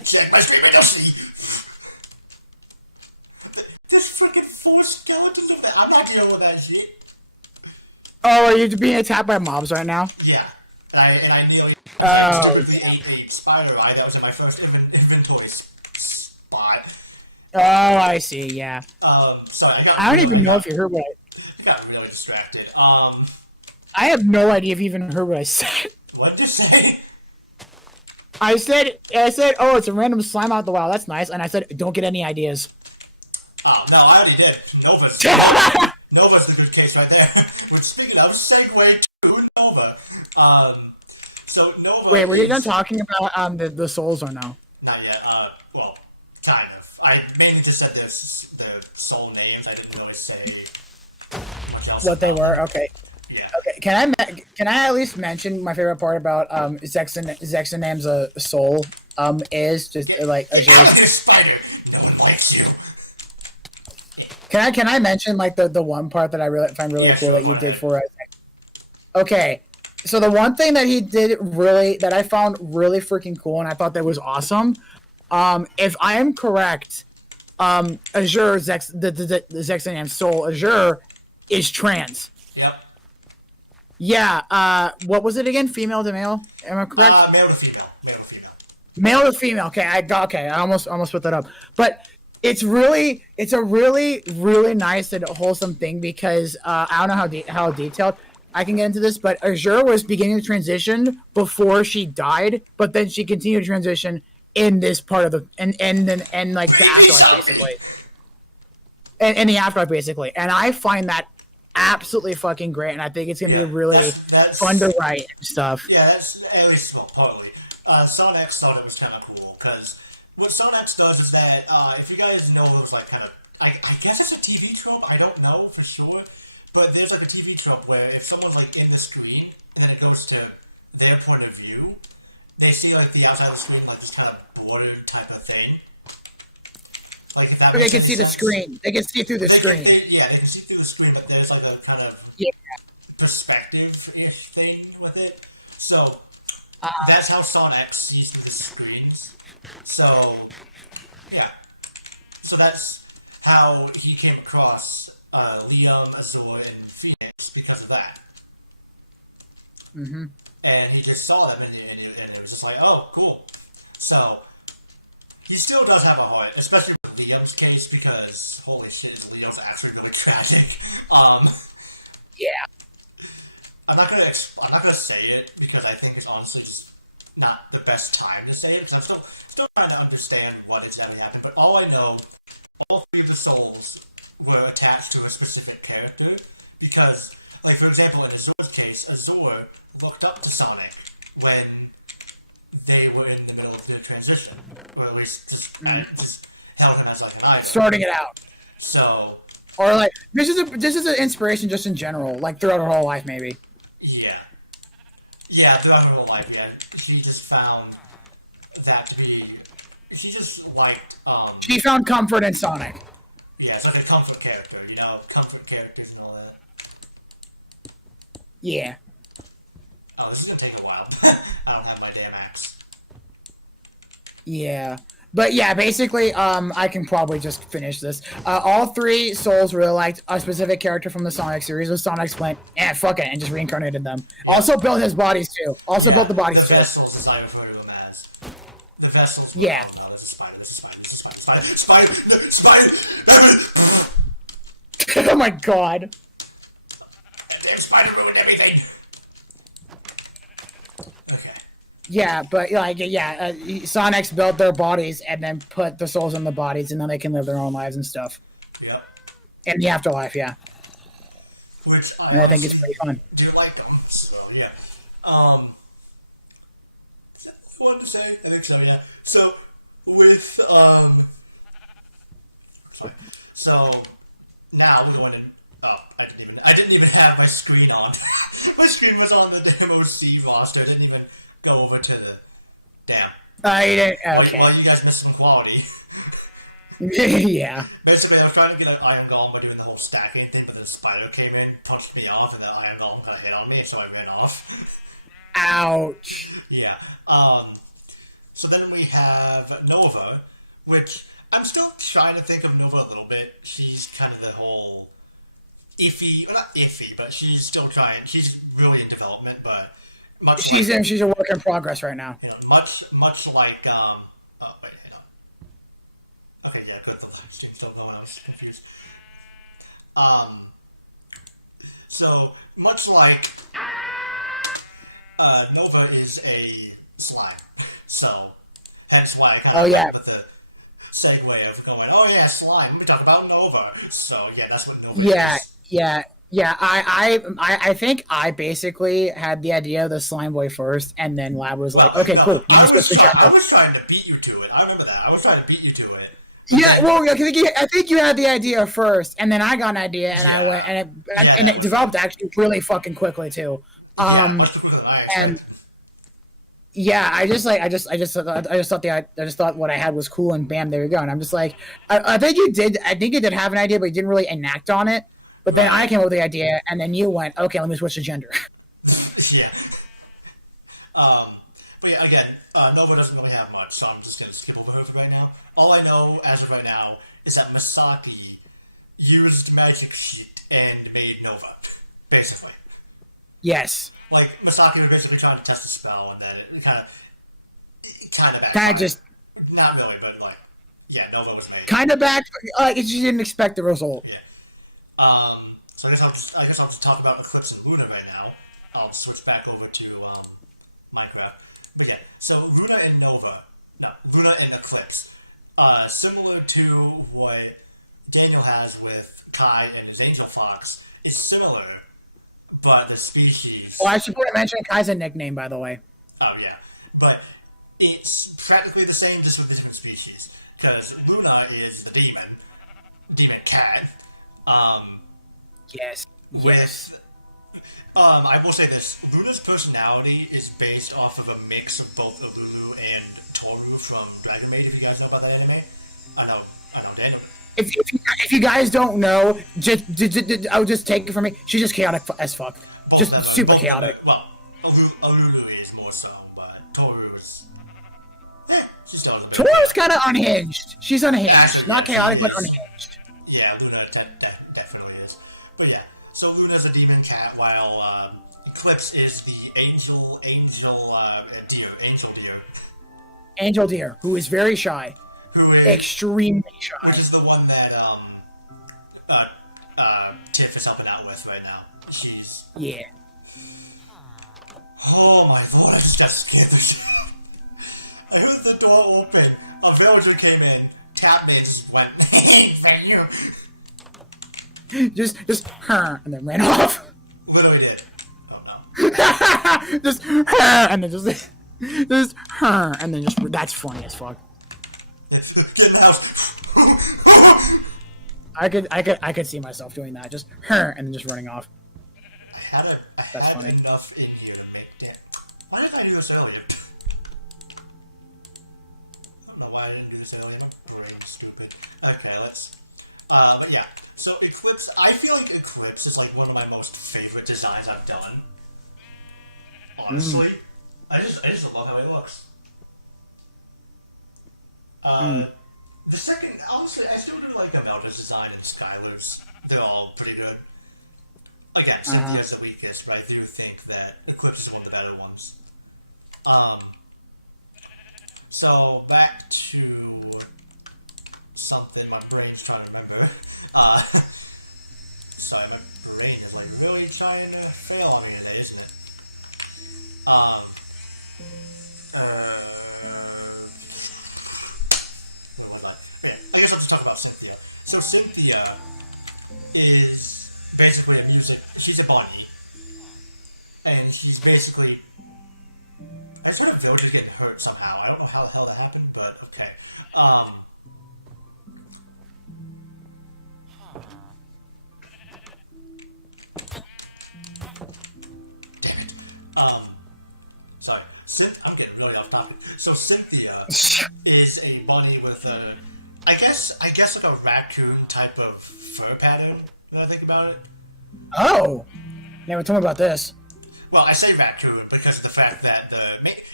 Check my stream, I don't see. There's freaking 4 skeletons of that. I'm not dealing with that shit. Oh, are you being attacked by mobs right now? Yeah. I nearly ate spider eye. That was in my first inventory spot. Oh, I see, yeah. Sorry, I don't even know if you heard what got really distracted. I have no idea if you even heard what I said. What did you say? I said, oh, it's a random slime out the wild. That's nice. And I said, don't get any ideas. Oh, no, I already did. Nova's the good case right there. Which, speaking of, segue to Nova. So Nova... Wait, were you done talking about the souls or no? Not yet. Well, kind of. I mainly just said the soul names. I didn't really say much else. What they were? Okay. Yeah. Okay. Can I at least mention my favorite part about Zexanam's soul is just like Get out of this spider! No one likes you. Can I mention like the one part that I really find really cool that you did for us? Okay. So the one thing that he did that I found really freaking cool and I thought that was awesome, if I am correct, Azure the Zexanam's soul, Azure is trans. Yep. Yeah, what was it again? Female to male? Am I correct? Male to female. Male to female. Male to female. Okay, I almost put that up. But it's a really nice and wholesome thing because I don't know how detailed I can get into this, but Azure was beginning to transition before she died, but then she continued to transition in this part of the and like the afterlife basically. And the afterlife basically. And I find that absolutely fucking great, and I think it's gonna be really fun to write and stuff. Yeah, that's at least totally. Sonex thought it was kind of cool because what Sonex does is that if you guys know, it was like kind of I guess it's a TV trope. I don't know for sure, but there's like a TV trope where if someone's like in the screen and then it goes to their point of view, they see like the outside of the screen like this kind of border type of thing. Like if that they can see the screen. They can see through the screen. They can see through the screen, but there's like a kind of perspective-ish thing with it. So that's how Sonex sees the screens. So yeah, so that's how he came across Liam, Azure, and Phoenix because of that. Mm-hmm. And he just saw them, and it was just like, oh, cool. So he still does have a heart, especially with Liam's case, because holy shit, Liam's actually really tragic. Yeah. I'm not gonna say it because I think it's honestly just not the best time to say it. Because I'm still trying to understand what exactly happened. But all I know, all three of the souls were attached to a specific character. Because, like for example, in Azure's case, Azure looked up to Sonic when they were in the middle of their transition, or at least just held him as like an idol. Starting it out. So. Or like this is an inspiration just in general, like throughout her whole life, maybe. Yeah, throughout her whole life, yeah. She just found that to be. She just liked. She found comfort in Sonic. Yeah, it's like a comfort character, comfort characters and all that. Yeah. Oh, this is gonna take a while. I don't have my damn axe. Yeah. But yeah, basically, I can probably just finish this. All three souls really liked a specific character from the Sonic series. With Sonic went, fuck it, and just reincarnated them. Also built his bodies too. Built the bodies too. The vessels, as I refer to them as. The vessels. Yeah. Oh, this is spider. Oh my god. Damn spider ruined everything. Yeah, but Sonics built their bodies and then put the souls in the bodies, and then they can live their own lives and stuff. Yep. In the afterlife, yeah. Which I think it's pretty fun. Do like them? So yeah. What to say? I think so. Yeah. So with So now we're going to. Oh, I didn't even have my screen on. My screen was on the demo C roster. I didn't even go over to the damn. You didn't. Okay. Well, you guys missed some quality. Yeah. Basically, I was trying to get an iron golem by doing the whole stacking thing, but then a spider came in, punched me off, and the iron golem kind of hit on me, so I ran off. Ouch. Yeah. So then we have Nova, which I'm still trying to think of Nova a little bit. She's kind of the whole iffy, well, not iffy, but she's still trying. She's really in development, but she's a work in progress right now. Much like oh wait, hang on. Okay, yeah, good. The stream's still going. I was confused. So, much like Nova is a slime. So, hence why I kind of went with the segue of going, oh yeah, slime, we talk about Nova. So, yeah, that's what Nova is. Yeah. I think I basically had the idea of the slime boy first, and then Lab was like, okay, cool. I was trying to beat you to it. I remember that. I was trying to beat you to it. Yeah, well, I think you had the idea first, and then I got an idea, and I went, and it developed actually really fucking quickly too. And yeah, I just thought what I had was cool, and bam, there you go. And I'm just like, I think you did have an idea, but you didn't really enact on it. But then I came up with the idea, and then you went, okay, let me switch to gender. Yeah. But yeah, again, Nova doesn't really have much, so I'm just gonna skip over it right now. All I know as of right now is that Masaki used Magic Sheet and made Nova, basically. Yes. Like, Masaki was basically trying to test the spell, and then it kind of just... Not really, but, like, yeah, Nova was made. Kind of back, she didn't expect the result. Yeah. So I guess I'll just talk about Eclipse and Luna right now. I'll switch back over to, Minecraft. But yeah, so Luna and Eclipse, similar to what Daniel has with Kai and his Angel Fox, it's similar, but the species... Oh, I should mention Kai's a nickname, by the way. Oh, yeah. But it's practically the same, just with the different species. Because Luna is the demon cat. Yes. I will say this: Luna's personality is based off of a mix of both Lulu and Toru from Dragon Maid. If you guys know about that anime, I know Daniel. If you guys don't know, I'll just take it from me. She's just chaotic as fuck. Super chaotic. Well, Lulu is more so, but Toru is. Toru's kind of unhinged. She's unhinged, not chaotic, but unhinged. Yeah, Luna definitely is. But yeah, so Luna's a demon cat, while Eclipse is the angel deer. Angel deer, who is very shy. Extremely shy. Which is the one that Tiff is helping out with right now. She's... Yeah. Oh my lord, that scared the shit. I heard the door open. A villager came in, tapped me, and just went, thank you. Just her, and then ran off. Literally did. Oh no. Just her, and then just her, and then just... That's funny as fuck. Get in the house. I could see myself doing that. Just her, and then just running off. That's funny. Enough in here to make damn. Why didn't I do this earlier? I don't know why I didn't do this earlier. I'm brain stupid. Okay, let's. But yeah. So Eclipse, I feel like Eclipse is like one of my most favorite designs I've done. Honestly, I just love how it looks. The second, honestly, I still do like Amelda's design and Skylar's. They're all pretty good. Again, Cynthia's the weakest, but I do think that Eclipse is one of the better ones. So back to something my brain's trying to remember. Sorry, my brain is like really trying to fail on me today, isn't it? Where was I? Yeah, I guess I'll just talk about Cynthia. So Cynthia is basically a music. She's a bunny, and she's basically. I just heard a villager getting hurt somehow. I don't know how the hell that happened, but okay. Damn it. Sorry. I'm getting really off topic. So Cynthia is a bunny with a, I guess like a raccoon type of fur pattern. When I think about it. Oh, never told me about this. Well, I say raccoon because of the fact that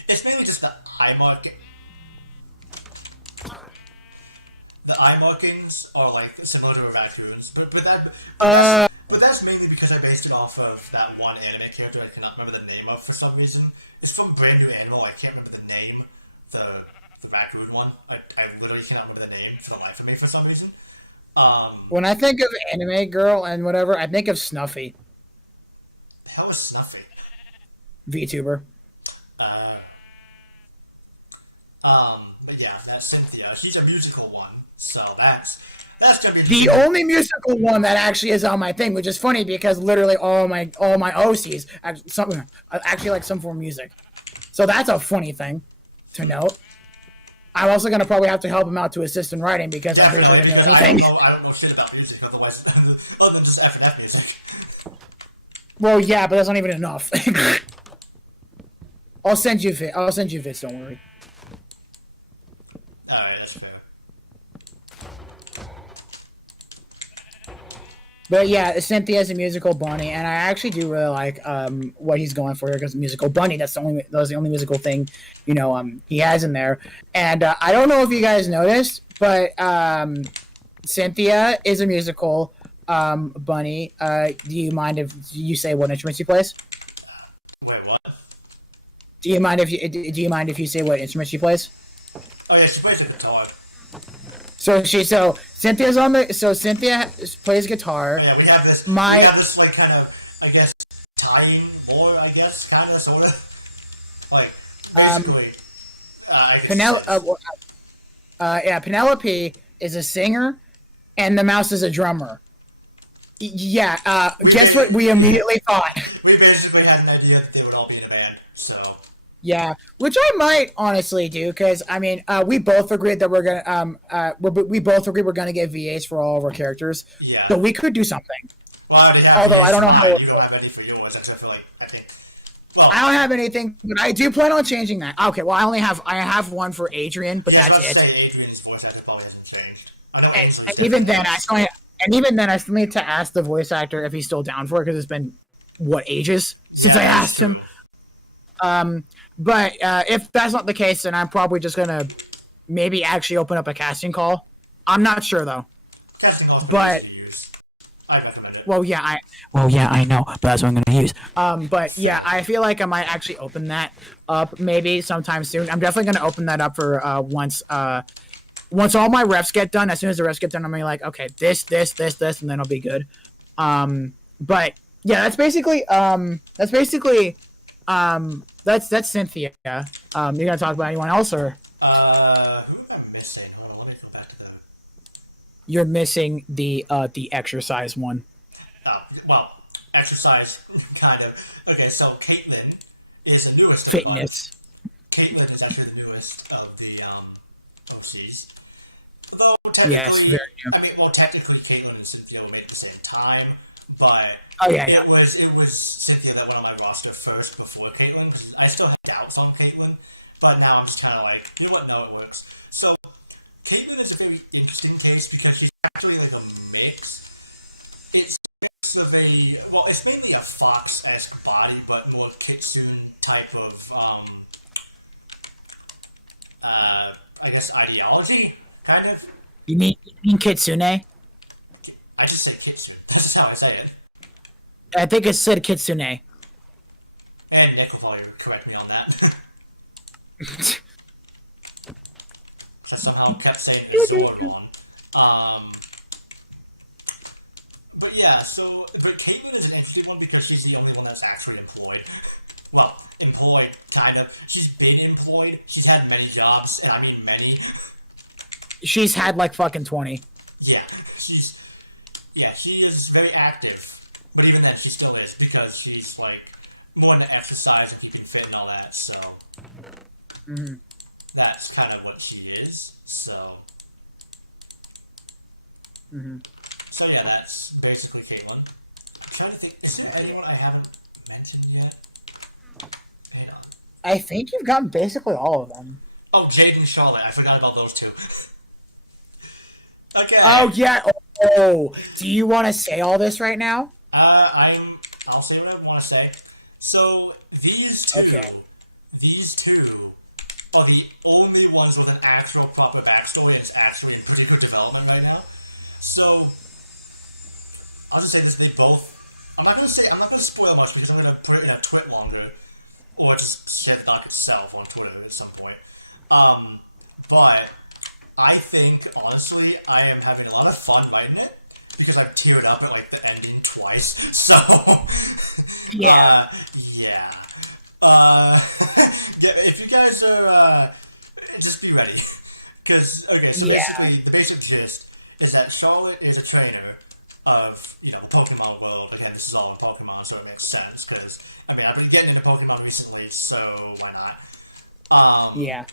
it's mainly just the eye marking. The eye markings are like similar to a raccoon's, but that's mainly because I based it off of that one anime character I cannot remember the name of for some reason. It's from Brand New Animal. I can't remember the name. The raccoon one. I literally cannot remember the name for the life of me for some reason. When I think of anime girl and whatever, I think of Snuffy. hell is Snuffy? VTuber. But yeah, that's Cynthia. She's a musical one, so that's gonna be The only musical one that actually is on my thing, which is funny because literally all my OCs actually like some form of music. So that's a funny thing to note. I'm also gonna probably have to help him out to assist in writing because I'm pretty sure he doesn't know anything. I don't know shit about music otherwise, other than just FF music. Well, yeah, but that's not even enough. I'll send you Fits, don't worry. Alright, that's fair. But yeah, Cynthia's a musical bunny, and I actually do really like what he's going for here because musical bunny. That's the only musical thing, he has in there. And I don't know if you guys noticed, but Cynthia is a musical bunny. Do you mind if you say what instrument she plays? Wait, what? Do you mind if you say what instrument she plays? Oh yeah, she plays the guitar. So Cynthia plays guitar. Oh, yeah, we have this like kind of, I guess, tying war, I guess, kind of, sort of. Like, basically, Penelope is a singer, and the mouse is a drummer. Yeah, guess what we immediately thought? We basically had an idea that they would all be in a band, so... Yeah, which I might honestly do, because, I mean, we both agreed that we're gonna get VAs for all of our characters. Yeah. So we could do something. Well, I already have Although I don't know how... You don't have any for yours, that's what I think... Well, I don't have anything, but I do plan on changing that. Okay, well, I have one for Adrian, but that's it. Say Adrian's voice actor probably hasn't changed. And even then, I still need to ask the voice actor if he's still down for it, because it's been, ages since I asked him. But if that's not the case, then I'm probably just gonna maybe actually open up a casting call. I'm not sure though. Casting calls, but I recommend it. Well, yeah, I know, but that's what I'm gonna use. But yeah, I feel like I might actually open that up maybe sometime soon. I'm definitely gonna open that up for once all my refs get done. As soon as the refs get done, I'm gonna be like, okay, this, and then I'll be good. But yeah, that's basically that's Cynthia. You're gonna talk about anyone else, or? Who am I missing? Oh, let me go back to that. You're missing the exercise one. Well, exercise, kind of. Okay, so Caitlin is the newest. Fitness. Caitlin is actually the newest of the OCs. Though technically, yes, very new. I mean, technically, Caitlin and Cynthia were made at the same time, but it was Cynthia that went on my roster first before Caitlin. I still had doubts on Caitlin, but now I'm just kind of like, you know what? No, it works. So Caitlin is a very interesting case because she's actually like a mix. It's a mix of it's mainly a fox-esque body, but more kitsune type of, I guess, ideology, kind of. You mean kitsune? I just say kitsune. That's how I say it. I think it said kitsune. And Nick will probably correct me on that. I somehow kept saying the sword wrong. But yeah, so Caitlin is an interesting one because she's the only one that's actually employed. Well, employed, kind of. She's been employed. She's had many jobs, and I mean many. She's had like fucking 20. Yeah, she is very active. But even then, she still is, because she's, like, more into exercise and keeping fit and all that, so... Mm-hmm. That's kind of what she is, so... Mm-hmm. So, yeah, that's basically Caitlin. I'm trying to think, is there anyone I haven't mentioned yet? Hang on. I think you've gotten basically all of them. Oh, Jade and Charlotte, I forgot about those two. Okay. Oh, yeah. Oh, do you want to say all this right now? I'll say what I want to say. So, these two are the only ones with an actual proper backstory that's actually in pretty good development right now. So, I'll just say this, they both... I'm not going to spoil much because I'm going to put it in a twit longer, or just share the doc itself on Twitter at some point. But, I think, honestly, I am having a lot of fun writing it, because I've teared up at, like, the ending twice, so... Yeah. Yeah. Yeah, if you guys are, just be ready. Because, okay, so basically, the basic gist is that Charlotte is a trainer of, the Pokemon world, and hence all Pokemon, so it makes sense, because, I've been getting into Pokemon recently, so why not? Yeah.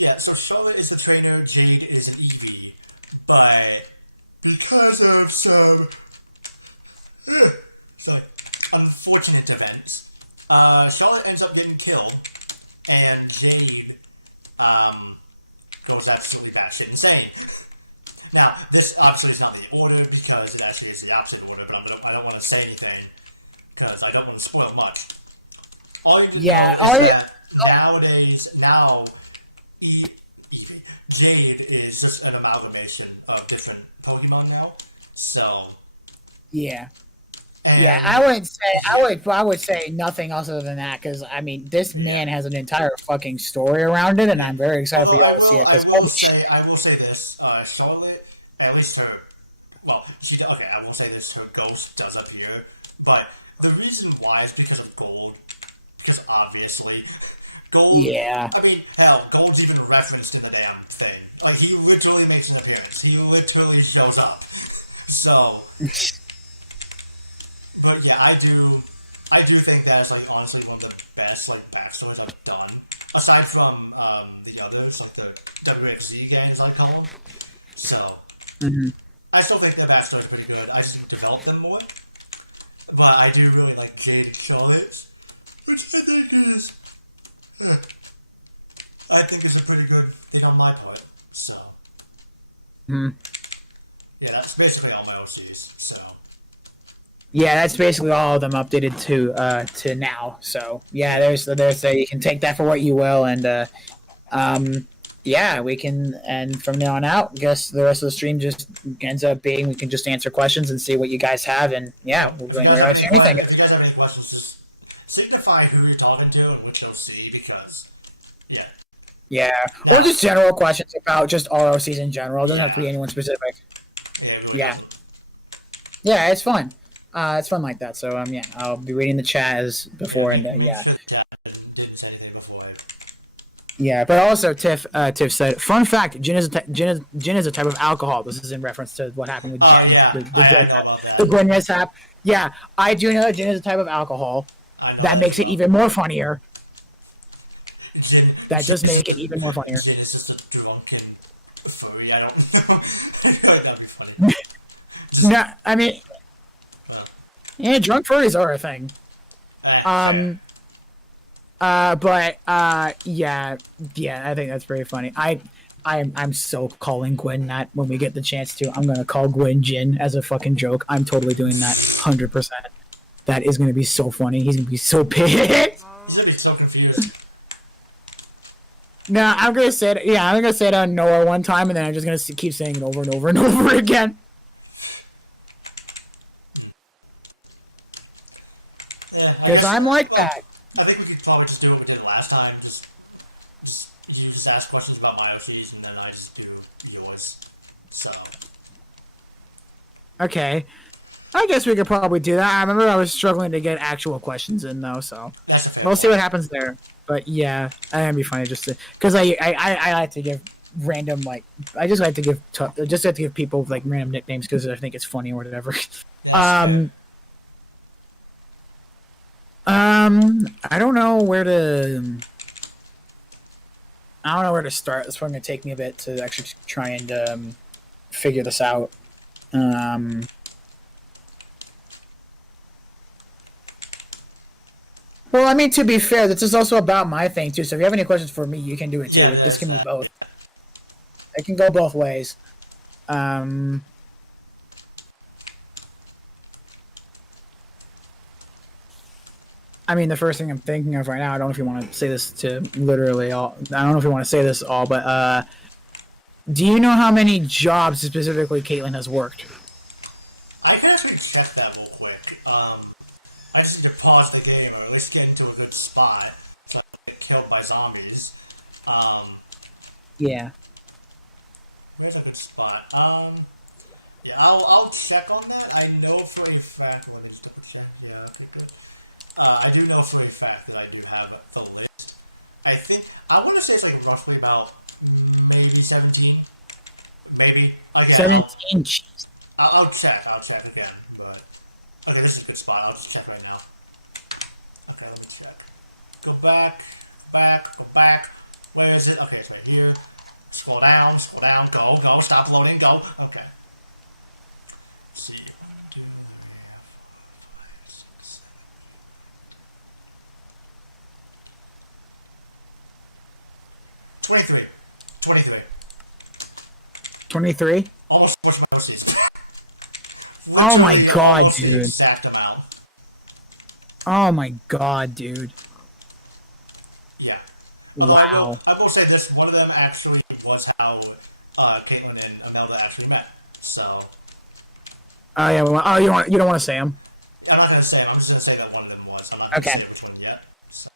Yeah, so Charlotte is the trainer, Jade is an EV, but because of some unfortunate events, Charlotte ends up getting killed, and Jade goes absolutely batshit insane. Now, this obviously is not the order because it actually is the opposite order, but I don't want to say anything because I don't want to spoil much. All you know is that nowadays, Jade is just an amalgamation of different Pokemon now. So. Yeah. Yeah, I would say nothing other than that because this man has an entire fucking story around it, and I'm very excited for y'all to see it. I will say this: Charlotte, at least her, I will say this: her ghost does appear, but the reason why is because of Gold, because obviously, Gold. Yeah. Hell, Gold's even referenced in the damn thing. Like he literally makes an appearance. He literally shows up. So. But yeah, I do think that is honestly one of the best backstories I've done. Aside from the others, the WFZ gang as I call them. So I still think the backstory is pretty good. I should develop them more. But I do really like Jade and Charlotte, which I think is a pretty good thing on my part. So yeah, that's basically all my OCs. So. Yeah, that's basically all of them updated to now. So yeah, there's you can take that for what you will, and yeah, we can, and from now on out, I guess the rest of the stream just ends up being we can just answer questions and see what you guys have, and yeah, we'll answer anything. If you guys have any questions, just signify who you're talking to and what you'll see, because yeah, or just general questions about just ROCs in general. It doesn't have to be anyone specific. Yeah, it's fun. It's fun like that. So yeah, I'll be reading the chat as before, and yeah. Yeah, but also Tiff said, fun fact: gin is a type of alcohol. This is in reference to what happened with gin, the Gwen mishap. Yeah, I do know that gin is a type of alcohol. That makes it even more funnier. That does make it even more funnier. Gin is just a drunken furry. I don't know. That'd be funny. No, yeah, drunk furries are a thing. Yeah, I think that's very funny. I'm so calling Gwen that when we get the chance to. I'm gonna call Gwen Jin as a fucking joke. I'm totally doing that 100%. That is gonna be so funny. He's gonna be so pissed. He's gonna be so confused. No, I'm gonna say it. Yeah, I'm gonna say it on Noah one time, and then I'm just gonna keep saying it over and over and over again. Because I'm like that. I think we could probably just do what we did last time. You just ask questions about my OCs, and then I just do yours. So. Okay. I guess we could probably do that. I remember I was struggling to get actual questions in, though, so. We'll see what happens there. But yeah, that'd be funny just to. Because I like to give random, I just like to give people, random nicknames because I think it's funny or whatever. I don't know where to start. It's probably gonna take me a bit to actually try and figure this out. Well, to be fair, this is also about my thing too. So if you have any questions for me, you can do it too. Yeah, this can be both. It can go both ways. The first thing I'm thinking of right now, I don't know if you want to say this to literally all. I don't know if you want to say this all, but do you know how many jobs specifically Caitlyn has worked? I can actually check that real quick. I just need to pause the game, or at least get into a good spot, so I don't get killed by zombies. Yeah. Where's a good spot? Yeah, I'll I'll check on that. I know for a fact. Let me just double check. Yeah. Okay, I do know for a fact that I do have the list. I want to say it's like roughly about maybe 17. Maybe. Again, 17. I'll check. I'll check again. But okay, this is a good spot. I'll just check right now. Okay, let me check. Go back. Go back. Where is it? Okay, it's right here. Scroll down. Go. Stop loading. Go. Okay. Let's see. 23. 23? Almost my season. Oh my god, the dude. exact amount. Oh my god, dude. Yeah. Wow. I will say this, one of them actually was how Caitlin and Amelda actually met. So. Oh yeah. Well, you don't want to say them. I'm not gonna say it. I'm just gonna say that one of them was. I'm not gonna say which one yet. So.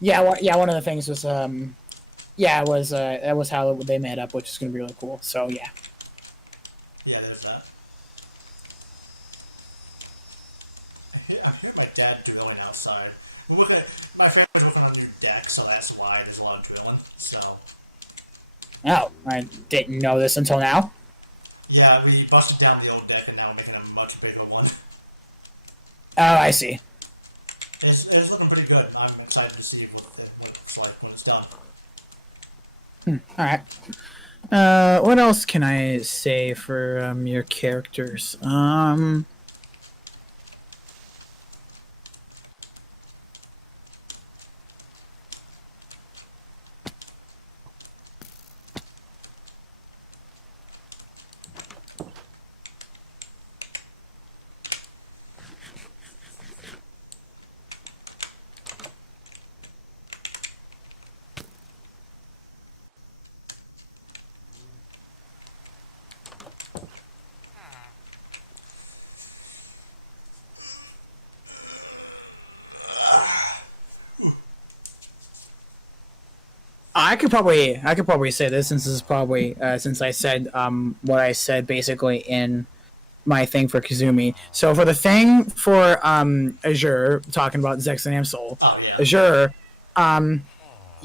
Yeah. One of the things was that was how they met up, which is gonna be really cool. So yeah. Yeah, there's that. I hear my dad drilling outside. My friend was working on a new deck, so that's why there's a lot of drilling. So. Oh, I didn't know this until now. Yeah, we busted down the old deck and now we're making a much bigger one. Oh, I see. It's looking pretty good. I'm excited to see what it looks like when it's done. Alright. What else can I say for your characters? I could probably say this since this is probably since I said what I said basically in my thing for Kazumi. So for the thing for Azure, talking about Zex and Amsol, Azure, I'm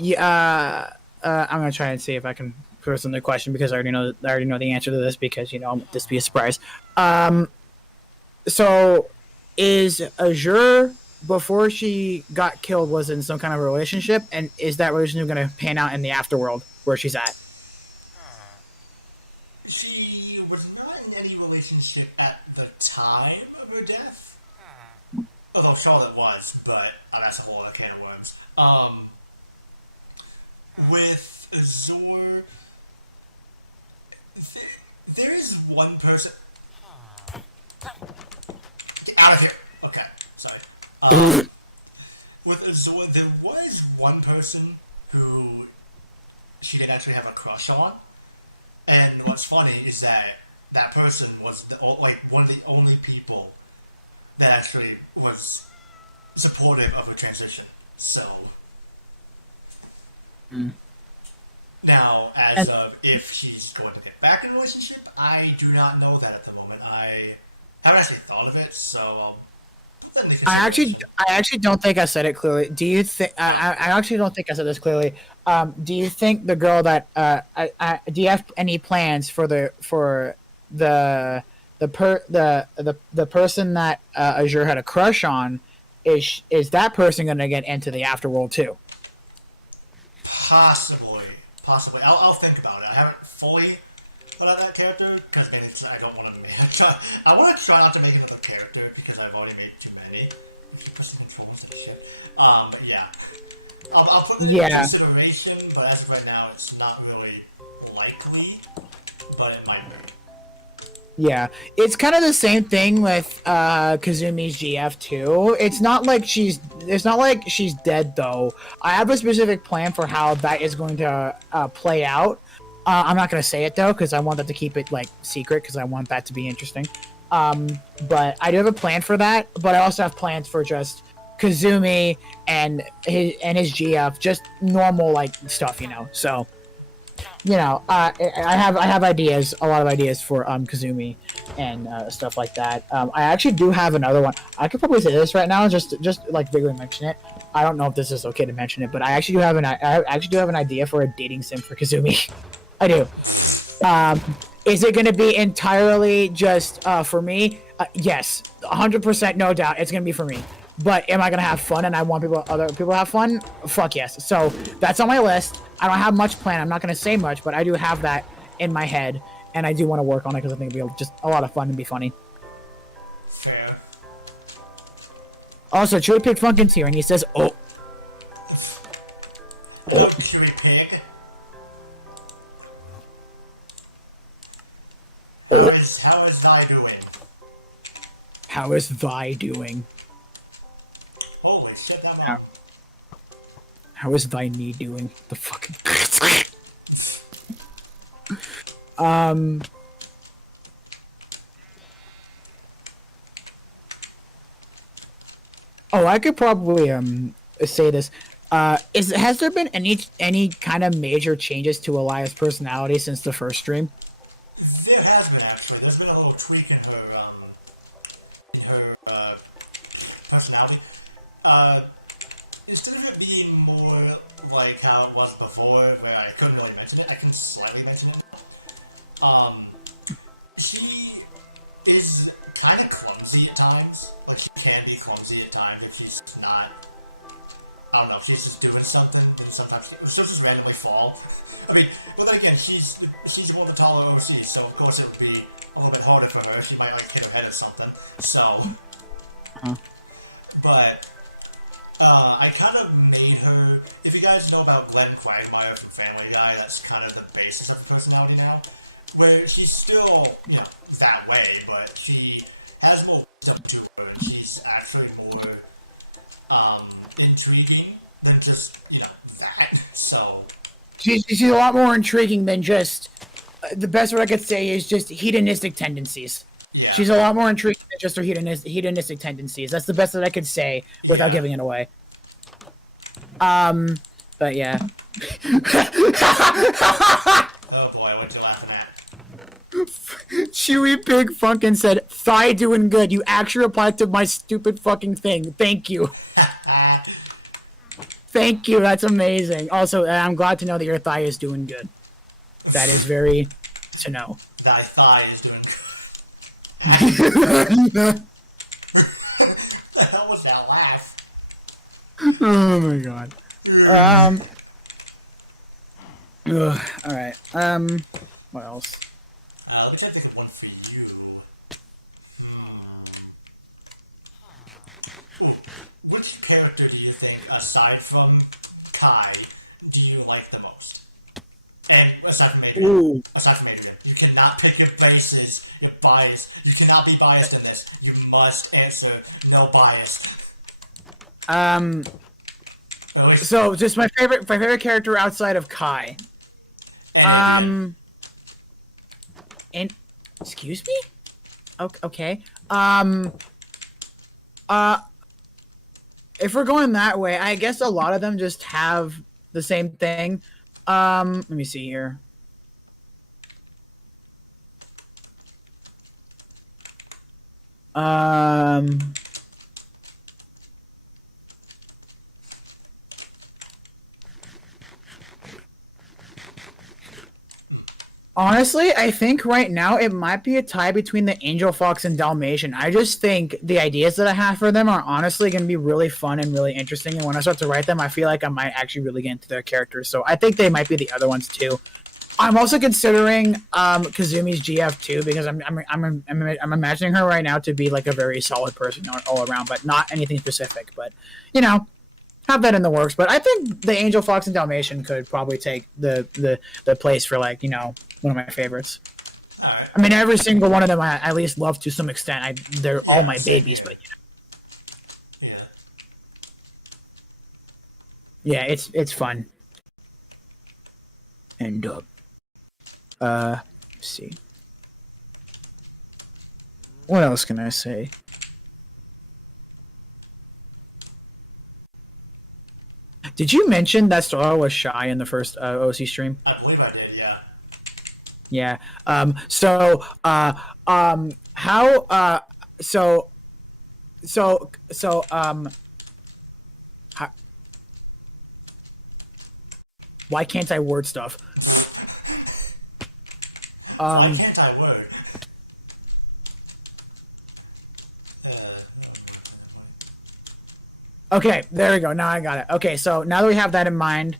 gonna try and see if I can pose another question because I already know the answer to this because this be a surprise. So is Azure before she got killed was in some kind of relationship, and is that relationship going to pan out in the afterworld where she's at? She was not in any relationship at the time of her death. Although Charlotte was, but that's a whole other can of worms. With Azure, there is one person. Get out of here! Okay, sorry. With Azure, there was one person who she didn't actually have a crush on, and what's funny is that person was one of the only people that actually was supportive of her transition. So now, as of if she's going to get back in a relationship, I do not know that at the moment. I haven't actually thought of it, so. I actually don't think I said it clearly. Do you think I actually don't think I said this clearly? Do you think the girl that do you have any plans for the person that Azure had a crush on? Is that person going to get into the afterworld too? Possibly. I'll think about it. I haven't fully put out that character because I don't want to make. I want to try not to make another character because I've already made too many. But yeah, I'll put it in consideration. But as of right now, it's not really likely. But it might be. Yeah, it's kind of the same thing with Kazumi's GF too. It's not like she's dead though. I have a specific plan for how that is going to play out. I'm not going to say it though because I want that to keep it secret because I want that to be interesting. But I do have a plan for that. But I also have plans for just Kazumi and his GF, just normal stuff, So you know, I have ideas, a lot of ideas for Kazumi and stuff like that. I actually do have another one. I could probably say this right now, just like vaguely mention it. I don't know if this is okay to mention it, but I actually do have an idea for a dating sim for Kazumi. I do. Is it going to be entirely just for me? Yes, 100%, no doubt. It's going to be for me. But am I going to have fun and I want other people to have fun? Fuck yes. So that's on my list. I don't have much planned. I'm not going to say much, but I do have that in my head. And I do want to work on it because I think it'll be just a lot of fun and be funny. Fair. Also, Chewy Pig Funkin's here and he says, oh. Chewy Pig. How is Vi doing? How is Vi doing? Holy shit, I'm out. How is thy knee doing? The fucking. Oh, I could probably say this. Has there been any kind of major changes to Elias' personality since the first stream? There has been actually. There's been a little tweak in her personality. Instead of it being more like how it was before, where I couldn't really mention it, I can slightly mention it. She is kind of clumsy at times, but she can be clumsy at times if she's not. I don't know, if she's just doing something, and sometimes she'll just randomly fall. I mean, but then again, she's one of the taller OCs, so of course it would be a little bit harder for her. She might like hit her head or something. So, but I kind of made her. If you guys know about Glenn Quagmire from Family Guy, that's kind of the basis of her personality now. Where she's still, that way, but she has more stuff to her. She's actually more intriguing than just, that. So she's a lot more intriguing than just. The best word I could say is just hedonistic tendencies. Yeah. She's a lot more intriguing than just her hedonistic tendencies. That's the best that I could say without giving it away. But yeah. Oh boy, what you laughing at? Chewy Pig Funkin said, "Thigh doing good. You actually replied to my stupid fucking thing. Thank you." Thank you. That's amazing. Also, I'm glad to know that your thigh is doing good. That is very to know. Thy thigh is doing good. The hell was that laugh? Oh my god. Alright. What else? Let me try to think of one for you. Which character do you think, aside from Kai, do you like the most? And aside from Adrian, you cannot pick your bases. You're biased. You cannot be biased in this. You must answer no bias. So just my favorite character outside of Kai. And excuse me? Okay. If we're going that way, I guess a lot of them just have the same thing. Let me see here. Honestly, I think right now it might be a tie between the Angel Fox and Dalmatian. I just think the ideas that I have for them are honestly going to be really fun and really interesting. And when I start to write them, I feel like I might actually really get into their characters. So I think they might be the other ones too. I'm also considering Kazumi's GF too because I'm imagining her right now to be like a very solid person all around, but not anything specific. But have that in the works. But I think the Angel Fox and Dalmatian could probably take the place for one of my favorites. Right. I mean, every single one of them I at least love to some extent. They're all my babies, but yeah, it's fun. And let's see, what else can I say? Did you mention that Sora was shy in the first OC stream? I believe I did, yeah. Yeah. How so so how, why can't I word stuff? Why Um. can't I work? Okay, there we go. Now I got it. Okay, so now that we have that in mind,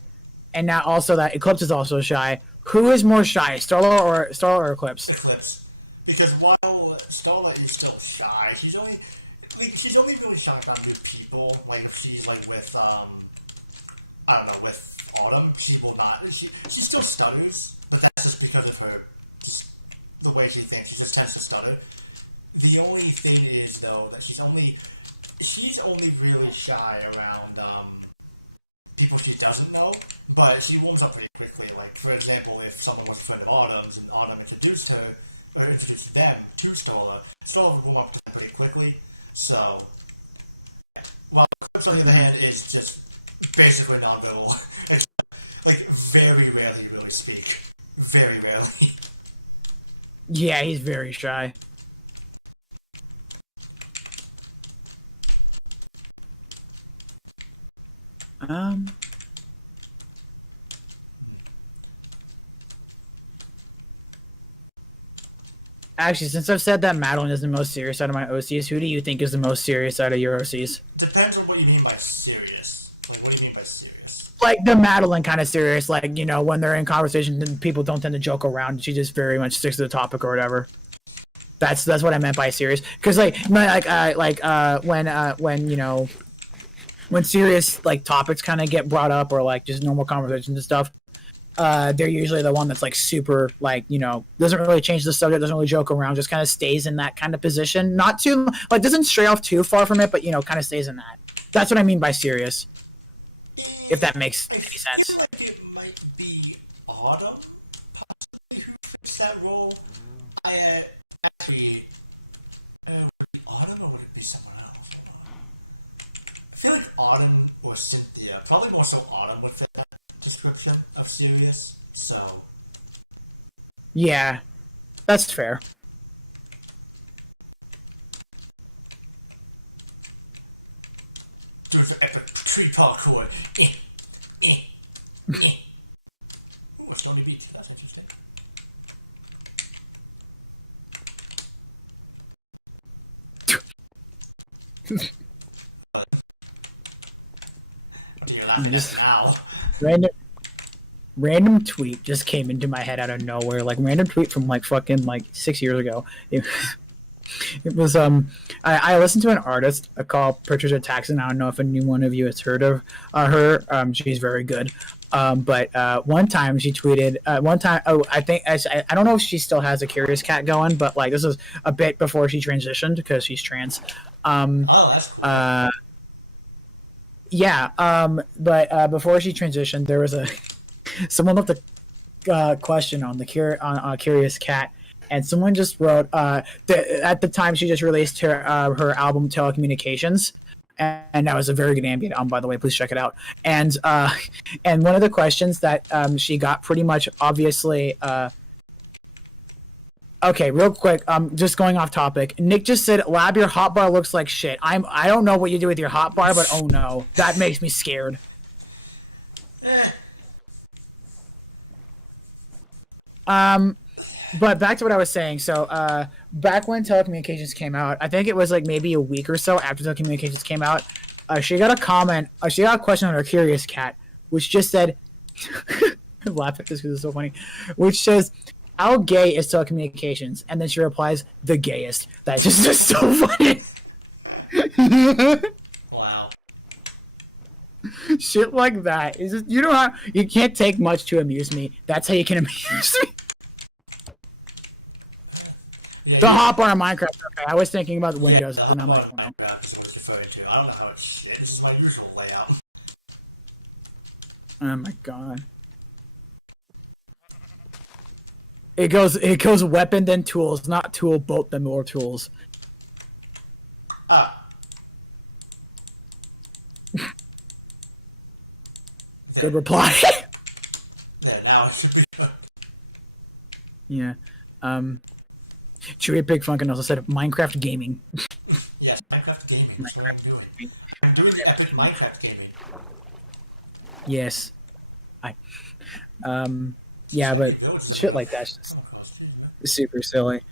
and now also that Eclipse is also shy, who is more shy, Starla or Eclipse? Eclipse. Because while Starlight is still shy, she's only really shy about good people. Like if she's like with I don't know, with Autumn, she will not. She still stutters, but that's just because of her the way she thinks. She just tends to stutter. The only thing is though that she's only really shy around people she doesn't know, but she warms up pretty quickly. Like for example, if someone was a friend of Autumn's and Autumn introduced her or introduced them to Stola, Stola would warm up pretty quickly. So, well, Eclipse on the other hand is just basically non-verbal. It's like very rarely really speak. Very rarely. Yeah, he's very shy. Actually, since I've said that Madeline is the most serious out of my OCs, who do you think is the most serious out of your OCs? Depends on what you mean by serious. Like, what do you mean by serious? Like the Madeline kind of serious, like, you know, when they're in conversation, then people don't tend to joke around. She just very much sticks to the topic or whatever. That's what I meant by serious. Because when you know when serious like topics kind of get brought up or like just normal conversations and stuff, they're usually the one that's like super like, you know, doesn't really change the subject, doesn't really joke around, just kind of stays in that kind of position. Not too like doesn't stray off too far from it, but you know, kind of stays in that. That's what I mean by serious. If that makes any sense. I feel like it might be Autumn, possibly, who fits that role. I actually, would it be Autumn or would it be someone else? I feel like Autumn or Cynthia, probably more so Autumn would fit that description of serious. So, Yeah, that's fair. do some epic tree parkour. Ooh, a stony beach. That's interesting. You're laughing Just at it now. random tweet just came into my head out of nowhere. Like random tweet from like fucking like 6 years ago. It was I listened to an artist called Patricia Taxon. I don't know if any one of you has heard of her. She's very good. But one time she tweeted I think I don't know if she still has a Curious Cat going, but like this is a bit before she transitioned because she's trans. Oh, that's cool. Yeah. But before she transitioned, there was a someone left a question on the Curious Cat, and someone just wrote at the time she just released her album Telecommunications, and that was a very good ambient album, by the way. Please check it out. And one of the questions that she got pretty much obviously. Okay, real quick. Just going off topic. Nick just said, "Lab, your hotbar looks like shit." I don't know what you do with your hotbar, but oh no, that makes me scared. But back to what I was saying. So, back when telecommunications came out, I think it was like maybe a week or so after telecommunications came out, she got a comment, she got a question on her Curious Cat, which just said, I laugh at this because it's so funny, which says, "How gay is telecommunications?" And then she replies, "The gayest." That's just so funny. Wow. Shit like that is just, you know how you can't take much to amuse me. That's how you can amuse me. Yeah, The hotbar in Minecraft. Okay, I was thinking about Windows, yeah, and I'm like, no. Minecraft is what's referred to. I don't know how it's my usual layout. Oh my god. It goes weapon then tools, not tool boat then more tools. Ah. Good reply. Yeah, now it should be good. Yeah. Chewy Pig Funkin' also said Minecraft gaming. Yes, Minecraft gaming. That's what I'm doing. I'm doing epic Minecraft gaming. Yes. Yeah, but shit like that's just super silly.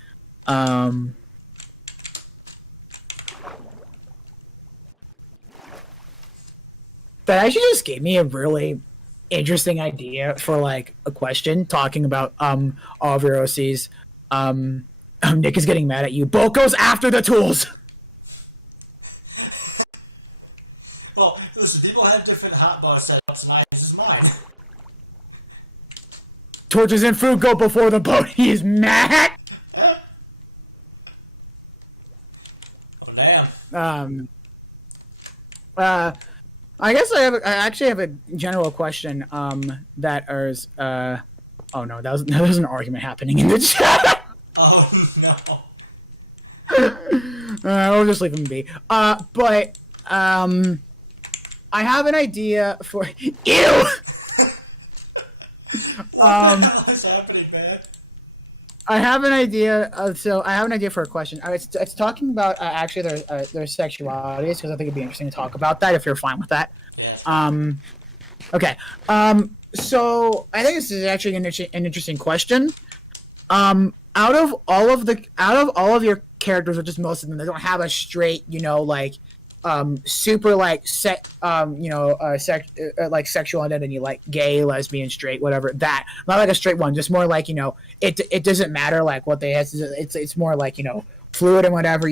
That actually just gave me a really interesting idea for like a question talking about all of your OCs. Nick is getting mad at you. Bolt goes after the tools. Well, listen, people have different hotbar setups, and this is mine. Torches and food go before the boat. He is mad. Oh, damn. I guess I actually have a general question. That is oh no, that was an argument happening in the chat. Oh no. We'll just leave him be. But I have an idea for ew. What is happening, man? I have an idea. So I have an idea for a question. It's talking about actually their sexualities because I think it'd be interesting to talk about that if you're fine with that. Yes. Okay. So I think this is actually an interesting question. Out of all of your characters, or just most of them, they don't have a straight, like super like like sexual identity, like gay, lesbian, straight, whatever, that not like a straight one, just more like it doesn't matter like what they have. It's more like fluid and whatever,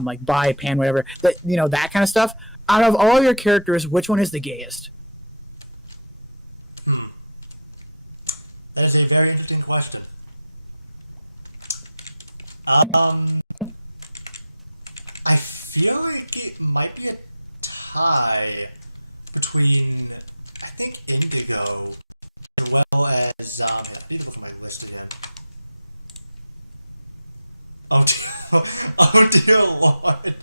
like bi, pan, whatever, that that kind of stuff. Out of all of your characters, which one is the gayest? That is a very interesting question. I feel like it might be a tie between, I think, Indigo as well as, I need to look at my list again. Oh dear Lord.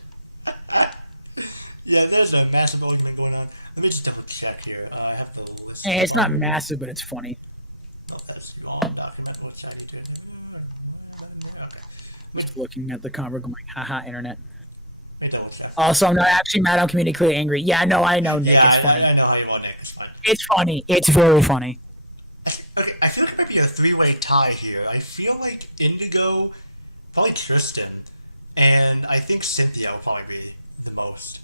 Yeah, there's a massive argument going on. Let me just double check here. I have the list. Hey, it's not massive, but it's funny. Oh, that's the wrong document. What's that? Okay. Just looking at the cover going, haha, internet. Let me double check. Also, I'm not actually mad. I'm comedically angry. Yeah, no, I know, Nick. Yeah, it's funny. I know how you want Nick. It's fine. It's funny. It's very funny. Okay, I feel like it might be a three-way tie here. I feel like Indigo, probably Tristan, and I think Cynthia will probably be the most.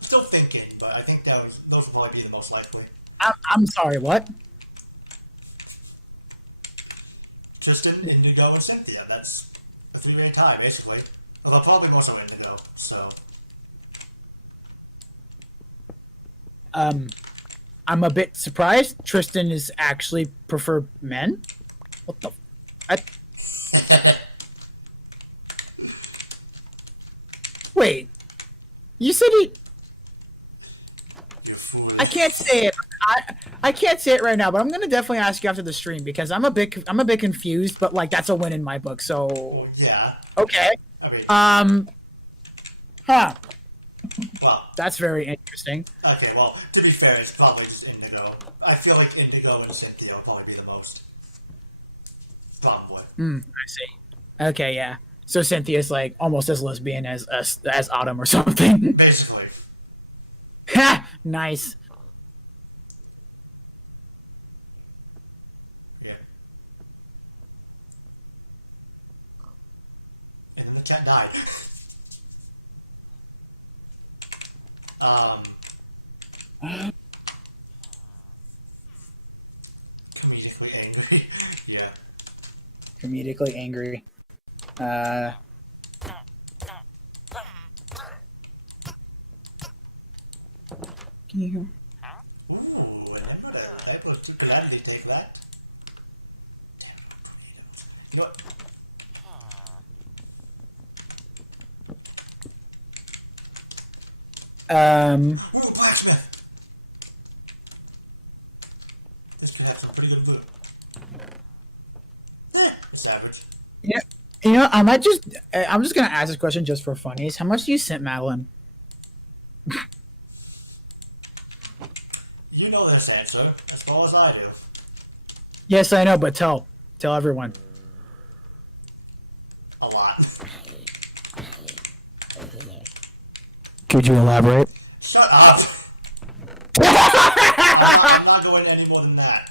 Still thinking, but I think those will probably be the most likely. I'm sorry, what? Tristan, Indigo, and Cynthia. That's a three-way tie, basically. Although probably more so Indigo, so. I'm a bit surprised. Tristan is actually prefer men? What the? Wait. You said he... You're foolish. I can't say it. I can't say it right now, but I'm gonna definitely ask you after the stream because I'm a bit confused, but like that's a win in my book. So Well, yeah. okay. I mean, Huh. well, That's very interesting. okay, well, to be fair, it's probably just Indigo. I feel like Indigo and Cynthia will probably be the most. Probably. I see. Okay, yeah. So Cynthia's like almost as lesbian as Autumn or something. Basically. Ha! Nice. Yeah. And then the chat died. Comedically angry. Yeah. Comedically angry. Can you? Ooh, and I know that was too gladly take that. You know what? Ooh, blacksmith! This could have some pretty good loot. It's average. Yeah. I'm just gonna ask this question just for funnies. How much do you sent Madeline? You know this answer as well as I do. Yes, I know, but tell everyone. A lot. Could you elaborate? Shut up. I'm not going any more than that.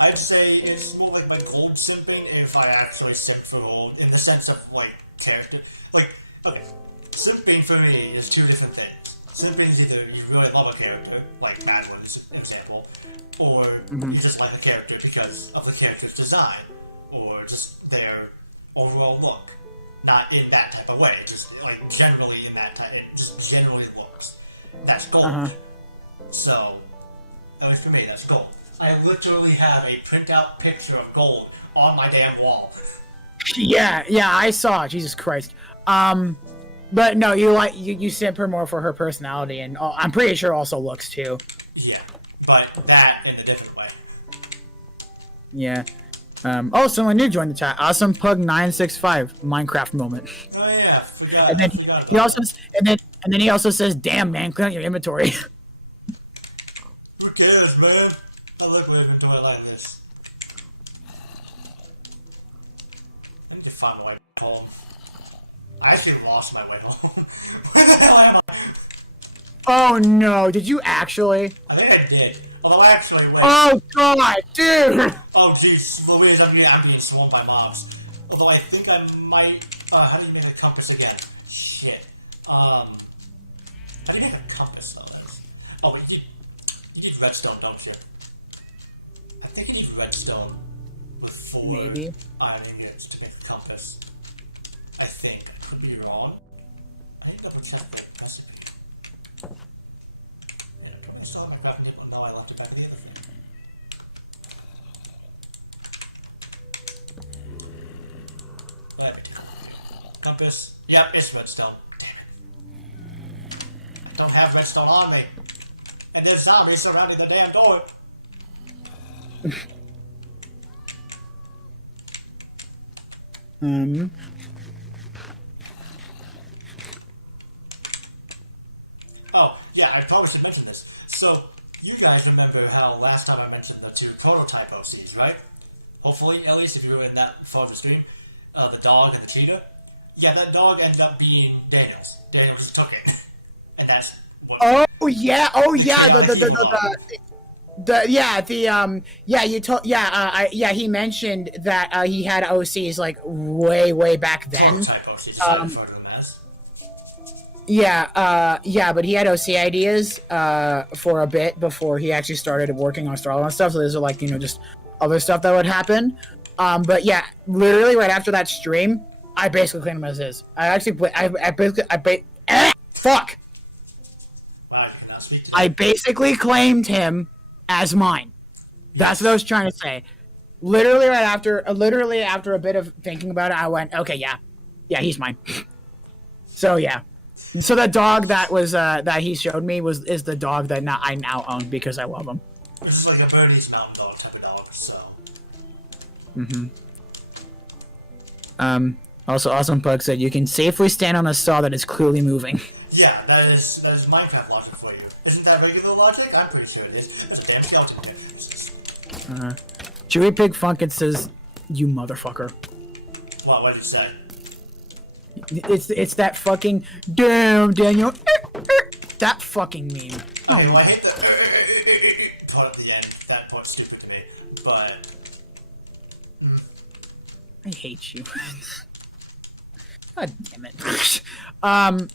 I'd say it's more like my gold simping if I actually simp for gold, in the sense of, like, character. Like, okay, simping for me is two different things. Simping is either you really love a character, like Adwin is an example, or you just like the character because of the character's design, or just their overall look. Not in that type of way, just like generally in that type, it just generally looks. That's gold. So, at least for me, that's gold. I literally have a printout picture of gold on my damn wall. Yeah, I saw. Jesus Christ. But no, you simp her more for her personality, and I'm pretty sure also looks too. Yeah, but that in a different way. Yeah. Oh, someone new joined the chat. Awesome Pug 965 Minecraft moment. Oh yeah, forgot. And then he also says, "Damn man, clean out your inventory." Who cares, man? I look at inventory like this. I need to find my way home. I actually lost my way home. Where the hell am I? Oh no! Did you actually? I think I did. Although actually, wait. Oh god, dude! Oh jeez, Louise, I'm being swarmed by mobs. Although I think I might. How do you make a compass again? Shit. How do you make a compass though? Oh, you need redstone, don't you? I think you need redstone before Maybe. iron ingots to make a compass. I think. I could be wrong. I need to double check that recipe. Yeah, don't I still have my crafting table? No, I left it back in the other thing. There we go. Compass. Yep, it's redstone. Damn it. I don't have redstone on me. And there's zombies surrounding the damn door. Oh, yeah, I probably should mention this. So, you guys remember how last time I mentioned the two prototype OCs, right? Hopefully, at least if you were in that part of the stream, the dog and the cheetah. Yeah, that dog ended up being Daniel's. Daniel just took it. And that's what... Oh yeah! He mentioned that he had OCs like way back then. Prototype OCs, I refer to them as. But he had OC ideas for a bit before he actually started working on Starlight and stuff. So those are like, just other stuff that would happen. But yeah, literally right after that stream, I basically claimed him as his. Fuck. Wow, you cannot speak to I basically claimed him as mine. That's what I was trying to say. Literally after a bit of thinking about it, I went, okay, yeah, he's mine. So yeah. So the dog that was that he showed me is the dog that I now own because I love him. This is like a Bernese mountain dog type of dog, so. Also, Awesome Pug said you can safely stand on a saw that is clearly moving. Yeah, that is Minecraft logic for you. Isn't that regular logic? I'm pretty sure it is. There's a damn skeleton here. Chewy Pig Funkin says, "You motherfucker." What did you say? It's that fucking damn Daniel. That fucking meme. Oh, Okay, well, I hate the part at the end. That part's stupid to me. But I hate you. God damn it. I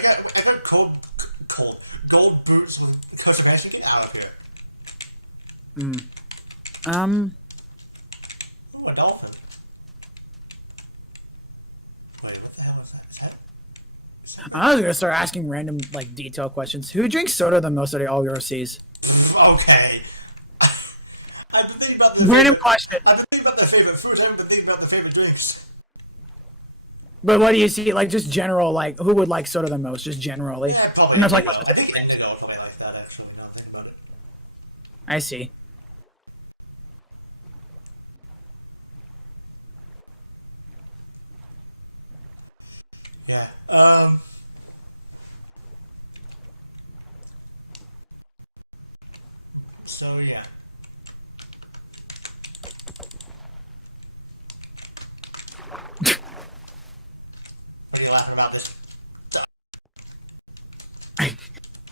got gold boots with Kazumi. Get out of here. Ooh, a dolphin. Wait, what the hell is that? Is that? I was gonna start asking random like detail questions. Who drinks soda the most out of all your OCs? Okay. I've been thinking about Random question. I've been thinking about their favorite fruit. I haven't been thinking about their favorite drinks. But what do you see? Like just general, like who would like soda the most? Just generally. Yeah, probably. I'm not talking about I specific think things. Indigo probably like that. Actually, now that I think about it. I see. Yeah.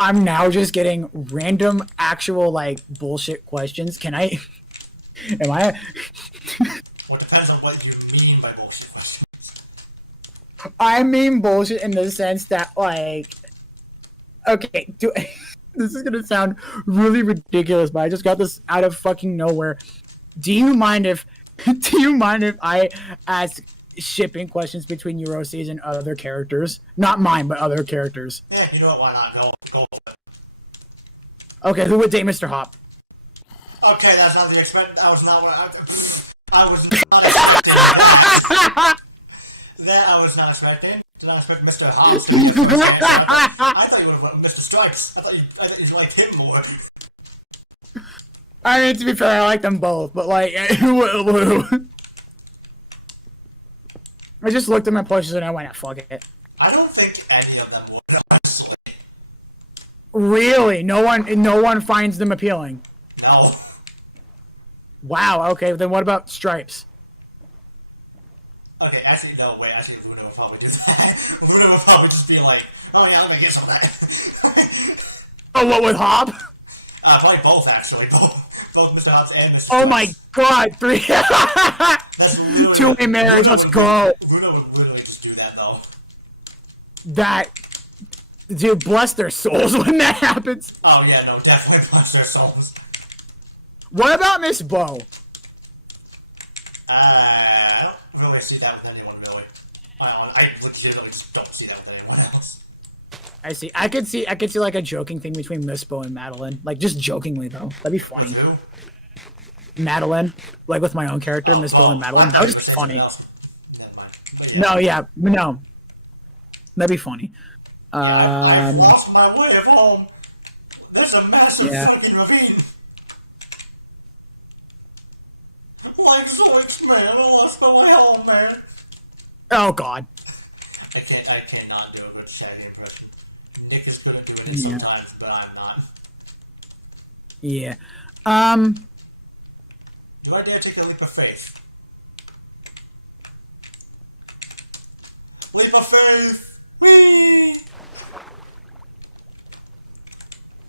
I'm now just getting random, actual, like, bullshit questions. Can I... Am I... Well, it depends on what you mean by bullshit questions. I mean bullshit in the sense that, like... Okay, this is gonna sound really ridiculous, but I just got this out of fucking nowhere. Do you mind if I ask shipping questions between Eurosys and other characters? Not mine, but other characters. Yeah, you know what? Why not? Go. Okay, who would date Mr. Hop? Okay, that's not the expect. I was not expecting that. I was not expecting. Did not expect Mr. Hobbs. I thought you would have went with Mr. Stripes. I thought you liked him more. I mean, to be fair, I like them both, but like, I just looked at my plushes and I went, fuck it. I don't think any of them would, honestly. Really? No one finds them appealing? No. Wow, okay, then what about Stripes? Okay, actually, no, wait, Luna would probably do that. Luna would probably just be like, oh yeah, let me get some of that. Oh, what with Hop? Probably both, actually. Both Mr. Hobbs and Mr. Oh my god, 3 two-way marriage, let's go. Luna would literally just do that, though. Dude, bless their souls when that happens. Oh yeah, no, definitely bless their souls. What about Miss Bo? I don't really see that with anyone, really. I legitimately just don't see that with anyone else. I see. I could see like a joking thing between Miss Bo and Madeline. Like, just jokingly, though. That'd be funny. Madeline. Like, with my own character, Miss Bo and Madeline. That would just be funny. Yeah. No. That'd be funny. I've lost my way of home. There's a massive fucking ravine. Like Zoids, man. I lost my way home, man. Oh, God. I cannot do a good Shaggy impression. Nick is good at doing it sometimes, but I'm not. Yeah. Do I dare take a leap of faith? Leap of faith! Whee!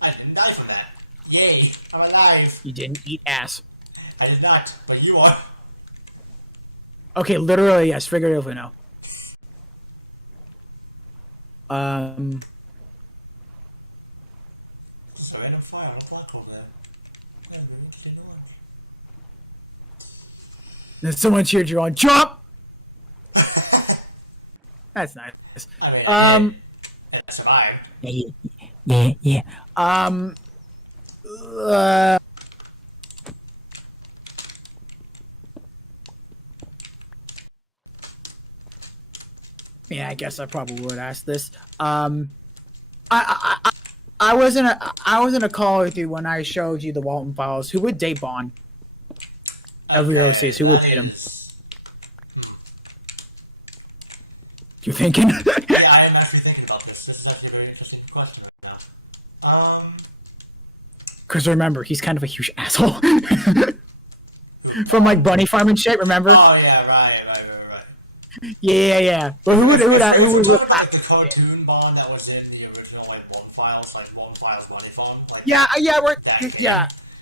I didn't die for that. Yay! I'm alive! You didn't eat ass. I did not, but you are. Okay, literally, yes. Figuratively, no. Just a random fire. I'll block all that. Yeah, we're going to continue on. Then someone cheered you on. Jump! That's nice. I mean, I survived. Yeah. Yeah, I guess I probably would ask this. I was in a call with you when I showed you the Walton files. Who would date Bond? Every OCs, who would date him? You thinking? Yeah, I am actually thinking about this. This is actually a very interesting question right now. Because remember, he's kind of a huge asshole. From like Bunny Farm and shit, remember? Oh yeah, right. Yeah. But who would like the cartoon Bond that was in the original like Walton Files, Bunny Farm? Like,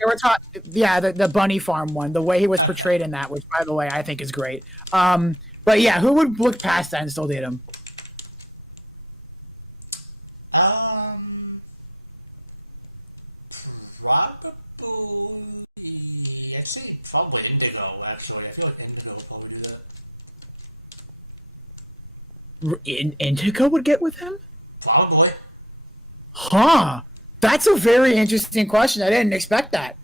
we're talking. Yeah, the Bunny Farm one, the way he was portrayed in that, which by the way I think is great. But yeah, who would look past that and still date him? Probably Indigo, actually. I feel like Indigo would probably do that. Indigo would get with him? Probably. Huh. That's a very interesting question. I didn't expect that.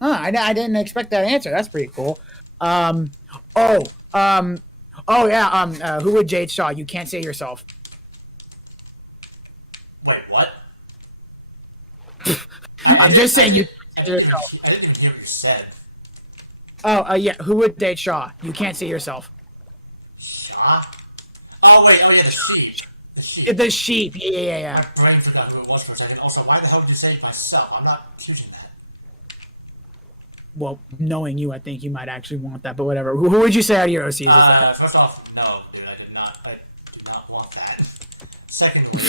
I didn't expect that answer. That's pretty cool. Who would Jade Shaw? You can't say yourself. Wait, what? I'm just saying you. I didn't even hear what you said. Who would date Shaw? You can't see yourself. Shaw? Oh yeah, the sheep. The sheep, yeah. My brain forgot who it was for a second. Also, why the hell did you say myself? I'm not choosing that. Well, knowing you, I think you might actually want that, but whatever. Who would you say out of your OCs is that? First off, no, dude, I did not want that. Secondly,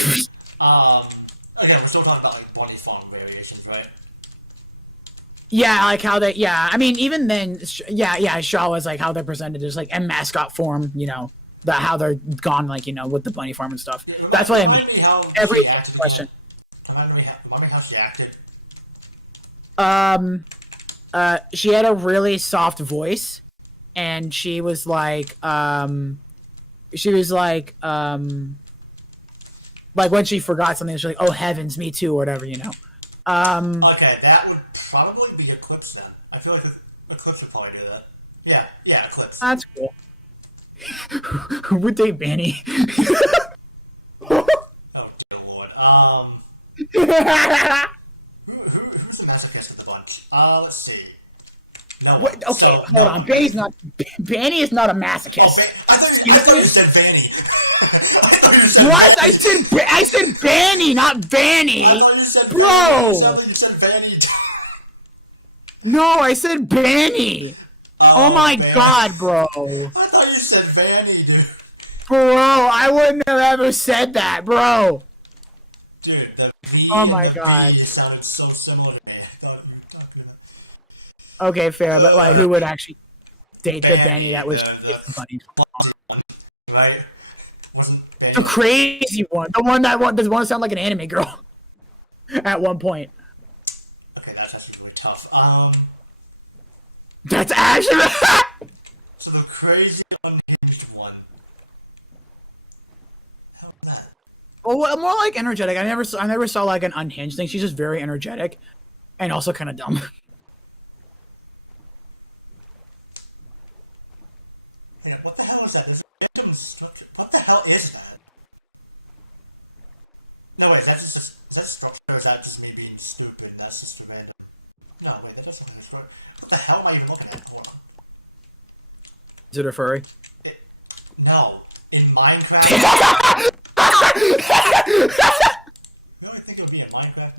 again, we're still talking about like body font variations, right? Yeah, like how they. Yeah, I mean, even then, yeah. Shaw was like how they're presented as like in mascot form. You know, how they're gone like with the bunny farm and stuff. That's what I mean. Every question. Remind me how she acted. She had a really soft voice, and she was like when she forgot something, she's like, "Oh heavens, me too," or whatever, Okay, that would probably be Eclipse then. I feel like Eclipse would probably do that. Yeah, Eclipse. That's cool. Who would date Banny? Oh dear lord. Who's the masochist of the bunch? Let's see. No. Wait, okay, hold on. Banny is not a masochist. Oh, I thought you said Vanny. What? I said Banny, not Vanny. I thought you said Bro. Vanny. It sounded like you said Vanny. No, I said Banny. Oh my Vanny. god, bro. I thought you said Vanny, dude. Bro, I wouldn't have ever said that, bro. Dude, the V Oh my and the god. B sounded so similar to me. I thought you were talking about... Okay, fair, but like, who would actually date the Banny that was the funny? one, right? Wasn't Banny The crazy one, the one that sound like an anime girl. At one point. Okay, that's actually really tough. That's actually. So the crazy unhinged one. How was that? Well, more like energetic. I never saw like an unhinged thing. She's just very energetic, and also kind of dumb. Yeah, what the hell is that? There's a random structure. What the hell is that? No, wait, that's just is that structure, or is that just me being stupid? That's just a random. No, wait, that doesn't make structure. What the hell am I even looking at? Hold on. Is it a furry? No. In Minecraft? You only think it would be in Minecraft?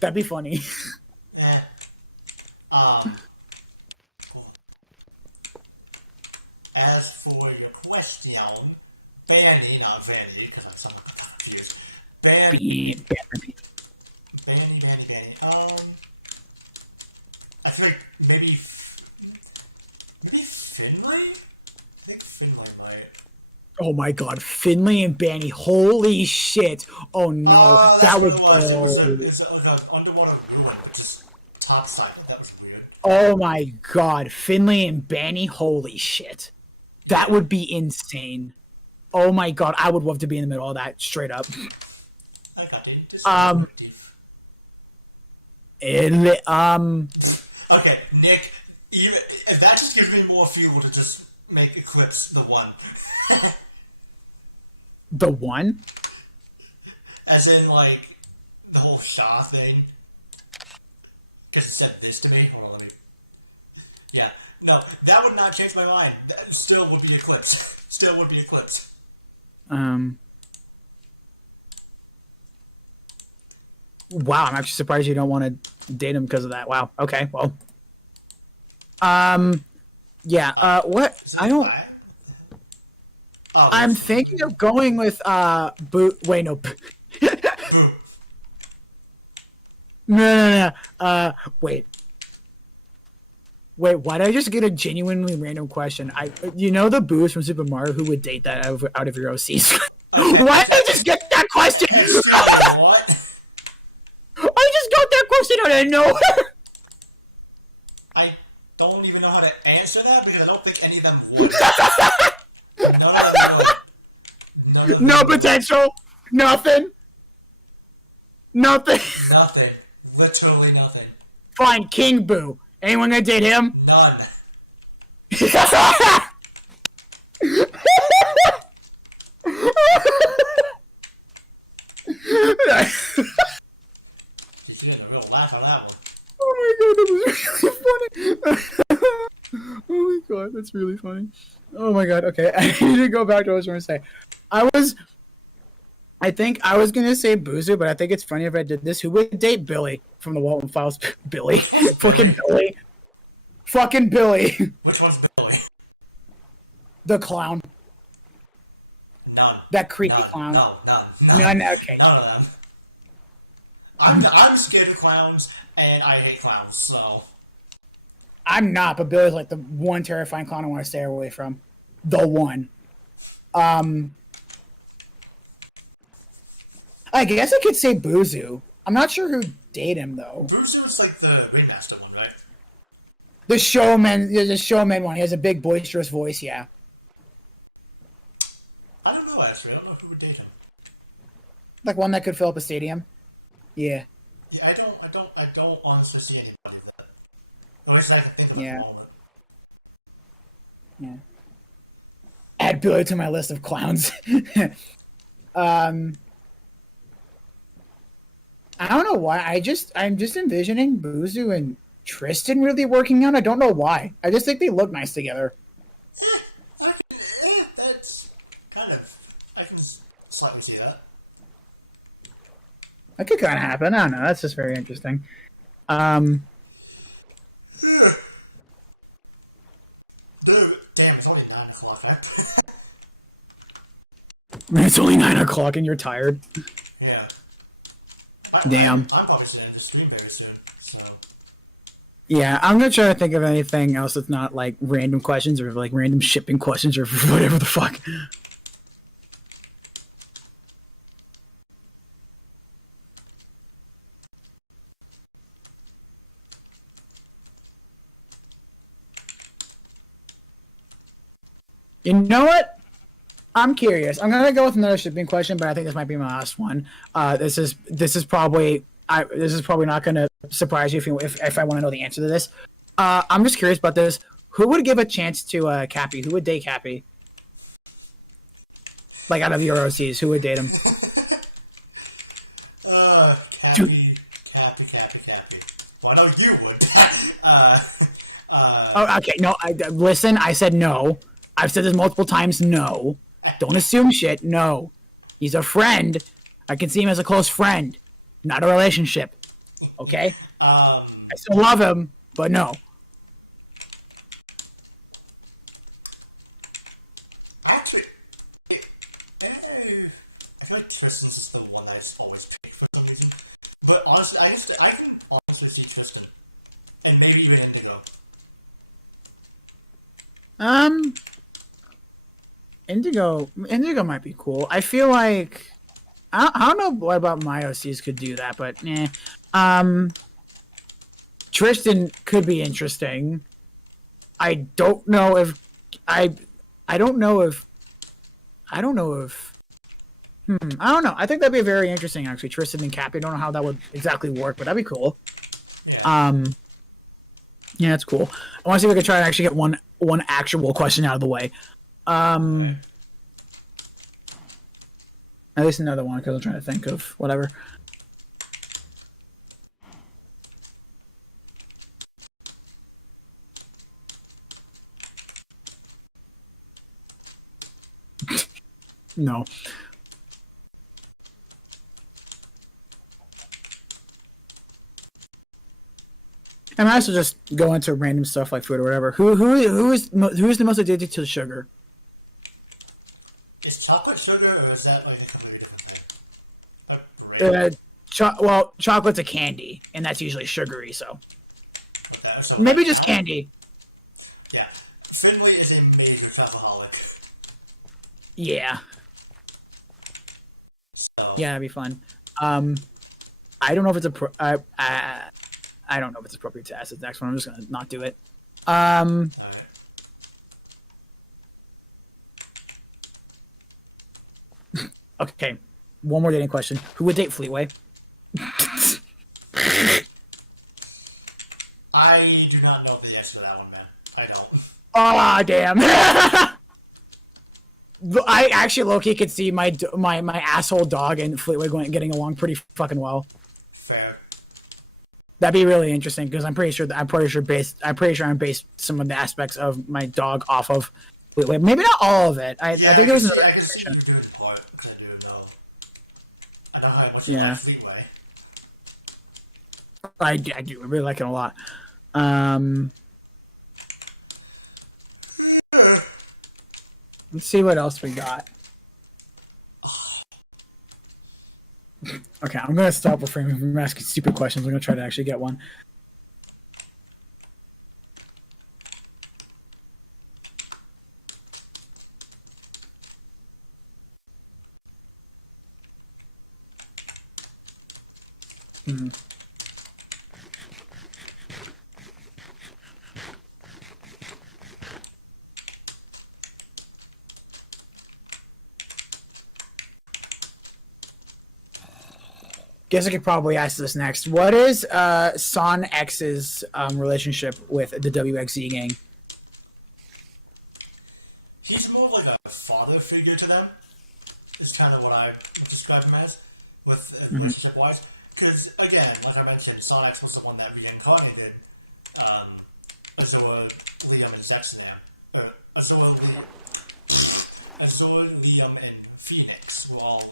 That'd be funny. Eh. As for your question, Banny, not Vanny, because I'm somehow confused. Banny. I feel like maybe Finley? I think Finley might. Oh my god, Finley and Banny, holy shit. Oh no, that would go. It was like an underwater ruin, which is topside. That was weird. Oh my god, Finley and Banny, holy shit. That would be insane. Oh my god, I would love to be in the middle of that, straight up. I got into Okay, Nick, that just gives me more fuel to just make Eclipse the one. The one? As in, like, the whole Shaw thing. Because it said this to me. Hold on, let me... Yeah. No, that would not change my mind. That still would be Eclipse. Still would be Eclipse. Wow, I'm actually surprised you don't want to date him because of that. Wow. Okay, well. Yeah, what? I don't... I'm thinking of going with, wait, no. No. Wait. Wait, why did I just get a genuinely random question? You know the Boos from Super Mario who would date that out of your OCs? Okay. Why did I just get that question? What? I just got that question out of nowhere. I don't even know how to answer that because I don't think any of them would. No potential. Nothing. Nothing. Literally nothing. Fine, King Boo. Anyone gonna date him? None. Oh my god, that was really funny. Oh my god, that's really funny. Oh my god, okay. I need to go back to what I was going to say. I think I was going to say Boozer, but I think it's funny if I did this. Who would date Billy from the Walton Files? Billy. Fucking Billy. Fucking Billy. Which one's Billy? The clown. None. That creepy None. clown. No. None. Okay. None of them. I'm scared of clowns, and I hate clowns, so. I'm not, but Billy's like the one terrifying clown I want to stay away from. The one. I guess I could say Boozoo. I'm not sure who'd date him, though. Boozoo is like the ringmaster one, right? The showman one. He has a big, boisterous voice, yeah. I don't know, actually. I don't know who would date him. Like one that could fill up a stadium? Yeah. Yeah, I don't honestly see anybody that. At least I can think of at the moment. Yeah. Add Billy to my list of clowns. I don't know why. I'm just envisioning Boozoo and Tristan really working out. I don't know why. I just think they look nice together. That's kind of. I can slightly see that. That could kind of happen. I don't know. That's just very interesting. Dude, damn, it's only 9 o'clock. It's only 9 o'clock and you're tired. Yeah. Damn. I'm probably going to end the stream very soon, so. Yeah, I'm gonna try to think of anything else that's not like random questions or like random shipping questions or whatever the fuck. You know what? I'm curious. I'm gonna go with another shipping question, but I think this might be my last one. This is probably not gonna surprise you if I want to know the answer to this. I'm just curious about this. Who would give a chance to Cappy? Who would date Cappy? Like out of your OCs, who would date him? Cappy. Well, I know you would. Oh, okay. No, listen. I said no. I've said this multiple times. No. Don't assume shit. No. He's a friend. I can see him as a close friend, not a relationship. Okay? I still love him, but no. Actually, I feel like Tristan's the one I always pick for some reason. But honestly, I can honestly see Tristan. And maybe even Indigo. Indigo might be cool. I feel like I don't know what about my OCs could do that, but Tristan could be interesting. I don't know if I don't know. I don't know. I think that'd be very interesting actually. Tristan and Cappy. I don't know how that would exactly work, but that'd be cool. Yeah. Yeah, that's cool. I want to see if we can try and actually get one actual question out of the way. At least another one because I'm trying to think of whatever. No. I might also just go into random stuff like food or whatever. Who is the most addicted to sugar? Is chocolate sugar, or is that like a completely different thing? Well, chocolate's a candy, and that's usually sugary. So Okay, so maybe just candy. Yeah, Finley is a major chocoholic. Yeah. So Yeah, that'd be fun. I don't know if it's I don't know if it's appropriate to ask the next one. I'm just gonna not do it. alright. Okay. One more dating question. Who would date Fleetway? I do not know the answer to that one, man. I don't. Ah, damn. I actually low-key could see my asshole dog and Fleetway getting along pretty fucking well. Fair. That'd be really interesting because I'm pretty sure I'm based some of the aspects of my dog off of Fleetway. Maybe not all of it. I think there was another. I can see you doing part, because I do know. I know how much Yeah. you like Freeway. I do. I really like it a lot. Let's see what else we got. Okay, I'm gonna stop refraining from asking stupid questions. I'm gonna try to actually get one. Hmm. Guess I could probably ask this next. What is Son X's relationship with the WXZ gang? He's more like a father figure to them. Is kind of what I would describe him as, with relationship-wise. Because again, like I mentioned, Son X was the one that reincarnated Azor, Liam, and Zexnam. Or Azor, Liam, and Phoenix were all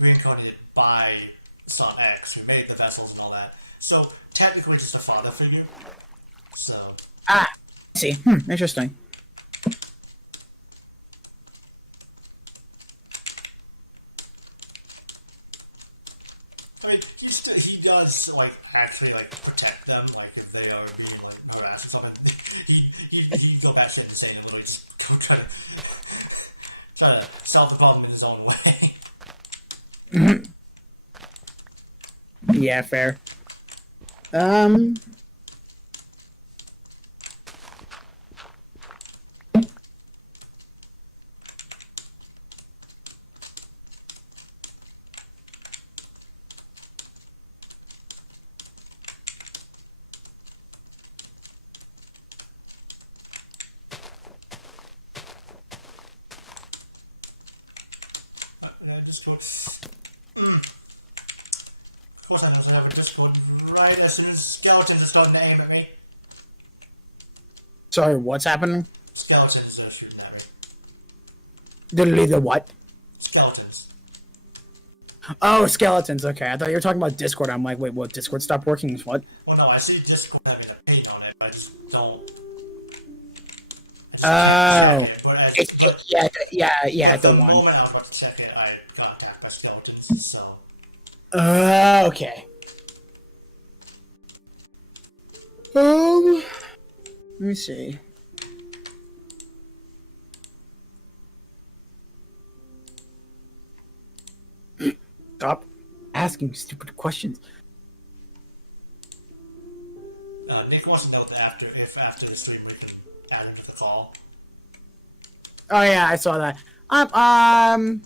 reincarnated by Son X, who made the vessels and all that. So technically, it's just a father figure. So. I see. Interesting. I mean, he does like actually like protect them, like if they are being like harassed or something. He'd go back to insane and literally try to solve the problem in his own way. Yeah, fair. Of course I know I have a Discord right as soon as skeletons are starting to aim at me. Sorry, what's happening? Skeletons are shooting at me. Literally the what? Skeletons. Oh, skeletons. Okay, I thought you were talking about Discord. I'm like, wait, what? Discord stopped working? What? Well, no, I see Discord having a ping on it, but I just don't. Oh. At the the one. moment I was about to check it, I got attacked by skeletons, so. Okay. Let me see. Stop asking stupid questions. Nick wants to know if after the stream we can add him to the call. Oh yeah, I saw that. I'm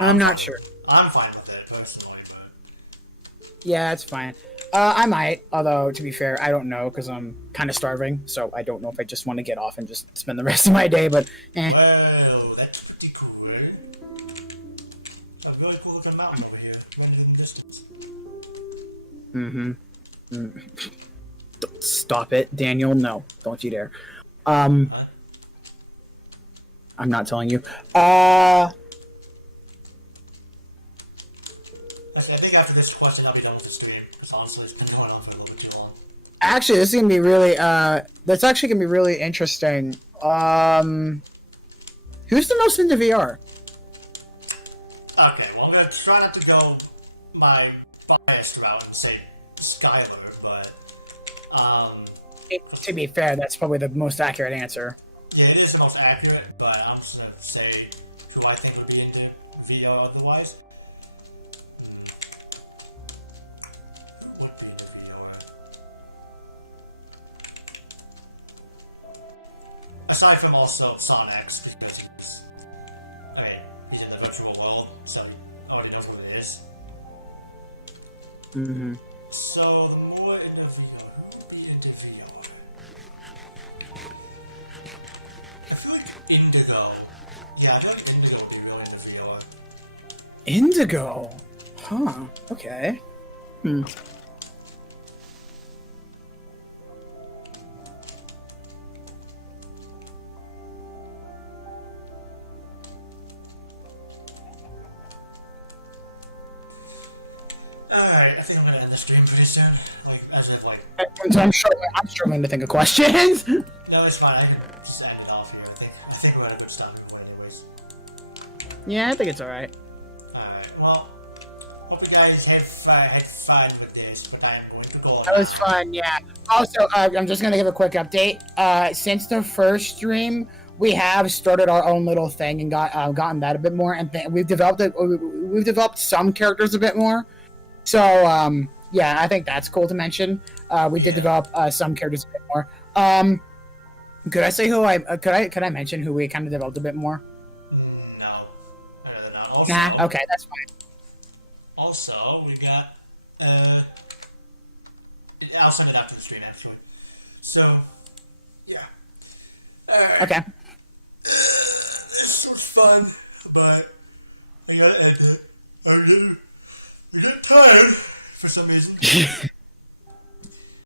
not sure. I'm fine with it personally, but Yeah, it's fine. I might, although to be fair, I don't know because I'm kind of starving, so I don't know if I just want to get off and just spend the rest of my day. But well, that's pretty cool. I'm going to look at a mountain over here, running in the distance. Stop it, Daniel. No, don't you dare. I'm not telling you. I think after this question, I'll be done with the stream, because honestly, it's been going on for a little bit too long. Actually, this is gonna be really. That's actually gonna be really interesting. Who's the most into VR? Okay, well, I'm gonna try not to go my biased route and say Skylar, but To be fair, that's probably the most accurate answer. yeah, it is the most accurate, but I'm just gonna say who I think would be into VR otherwise. Who would be into VR? Aside from also Son X, because he's in the virtual world, so he already knows what it is. So the more into VR, who would be into VR? I feel like Indigo. Yeah, I feel like Indigo would be really into VR. Indigo. Huh. Okay. Alright, I think I'm gonna end the stream pretty soon. Like, as if, like... I'm struggling to think of questions. No, it's fine. I can just end it off here. I think we're at a good stopping point anyways. Yeah, I think it's alright. Alright, well... guys have had fun with this, but I'm going to go. That was fun, yeah. Also, I'm just gonna give a quick update. Since the first stream, we have started our own little thing and gotten that a bit more, and we've developed some characters a bit more. So, yeah, I think that's cool to mention. We did develop some characters a bit more. Could I say who could I mention who we kind of developed a bit more? No, I'd rather not. Also, Nah, okay, that's fine. Also, we got I'll send it out to the stream actually. So, yeah. Alright. Okay. This was fun, but we gotta end it. We got tired for some reason.